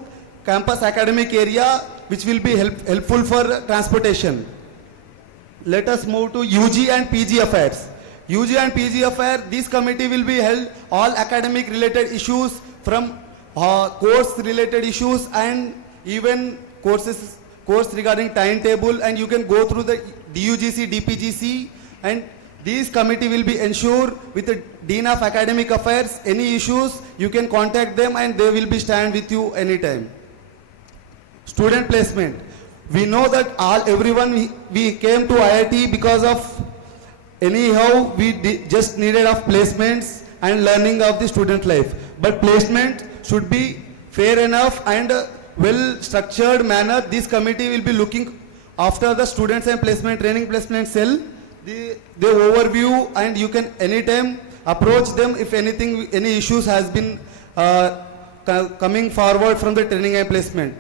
campus academic area, which will be helpful for transportation. Let us move to UG and PG affairs. UG and PG affair, this committee will be held all academic related issues from course related issues and even course regarding timetable, and you can go through the DUGC, DPGC, and this committee will be ensure with the Dean of Academic Affairs, any issues you can contact them and they will be stand with you anytime. Student placement. We know that everyone we came to IIT because of anyhow we just needed of placements and learning of the student life, but placement should be fair enough and well structured manner. This committee will be looking after the students and placement training placement cell, the overview, and you can anytime approach them if anything, any issues has been coming forward from the training and placement.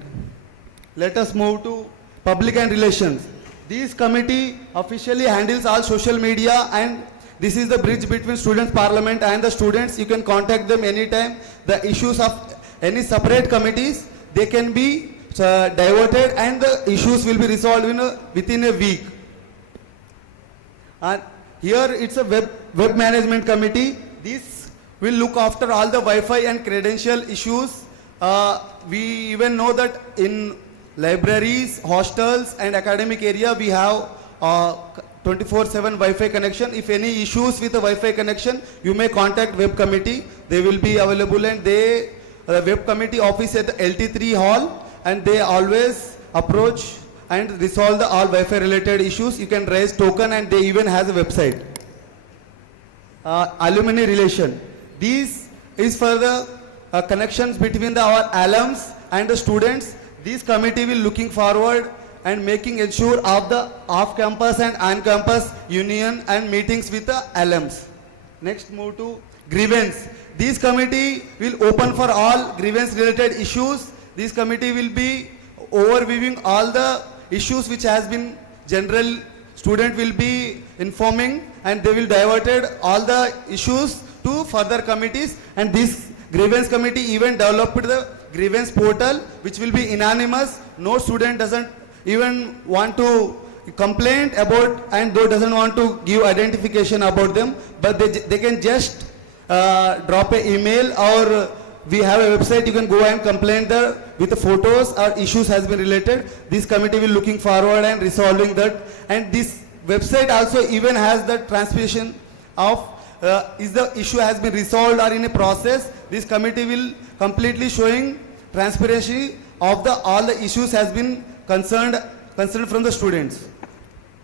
Let us move to public and relations. This committee officially handles all social media, and this is the bridge between students parliament and the students. You can contact them anytime. The issues of any separate committees, they can be diverted and the issues will be resolved within a week. And here it's a web management committee. This will look after all the Wi-Fi and credential issues. We even know that in libraries, hostels and academic area we have 24/7 Wi-Fi connection. If any issues with the Wi-Fi connection, you may contact web committee. They will be available, and the web committee office at the LT3 hall, and they always approach and resolve all Wi-Fi related issues. You can raise token, and they even has a website. Alumni relation. This is for the connections between our alums and the students. This committee will looking forward and making ensure of the off-campus and on-campus union and meetings with the alums. Next, move to grievance. This committee will open for all grievance related issues. This committee will be overviewing all the issues which has been general student will be informing, and they will diverted all the issues to further committees, and this grievance committee even developed the grievance portal which will be anonymous. No student doesn't even want to complain about, and though doesn't want to give identification about them, but they can just drop an email, or we have a website, you can go and complain there with the photos or issues has been related. This committee will looking forward and resolving that, and this website also even has the transmission of is the issue has been resolved or in a process. This committee will completely showing transparency of the all the issues has been concerned from the students.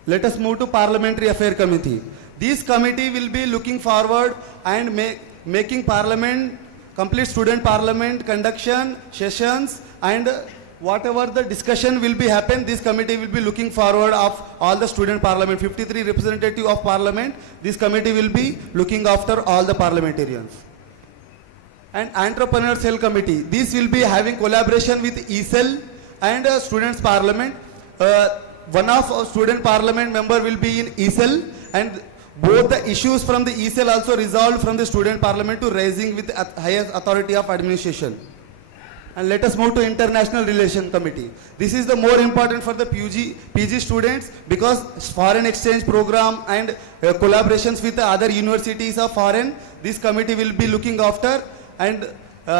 Let us move to Parliamentary Affair Committee. This committee will be looking forward and making parliament, complete student parliament, conduction, sessions, and whatever the discussion will be happen, this committee will be looking forward of all the student parliament, 53 representative of parliament. This committee will be looking after all the parliamentarians. And Entrepreneur Cell Committee, this will be having collaboration with ECEL and Students Parliament. One of our student parliament member will be in ECEL, and both the issues from the ECEL also resolved from the student parliament to raising with the highest authority of administration. And let us move to International Relation Committee. This is the more important for the PG students, because foreign exchange program and collaborations with the other universities of foreign, this committee will be looking after, and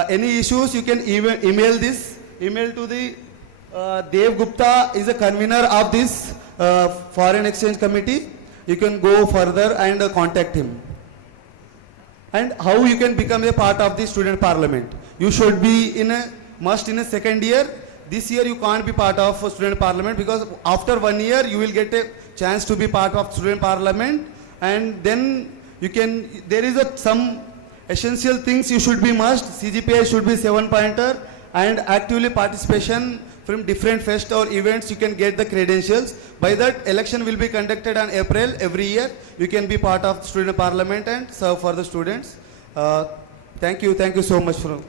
any issues you can email to the Dev Gupta is a convener of this foreign exchange committee. You can go further and contact him. And how you can become a part of the student parliament? You should be in a second year. This year you can't be part of a student parliament, because after 1 year you will get a chance to be part of student parliament, and then you can, there is some essential things you should be must. CGPI should be 7-pointer, and actively participation from different fest or events, you can get the credentials. By that, election will be conducted on April every year. You can be part of student parliament and serve for the students. Thank you so much for.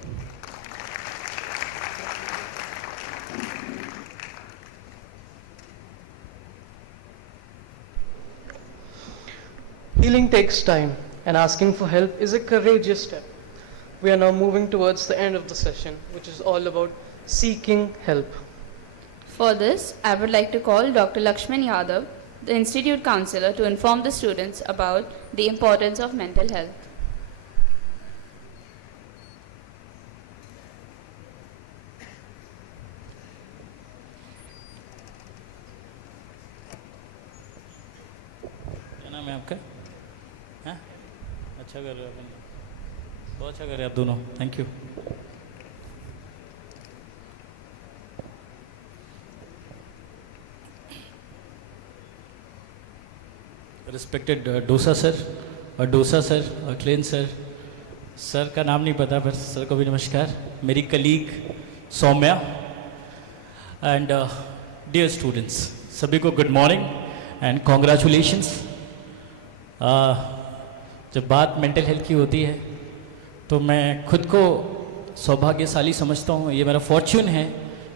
Healing takes time, and asking for help is a courageous step. We are now moving towards the end of the session, which is all about seeking help. For this, I would like to call Dr. Lakshman Yadav, the Institute Counselor, to inform the students about the importance of mental health. क्या नाम है आपका? हाँ? अच्छा कर रहे हो अपन, बहुत अच्छा कर रहे हो आप दोनों. Thank you. Respected dosa sir और डोसा सर और क्लेन सर का नाम नहीं पता, पर सर को भी नमस्कार. मेरी colleague Saumya and dear students, सभी को गुड मॉर्निंग एंड कॉन्ग्रेचुलेशंस। जब बात मेंटल हेल्थ की होती है तो मैं खुद को सौभाग्यशाली समझता हूँ। ये मेरा फॉर्च्यून है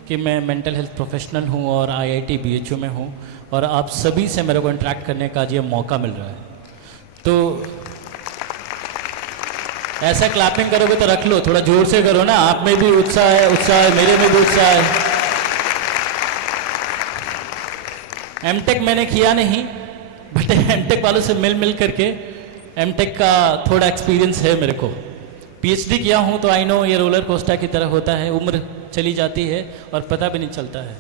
कि मैं मेंटल हेल्थ प्रोफेशनल हूँ और IIT BHU में हूँ और आप सभी से मेरे को इंटरेक्ट करने का आज ये मौका मिल रहा है। तो ऐसा क्लैपिंग करोगे तो रख लो, थोड़ा जोर से करो ना, आप में भी उत्साह है, मेरे में भी उत्साह है। एमटेक मैंने किया नहीं, बट एमटेक वालों से मिल करके एमटेक का थोड़ा एक्सपीरियंस है मेरे को। PhD किया हूँ तो आई नो ये रोलर कोस्टर की तरह होता है, उम्र चली जाती है और पता भी नहीं चलता है।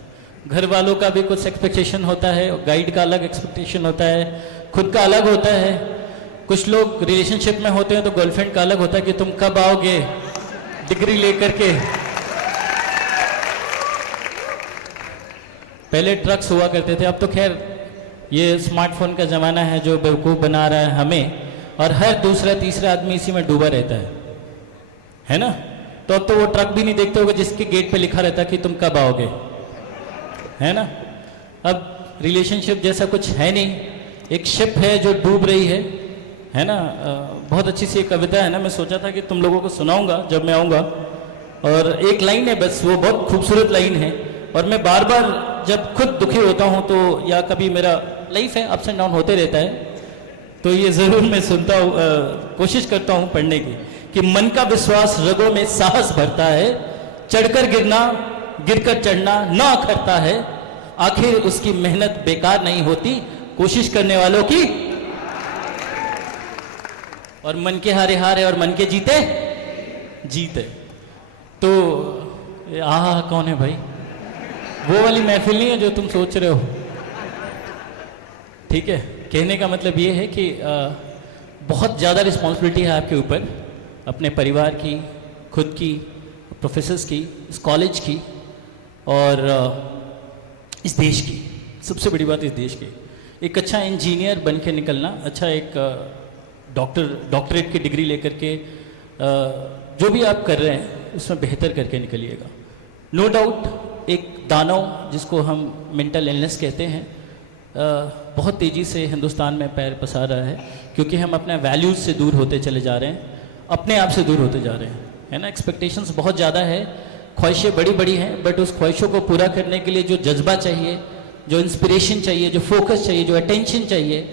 घर वालों का भी कुछ एक्सपेक्टेशन होता है, गाइड का अलग एक्सपेक्टेशन होता है, खुद का अलग होता है। कुछ लोग रिलेशनशिप में होते हैं तो गर्लफ्रेंड का अलग होता है कि तुम कब आओगे डिग्री लेकर के। पहले ट्रक्स हुआ करते थे, अब तो खैर ये स्मार्टफोन का ज़माना है जो बेवकूफ़ बना रहा है हमें, और हर दूसरा तीसरा आदमी इसी में डूबा रहता है ना। तो अब तो वो ट्रक भी नहीं देखते होगे जिसके गेट पे लिखा रहता है कि तुम कब आओगे, है ना। अब रिलेशनशिप जैसा कुछ है नहीं, एक शिप है जो डूब रही है ना। बहुत अच्छी सी एक कविता है ना, मैं सोचा था कि तुम लोगों को सुनाऊंगा जब मैं आऊँगा, और एक लाइन है बस, वो बहुत खूबसूरत लाइन है। और मैं बार बार जब खुद दुखी होता हूँ तो, या कभी मेरा लाइफ है अप्स एंड डाउन होते रहता है, तो ये ज़रूर मैं सुनता हूँ, कोशिश करता हूँ पढ़ने की, कि मन का विश्वास रगों में साहस भरता है, चढ़कर गिरना गिरकर चढ़ना ना करता है, आखिर उसकी मेहनत बेकार नहीं होती कोशिश करने वालों की। और मन के हारे हारे और मन के जीते जीते। तो कौन है भाई? वो वाली महफिल नहीं है जो तुम सोच रहे हो, ठीक है। कहने का मतलब ये है कि बहुत ज़्यादा रिस्पॉन्सिबिलिटी है आपके ऊपर, अपने परिवार की, खुद की, प्रोफेसर्स की, इस कॉलेज की और इस देश की। सबसे बड़ी बात इस देश की, एक अच्छा इंजीनियर बन के निकलना, अच्छा एक डॉक्टरेट की डिग्री लेकर के जो भी आप कर रहे हैं उसमें बेहतर करके निकलिएगा। नो डाउट एक दानव जिसको हम मेंटल इलनेस कहते हैं बहुत तेज़ी से हिंदुस्तान में पैर पसार रहा है, क्योंकि हम अपने वैल्यूज़ से दूर होते चले जा रहे हैं, अपने आप से दूर होते जा रहे हैं, है ना। एक्सपेक्टेशंस बहुत ज़्यादा है, ख्वाहिशें बड़ी बड़ी हैं, बट उस ख्वाहिशों को पूरा करने के लिए जो जज्बा चाहिए, जो इंस्पिरेशन चाहिए, जो फोकस चाहिए, जो अटेंशन चाहिए,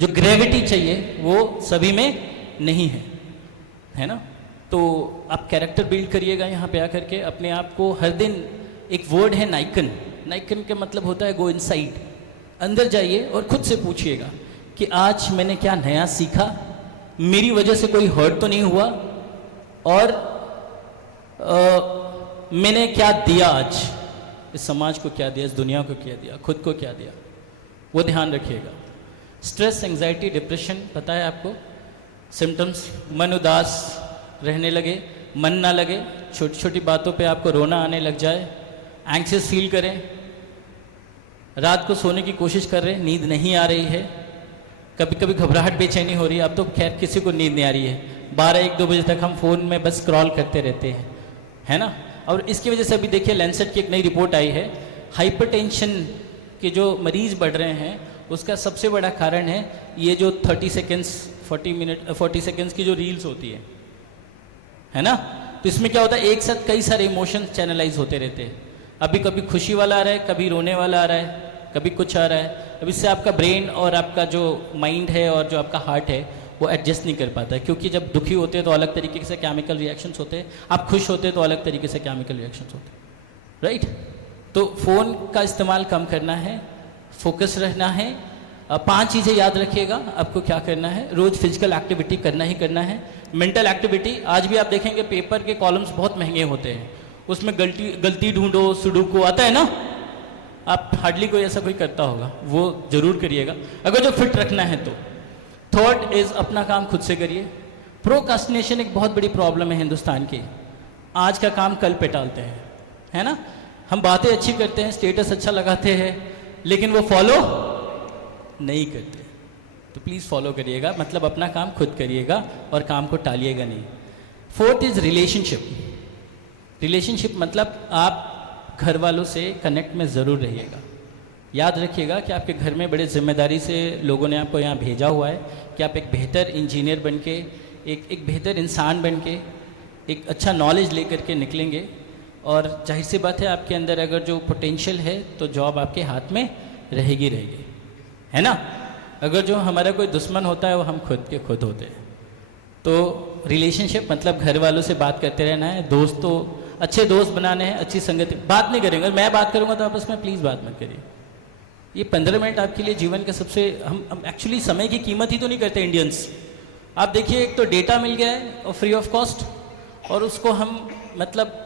जो ग्रेविटी चाहिए, वो सभी में नहीं है ना। तो आप कैरेक्टर बिल्ड करिएगा यहाँ पे आकर के अपने आप को हर दिन। एक वर्ड है नाइकन, नाइकन का मतलब होता है गो इनसाइड, अंदर जाइए और खुद से पूछिएगा कि आज मैंने क्या नया सीखा, मेरी वजह से कोई हर्ट तो नहीं हुआ, और मैंने क्या दिया आज, इस समाज को क्या दिया, इस दुनिया को क्या दिया, खुद को क्या दिया, वो ध्यान रखिएगा। स्ट्रेस, एंजाइटी, डिप्रेशन पता है आपको सिम्टम्स, मन उदास रहने लगे, मन ना लगे, छोटी छोटी बातों पे आपको रोना आने लग जाए, एंग्शियस फील करें, रात को सोने की कोशिश कर रहे हैं, नींद नहीं आ रही है, कभी कभी घबराहट बेचैनी हो रही है। अब तो खैर किसी को नींद नहीं आ रही है, 12-1-2 बजे तक हम फ़ोन में बस स्क्रॉल करते रहते हैं, है ना। और इसकी वजह से अभी देखिए लैंसेट की एक नई रिपोर्ट आई है, हाइपरटेंशन के जो मरीज़ बढ़ रहे हैं उसका सबसे बड़ा कारण है ये जो 30 सेकेंड्स 40 सेकेंड्स की जो रील्स होती है ना। तो इसमें क्या होता है, एक साथ कई सारे इमोशंस चैनलाइज होते रहते हैं। अभी कभी खुशी वाला आ रहा है, कभी रोने वाला आ रहा है, कभी कुछ आ रहा है। अब इससे आपका ब्रेन और आपका जो माइंड है और जो आपका हार्ट है वो एडजस्ट नहीं कर पाता है, क्योंकि जब दुखी होते हैं तो अलग तरीके से केमिकल रिएक्शंस होते हैं, आप खुश होते हैं तो अलग तरीके से केमिकल रिएक्शंस होते हैं, राइट। तो फ़ोन का इस्तेमाल कम करना है, फोकस रहना है। 5 चीज़ें याद रखिएगा आपको क्या करना है। रोज़ फिजिकल एक्टिविटी करना ही करना है। मेंटल एक्टिविटी, आज भी आप देखेंगे पेपर के कॉलम्स बहुत महंगे होते हैं, उसमें गलती ढूंढो, सुडोकू आता है ना, आप हार्डली कोई ऐसा कोई करता होगा, वो जरूर करिएगा अगर जो फिट रखना है तो। थर्ड इज अपना काम खुद से करिए। प्रोकास्टिनेशन एक बहुत बड़ी प्रॉब्लम है हिंदुस्तान की, आज का काम कल पे टालते हैं, है ना। हम बातें अच्छी करते हैं, स्टेटस अच्छा लगाते हैं, लेकिन वो फॉलो नहीं करते। तो प्लीज़ फॉलो करिएगा, मतलब अपना काम खुद करिएगा और काम को टालिएगा नहीं। Fourth is relationship. रिलेशनशिप मतलब आप घर वालों से कनेक्ट में ज़रूर रहिएगा, याद रखिएगा कि आपके घर में बड़े जिम्मेदारी से लोगों ने आपको यहाँ भेजा हुआ है कि आप एक बेहतर इंजीनियर बन के, एक बेहतर इंसान बन के, एक अच्छा नॉलेज लेकर के निकलेंगे। और जाहिर सी बात है, आपके अंदर अगर जो पोटेंशियल है तो जॉब आपके हाथ में रहेगी, है ना। अगर जो हमारा कोई दुश्मन होता है वो हम खुद के खुद होते हैं। तो रिलेशनशिप मतलब घर वालों से बात करते रहना है, दोस्तों अच्छे दोस्त बनाने हैं, अच्छी संगति। बात नहीं करेंगे, मैं बात करूँगा तो आपस में प्लीज़ बात मत करिए। ये 15 मिनट आपके लिए जीवन का सबसे, हम एक्चुअली समय की कीमत ही तो नहीं करते इंडियंस। आप देखिए, एक तो डेटा मिल गया है और फ्री ऑफ कॉस्ट, और उसको हम मतलब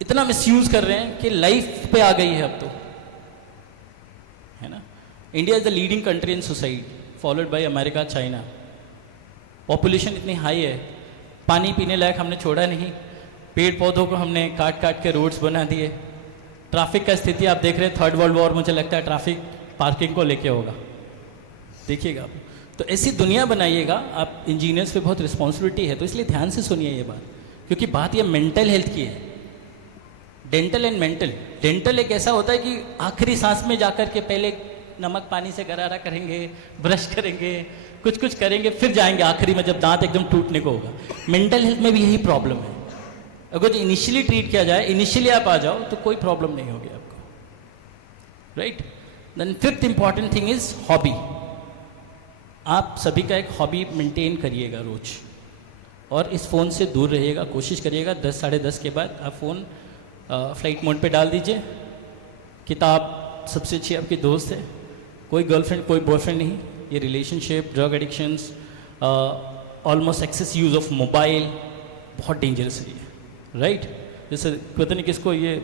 इतना मिसयूज कर रहे हैं कि लाइफ पे आ गई है अब तो, है ना। India is the leading country in suicide, followed by America, China. Population इतनी हाई है, पानी पीने लायक हमने छोड़ा नहीं, पेड़ पौधों को हमने काट काट के रोड्स बना दिए। ट्रैफिक का स्थिति आप देख रहे हैं, 3rd वर्ल्ड वॉर मुझे लगता है ट्रैफिक पार्किंग को लेके होगा, देखिएगा आप। तो ऐसी दुनिया बनाइएगा। आप इंजीनियर्स पे बहुत रिस्पॉन्सिबिलिटी है, तो इसलिए ध्यान से सुनिए ये बात, क्योंकि बात ये मेंटल हेल्थ की है। Dental and mental. डेंटल एक ऐसा होता है कि आखिरी सांस में जाकर के पहले नमक पानी से गरारा करेंगे, ब्रश करेंगे, कुछ कुछ करेंगे, फिर जाएंगे आखिरी में जब दांत एकदम टूटने को होगा। मेंटल हेल्थ में भी यही प्रॉब्लम है। अगर जो इनिशियली ट्रीट किया जाए, इनिशियली आप आ जाओ तो कोई प्रॉब्लम नहीं होगी आपको, right. Then 5th important thing is hobby. आप सभी का एक हॉबी मेंटेन करिएगा रोज, और इस फ़ोन से दूर रहिएगा। कोशिश करिएगा 10 साढ़े 10 के बाद आप फ़ोन फ्लाइट मोड पे डाल दीजिए। किताब सबसे अच्छी आपकी दोस्त है, कोई गर्लफ्रेंड कोई बॉयफ्रेंड नहीं। ये relationship, drug addictions, almost excess use of mobile बहुत डेंजरस है, राइट। जैसे पता नहीं किसको ये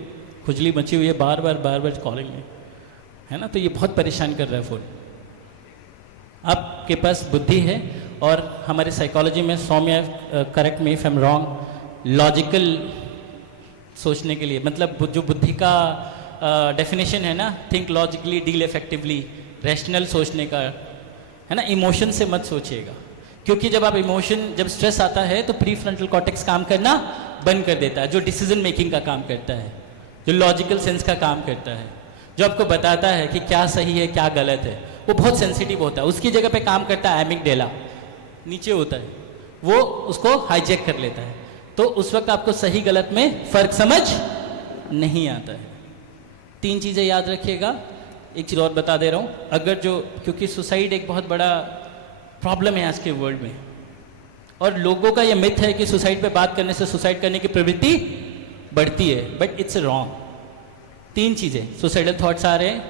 खुजली मची हुई है, बार बार कॉलिंग में, है ना। तो ये बहुत परेशान कर रहा है फ़ोन। आपके पास बुद्धि है, और हमारे साइकोलॉजी में, Saumya correct me if I am wrong, logical सोचने के लिए, मतलब जो बुद्धि का डेफिनेशन है ना, think logically, deal effectively, rational सोचने का, है ना। इमोशन से मत सोचिएगा, क्योंकि जब आप जब स्ट्रेस आता है तो प्री फ्रंटल कॉर्टेक्स काम करना बंद कर देता है, जो डिसीजन मेकिंग का काम करता है, जो लॉजिकल सेंस का काम करता है, जो आपको बताता है कि क्या सही है क्या गलत है, वो बहुत सेंसिटिव होता है। उसकी जगह पे काम करता है एमिगडाला, नीचे होता है, वो उसको हाईजैक कर लेता है। तो उस वक्त आपको सही गलत में फर्क समझ नहीं आता है। 3 चीज़ें याद रखिएगा। एक चीज़ और बता दे रहा हूँ, अगर जो, क्योंकि सुसाइड एक बहुत बड़ा प्रॉब्लम है आज के वर्ल्ड में, और लोगों का ये मिथ है कि सुसाइड पे बात करने से सुसाइड करने की प्रवृत्ति बढ़ती है, बट इट्स रॉन्ग। 3 चीज़ें, सुसाइडल थॉट्स आ रहे हैं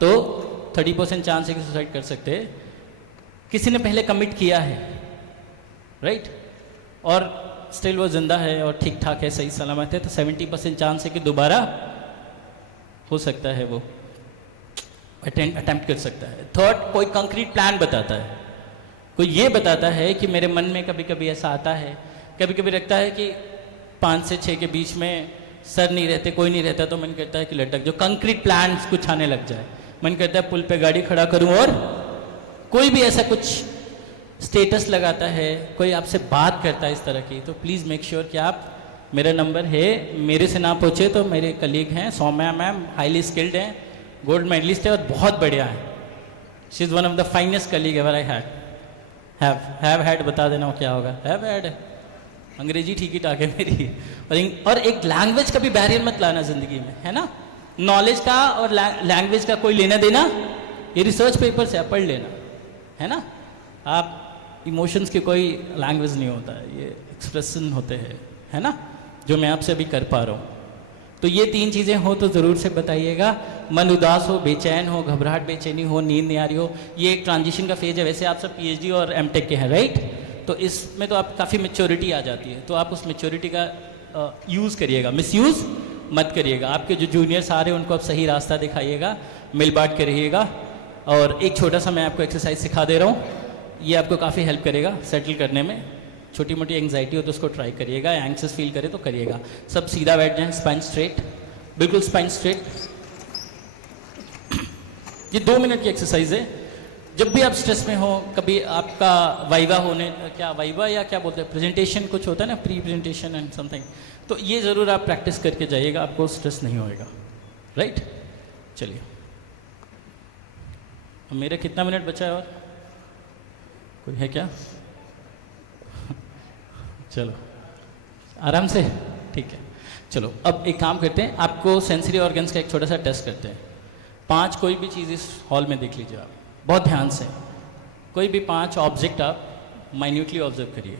तो 30% चांस है कि सुसाइड कर सकते हैं। किसी ने पहले कमिट किया है, राइट, और स्टिल वो जिंदा है और ठीक ठाक है, सही सलामत है, तो 70% चांस है कि दोबारा हो सकता है वो अटेम्प्ट कर सकता है। 3rd, कोई कंक्रीट प्लान बताता है, कोई ये बताता है कि मेरे मन में कभी कभी ऐसा आता है, कभी कभी लगता है कि 5 से 6 के बीच में सर नहीं रहते, कोई नहीं रहता, तो मन करता है कि लटक, जो कंक्रीट प्लान कुछ आने लग जाए, मन करता है पुल पे गाड़ी खड़ा करूं, और कोई भी ऐसा कुछ स्टेटस लगाता है, कोई आपसे बात करता है इस तरह की, तो प्लीज़ मेक श्योर कि आप, मेरा नंबर है, मेरे से ना पूछे तो मेरे कलीग हैं, सौम्या मैम हाईली स्किल्ड हैं, गोल्ड मेडलिस्ट है और बहुत बढ़िया है। She is one of the finest colleague ever I have had, बता देना वो क्या होगा, हैव हैड, अंग्रेजी ठीक ही ठाक है मेरी। और एक लैंग्वेज का भी बैरियर मत लाना ज़िंदगी में, है ना। नॉलेज का और लैंग्वेज का कोई लेना देना, ये रिसर्च पेपर से आप पढ़ लेना, है ना। आप इमोशंस की कोई लैंग्वेज नहीं होता है, ये एक्सप्रेशन होते हैं, है ना, जो मैं आपसे अभी कर पा रहा हूँ। तो ये 3 चीज़ें हो तो ज़रूर से बताइएगा। मन उदास हो, बेचैन हो, घबराहट बेचैनी हो, नींद नहीं आ रही हो, ये एक ट्रांजिशन का फेज है। वैसे आप सब PhD और MTech के हैं, राइट, तो इसमें तो आप काफ़ी मैच्योरिटी आ जाती है, तो आप उस मैच्योरिटी का यूज़ करिएगा, मिसयूज़ मत करिएगा। आपके जो जूनियर्स आ रहे हैं उनको आप सही रास्ता दिखाइएगा, मिल बांट के रहिएगा। और एक छोटा सा मैं आपको एक्सरसाइज सिखा दे रहा हूँ, ये आपको काफ़ी हेल्प करेगा सेटल करने में। छोटी मोटी एंग्जाइटी हो तो उसको ट्राई करिएगा, एंग्सियस फील करे तो करिएगा। सब सीधा बैठ जाएं, स्पाइन स्ट्रेट, बिल्कुल स्पाइन स्ट्रेट। ये 2 मिनट की एक्सरसाइज है। जब भी आप स्ट्रेस में हो, कभी आपका वाइवा होने, क्या वाइवा या क्या बोलते हैं, प्रेजेंटेशन कुछ होता है ना, प्री प्रेजेंटेशन एंड समथिंग, तो ये ज़रूर आप प्रैक्टिस करके जाइएगा, आपको स्ट्रेस नहीं होएगा, राइट। चलिए। मेरा कितना मिनट बचा है और कोई है क्या? चलो आराम से, ठीक है। चलो अब एक काम करते हैं, आपको सेंसरी ऑर्गन्स का एक छोटा सा टेस्ट करते हैं। 5 कोई भी चीज़ इस हॉल में देख लीजिए आप, बहुत ध्यान से। कोई भी 5 ऑब्जेक्ट आप माइन्यूटली ऑब्जर्व करिए।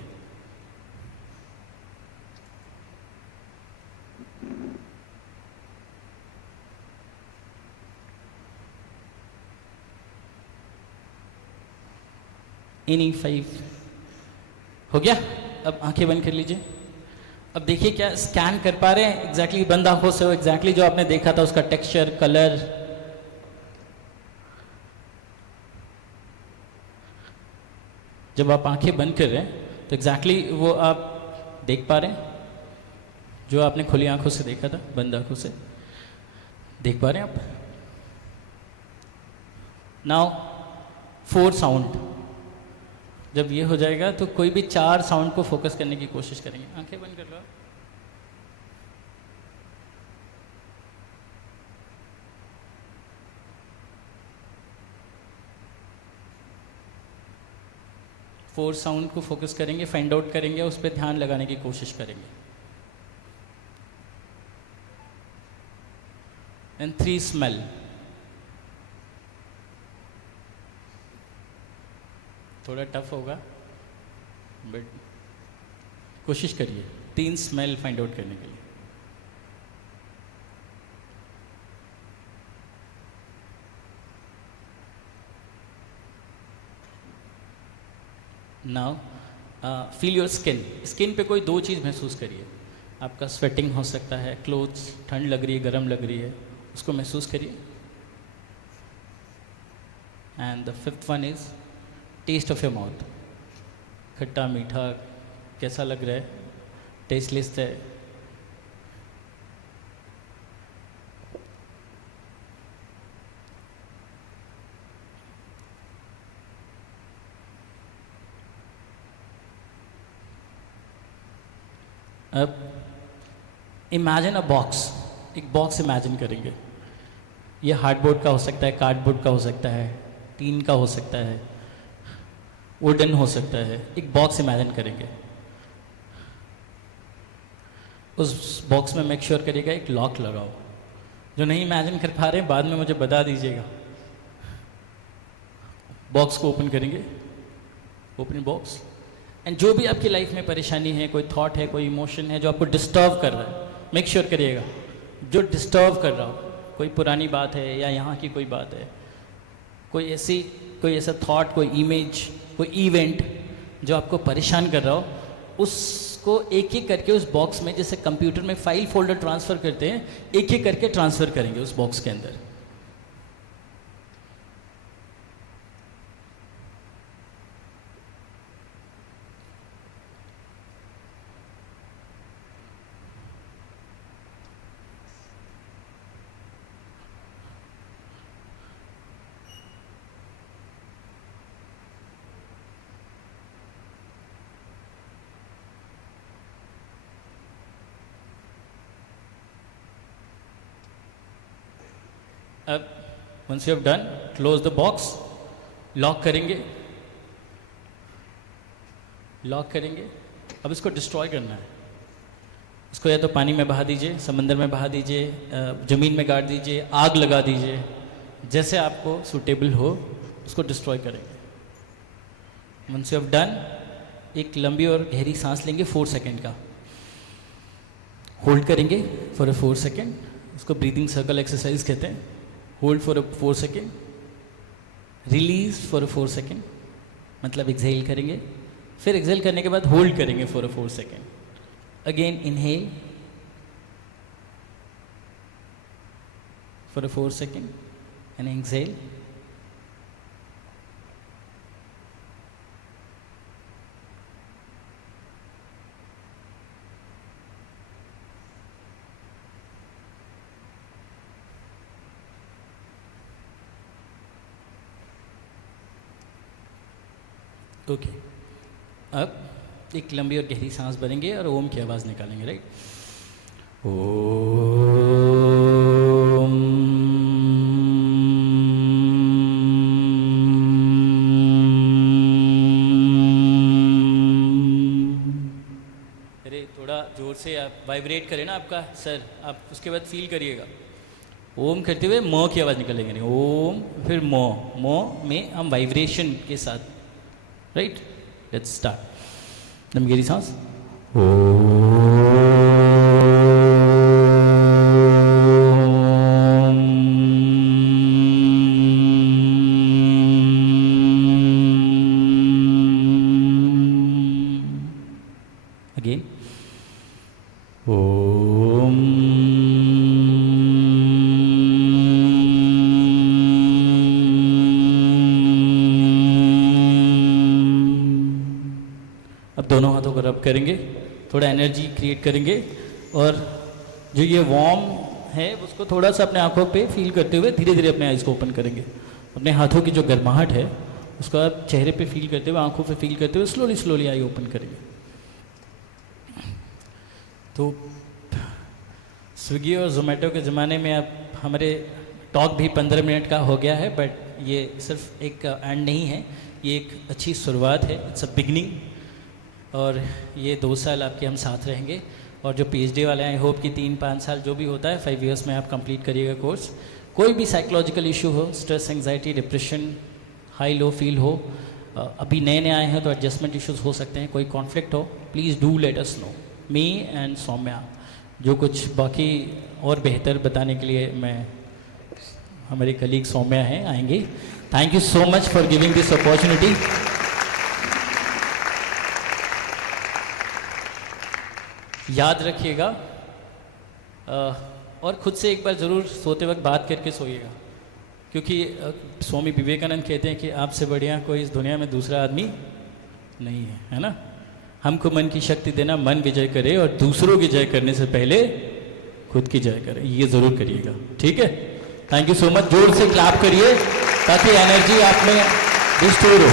इन्हीं 5 हो गया। अब आंखें बंद कर लीजिए। अब देखिए क्या स्कैन कर पा रहे हैं एग्जैक्टली बंद आंखों से, एग्जैक्टली जो आपने देखा था उसका टेक्सचर, कलर। जब आप आंखें बंद कर रहे हैं तो एग्जैक्टली वो आप देख पा रहे हैं जो आपने खुली आंखों से देखा था, बंद आंखों से देख पा रहे हैं आप। Now 4 sound. जब ये हो जाएगा तो कोई भी 4 साउंड को फोकस करने की कोशिश करेंगे। आंखें बंद कर लो। फोर साउंड को फोकस करेंगे, फाइंड आउट करेंगे, उस पर ध्यान लगाने की कोशिश करेंगे। And 3 smell. थोड़ा टफ होगा बट कोशिश करिए 3 स्मेल फाइंड आउट करने के लिए। Now feel your skin. Skin पे कोई 2 चीज़ महसूस करिए। आपका स्वेटिंग हो सकता है, क्लोथ्स ठंड लग रही है, गर्म लग रही है, उसको महसूस करिए। And the 5th one is taste of your mouth. खट्टा मीठा कैसा लग रहा है, टेस्टलेस है। अब इमेजिन अ बॉक्स। एक बॉक्स इमेजिन करेंगे। ये हार्डबोर्ड का हो सकता है, कार्डबोर्ड का हो सकता है, टीन का हो सकता है, वुडन हो सकता है। एक बॉक्स इमेजिन करेंगे। उस बॉक्स में मेक श्योर करिएगा एक लॉक लगाओ। जो नहीं इमेजिन कर पा रहे हैं बाद में मुझे बता दीजिएगा। बॉक्स को ओपन करेंगे। Open box. एंड जो भी आपकी लाइफ में परेशानी है, कोई थॉट है, कोई इमोशन है जो आपको डिस्टर्ब कर रहा है, मेक श्योर करिएगा जो डिस्टर्ब कर रहा हो, कोई पुरानी बात है या यहाँ की कोई बात है, कोई ऐसा थॉट, कोई इमेज, कोई इवेंट जो आपको परेशान कर रहा हो, उसको एक एक करके उस बॉक्स में, जैसे कंप्यूटर में फाइल फोल्डर ट्रांसफ़र करते हैं, एक एक करके ट्रांसफ़र करेंगे उस बॉक्स के अंदर। अब once you have done, close the box, lock करेंगे। लॉक करेंगे। अब इसको डिस्ट्रॉय करना है। इसको या तो पानी में बहा दीजिए, समंदर में बहा दीजिए, ज़मीन में गाड़ दीजिए, आग लगा दीजिए, जैसे आपको सूटेबल हो उसको डिस्ट्रॉय करेंगे। once you have done, एक लंबी और गहरी सांस लेंगे 4 सेकेंड का। होल्ड करेंगे फॉर 4 सेकेंड। उसको ब्रीदिंग सर्कल एक्सरसाइज कहते हैं। Hold for 4 second, release for 4 second, मतलब एक्सहेल करेंगे। फिर एक्सहेल करने के बाद होल्ड करेंगे for 4 second. Again inhale for 4 second and exhale. Okay अब एक लंबी और गहरी सांस भरेंगे और ओम की आवाज़ निकालेंगे। राइट, ओम। थोड़ा जोर से आप वाइब्रेट करें ना आपका सर, आप उसके बाद फील करिएगा। ओम करते हुए म की आवाज़ निकलेंगे नहीं, ओम फिर म में हम वाइब्रेशन के साथ, राइट। Let's start. लंबी गहरी सांस। अगेन ओम। अब दोनों हाथों को रब करेंगे, थोड़ा एनर्जी क्रिएट करेंगे और जो ये वार्म है उसको थोड़ा सा अपने आंखों पे फील करते हुए धीरे धीरे अपने आइज को ओपन करेंगे। अपने हाथों की जो गर्माहट है उसको आप चेहरे पे फील करते हुए, आंखों पे फील करते हुए स्लोली स्लोली आई ओपन करेंगे। तो स्विगी और जोमेटो के ज़माने में अब हमारे टॉक भी 15 मिनट का हो गया है, बट ये सिर्फ एक एंड नहीं है, ये एक अच्छी शुरुआत है, इट्स अ बिगनिंग। और ये 2 साल आपके हम साथ रहेंगे और जो पीएचडी वाले हैं, आई होप कि 3-5 साल जो भी होता है 5 इयर्स में आप कंप्लीट करिएगा कोर्स। कोई भी साइकोलॉजिकल इशू हो, stress, anxiety, depression, high low feel हो, अभी नए नए आए हैं तो एडजस्टमेंट इश्यूज हो सकते हैं, कोई कॉन्फ्लिक्ट हो, please do let us know, me and Saumya. जो कुछ बाकी और बेहतर बताने के लिए मैं, हमारे कलीग सौम्या हैं, आएंगे। Thank you so much for giving this opportunity. याद रखिएगा और खुद से एक बार ज़रूर सोते वक्त बात करके सोइएगा, क्योंकि स्वामी विवेकानंद कहते हैं कि आपसे बढ़िया कोई इस दुनिया में दूसरा आदमी नहीं है, है ना। हमको मन की शक्ति देना, मन विजय करे और दूसरों की जय करने से पहले खुद की जय करें, ये ज़रूर करिएगा, ठीक है। Thank you so much. जोर से क्लैप करिए ताकि एनर्जी आप में रिस्टोर हो।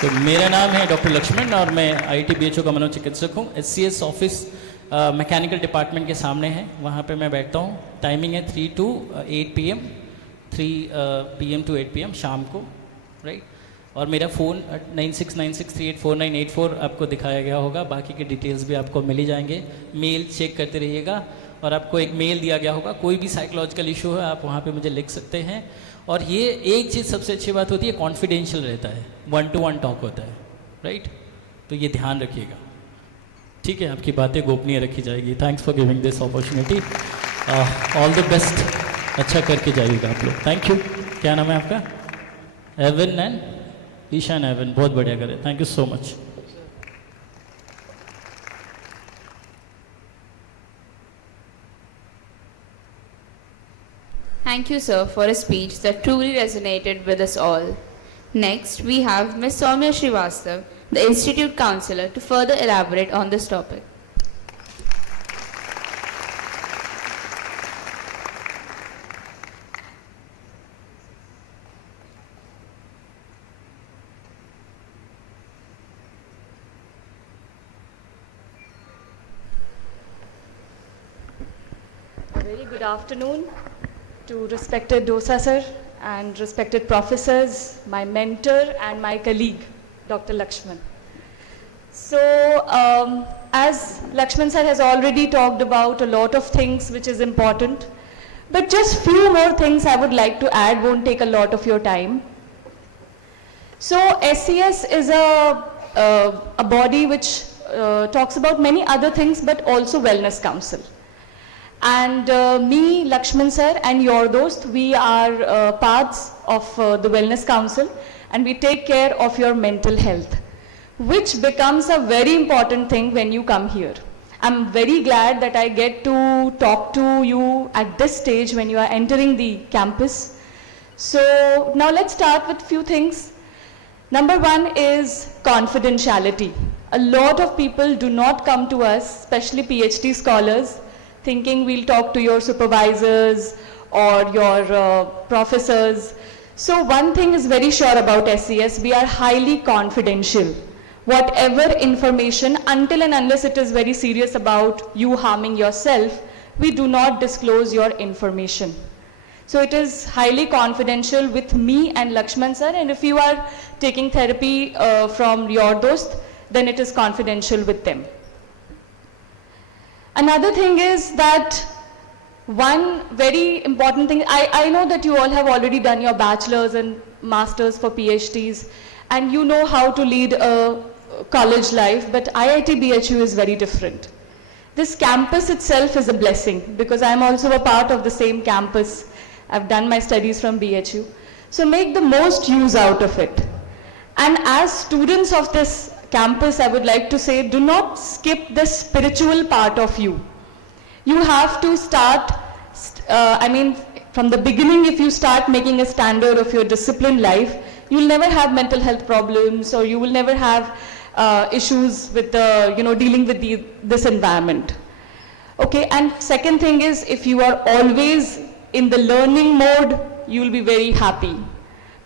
तो मेरा नाम है डॉक्टर लक्ष्मण और मैं IIT BHU का मनोचिकित्सक हूँ। SCS ऑफिस मैकेनिकल डिपार्टमेंट के सामने है, वहाँ पे मैं बैठता हूँ। टाइमिंग है 3 to 8 PM, 3 PM to 8 PM शाम को, राइट। और मेरा फ़ोन 9696384984 आपको दिखाया गया होगा। बाकी के डिटेल्स भी आपको मिल ही जाएंगे। मेल चेक करते रहिएगा और आपको एक मेल दिया गया होगा। कोई भी साइकोलॉजिकल इशू है आप वहाँ पे मुझे लिख सकते हैं। और ये एक चीज़ सबसे अच्छी बात होती है, कॉन्फिडेंशियल रहता है, 1-to-1 टॉक होता है, राइट। तो ये ध्यान रखिएगा, ठीक है। आपकी बातें गोपनीय रखी जाएगी। Thanks for giving this opportunity. All the best. अच्छा करके जाइएगा आप लोग। Thank you. क्या नाम है आपका? एवन एंड ईशान एवन, बहुत बढ़िया करें। Thank you so much. Thank you, sir, for a speech that truly resonated with us all. Next, we have Ms. Soumya Srivastav, the Institute Counselor, to further elaborate on this topic. A very good afternoon to respected Dosa sir and respected professors, my mentor and my colleague, Dr. Lakshman. So, as Lakshman sir has already talked about a lot of things which is important, but just few more things I would like to add, won't take a lot of your time. So, SCS is a body which talks about many other things, but also Wellness Council. And me, Lakshman sir, and your dost, we are parts of the Wellness Council, and we take care of your mental health, which becomes a very important thing when you come here. I'm very glad that I get to talk to you at this stage when you are entering the campus. So now let's start with few things. Number one is confidentiality. A lot of people do not come to us, especially PhD scholars, thinking we'll talk to your supervisors or your professors. So one thing is very sure about SCS, we are highly confidential. Whatever information, until and unless it is very serious about you harming yourself, we do not disclose your information. So it is highly confidential with me and Lakshman sir, and if you are taking therapy from your dost, then it is confidential with them. Another thing is that one very important thing, I know that you all have already done your bachelor's and master's for PhDs, and you know how to lead a college life, but IIT BHU is very different. This campus itself is a blessing, because I'm also a part of the same campus. I've done my studies from BHU. So make the most use out of it. And as students of this campus, I would like to say, do not skip the spiritual part of you. You have to start, from the beginning, if you start making a standard of your disciplined life, you'll never have mental health problems, or you will never have issues with dealing with this environment. Okay, and second thing is, if you are always in the learning mode, you will be very happy.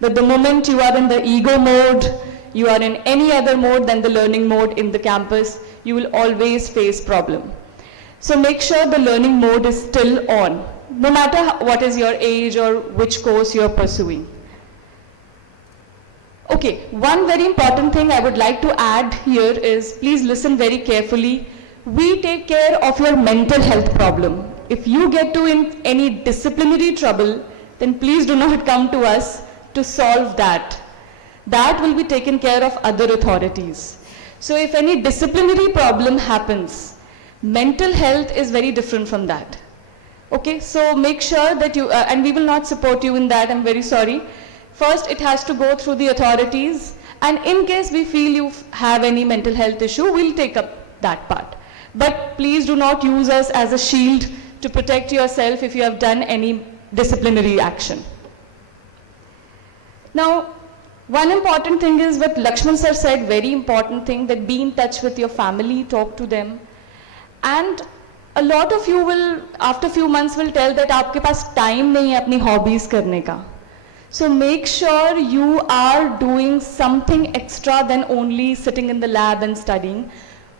But the moment you are in the ego mode, you are in any other mode than the learning mode in the campus, you will always face problem. So make sure the learning mode is still on, no matter what is your age or which course you are pursuing. Okay, one very important thing I would like to add here is, please listen very carefully. We take care of your mental health problem. If you get in any disciplinary trouble, then please do not come to us to solve that. That will be taken care of other authorities. So if any disciplinary problem happens, mental health is very different from that. Okay, so make sure that you, and we will not support you in that, I'm very sorry. First, it has to go through the authorities, and in case we feel you have any mental health issue, we'll take up that part. But please do not use us as a shield to protect yourself if you have done any disciplinary action. Now, one important thing is what Lakshman sir said, very important thing, that be in touch with your family, talk to them. And a lot of you will, after few months, will tell that आपके पास time नहीं है अपनी hobbies करने का. So make sure you are doing something extra than only sitting in the lab and studying,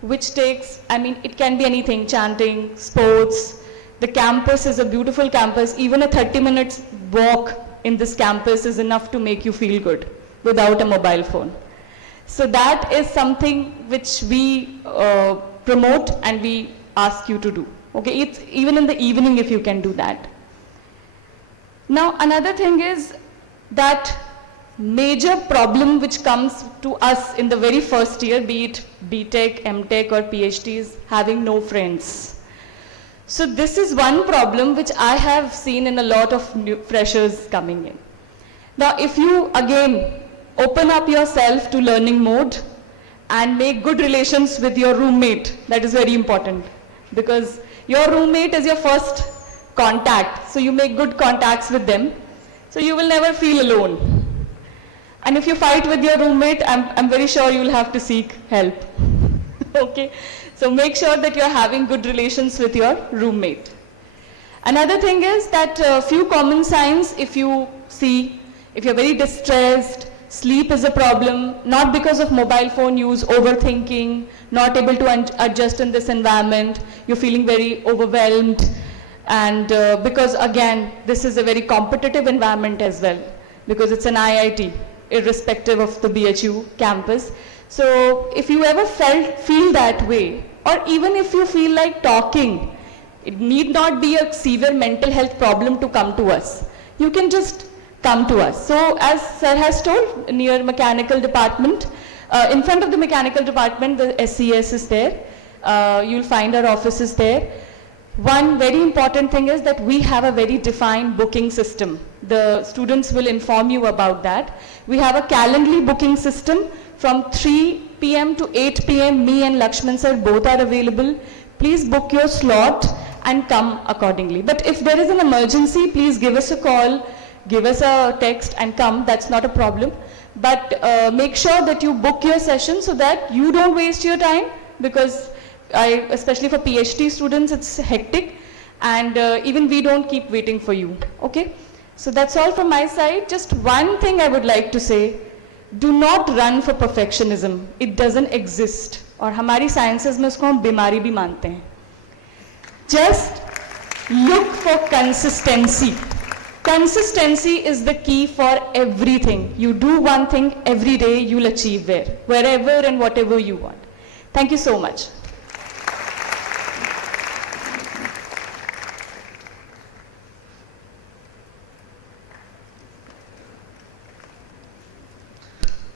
which takes, it can be anything, chanting, sports. The campus is a beautiful campus. Even a 30 minutes walk in this campus is enough to make you feel good without a mobile phone. So that is something which we promote and we ask you to do. Okay, it's even in the evening if you can do that. Now another thing is that major problem which comes to us in the very first year, be it BTech, MTech or PhD, is having no friends. So this is one problem which I have seen in a lot of new freshers coming in. Now if you again open up yourself to learning mode and make good relations with your roommate, that is very important, because your roommate is your first contact. So you make good contacts with them, so you will never feel alone. And if you fight with your roommate, I'm very sure you will have to seek help. Okay, so make sure that you're having good relations with your roommate. Another thing is that few common signs, if you see, if you're very distressed, sleep is a problem, not because of mobile phone use, overthinking, not able to adjust in this environment, you're feeling very overwhelmed, and because again, this is a very competitive environment as well, because it's an IIT, irrespective of the BHU campus. So if you ever feel that way, or even if you feel like talking, it need not be a severe mental health problem to come to us. You can just come to us. So as sir has told, near mechanical department, in front of the mechanical department, the SCS is there. You'll find our offices there. One very important thing is that we have a very defined booking system. The students will inform you about that. We have a Calendly booking system. From 3 p.m. to 8 p.m. me and Lakshman sir both are available. Please book your slot and come accordingly. But if there is an emergency, please give us a call, give us a text and come. That's not a problem. But make sure that you book your session so that you don't waste your time, because especially for PhD students, it's hectic, and even we don't keep waiting for you. Okay, so that's all from my side. Just one thing I would like to say: do not run for perfectionism. It doesn't exist. और हमारी sciences में उसको हम बीमारी भी मानते हैं. Just look for consistency. Consistency is the key for everything. You do one thing every day, you'll achieve wherever and whatever you want. Thank you so much.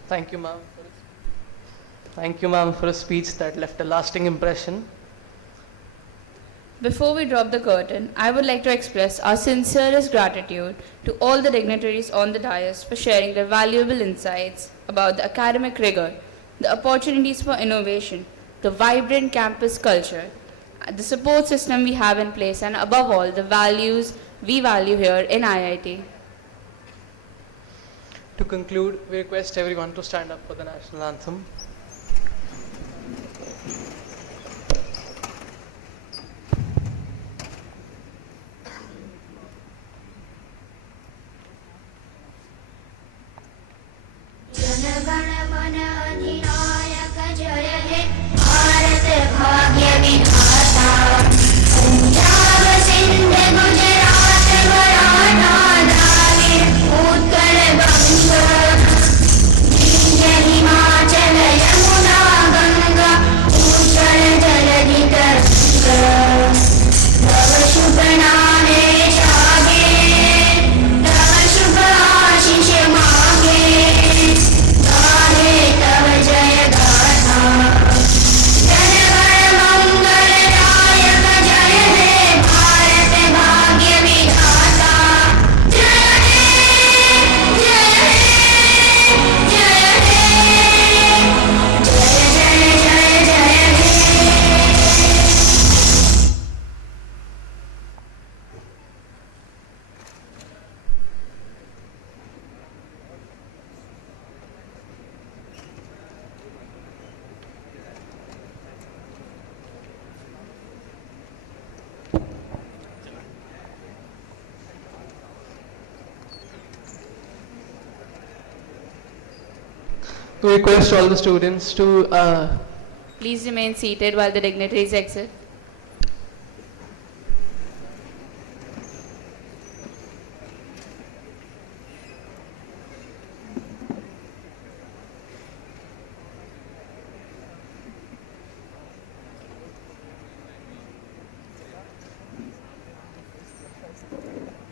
Thank you, ma'am. Thank you, ma'am, for a speech that left a lasting impression. Before we drop the curtain, I would like to express our sincerest gratitude to all the dignitaries on the dais for sharing their valuable insights about the academic rigor, the opportunities for innovation, the vibrant campus culture, the support system we have in place, and above all, the values we value here in IIT. To conclude, we request everyone to stand up for the national anthem. We request all the students to Please remain seated while the dignitaries exit.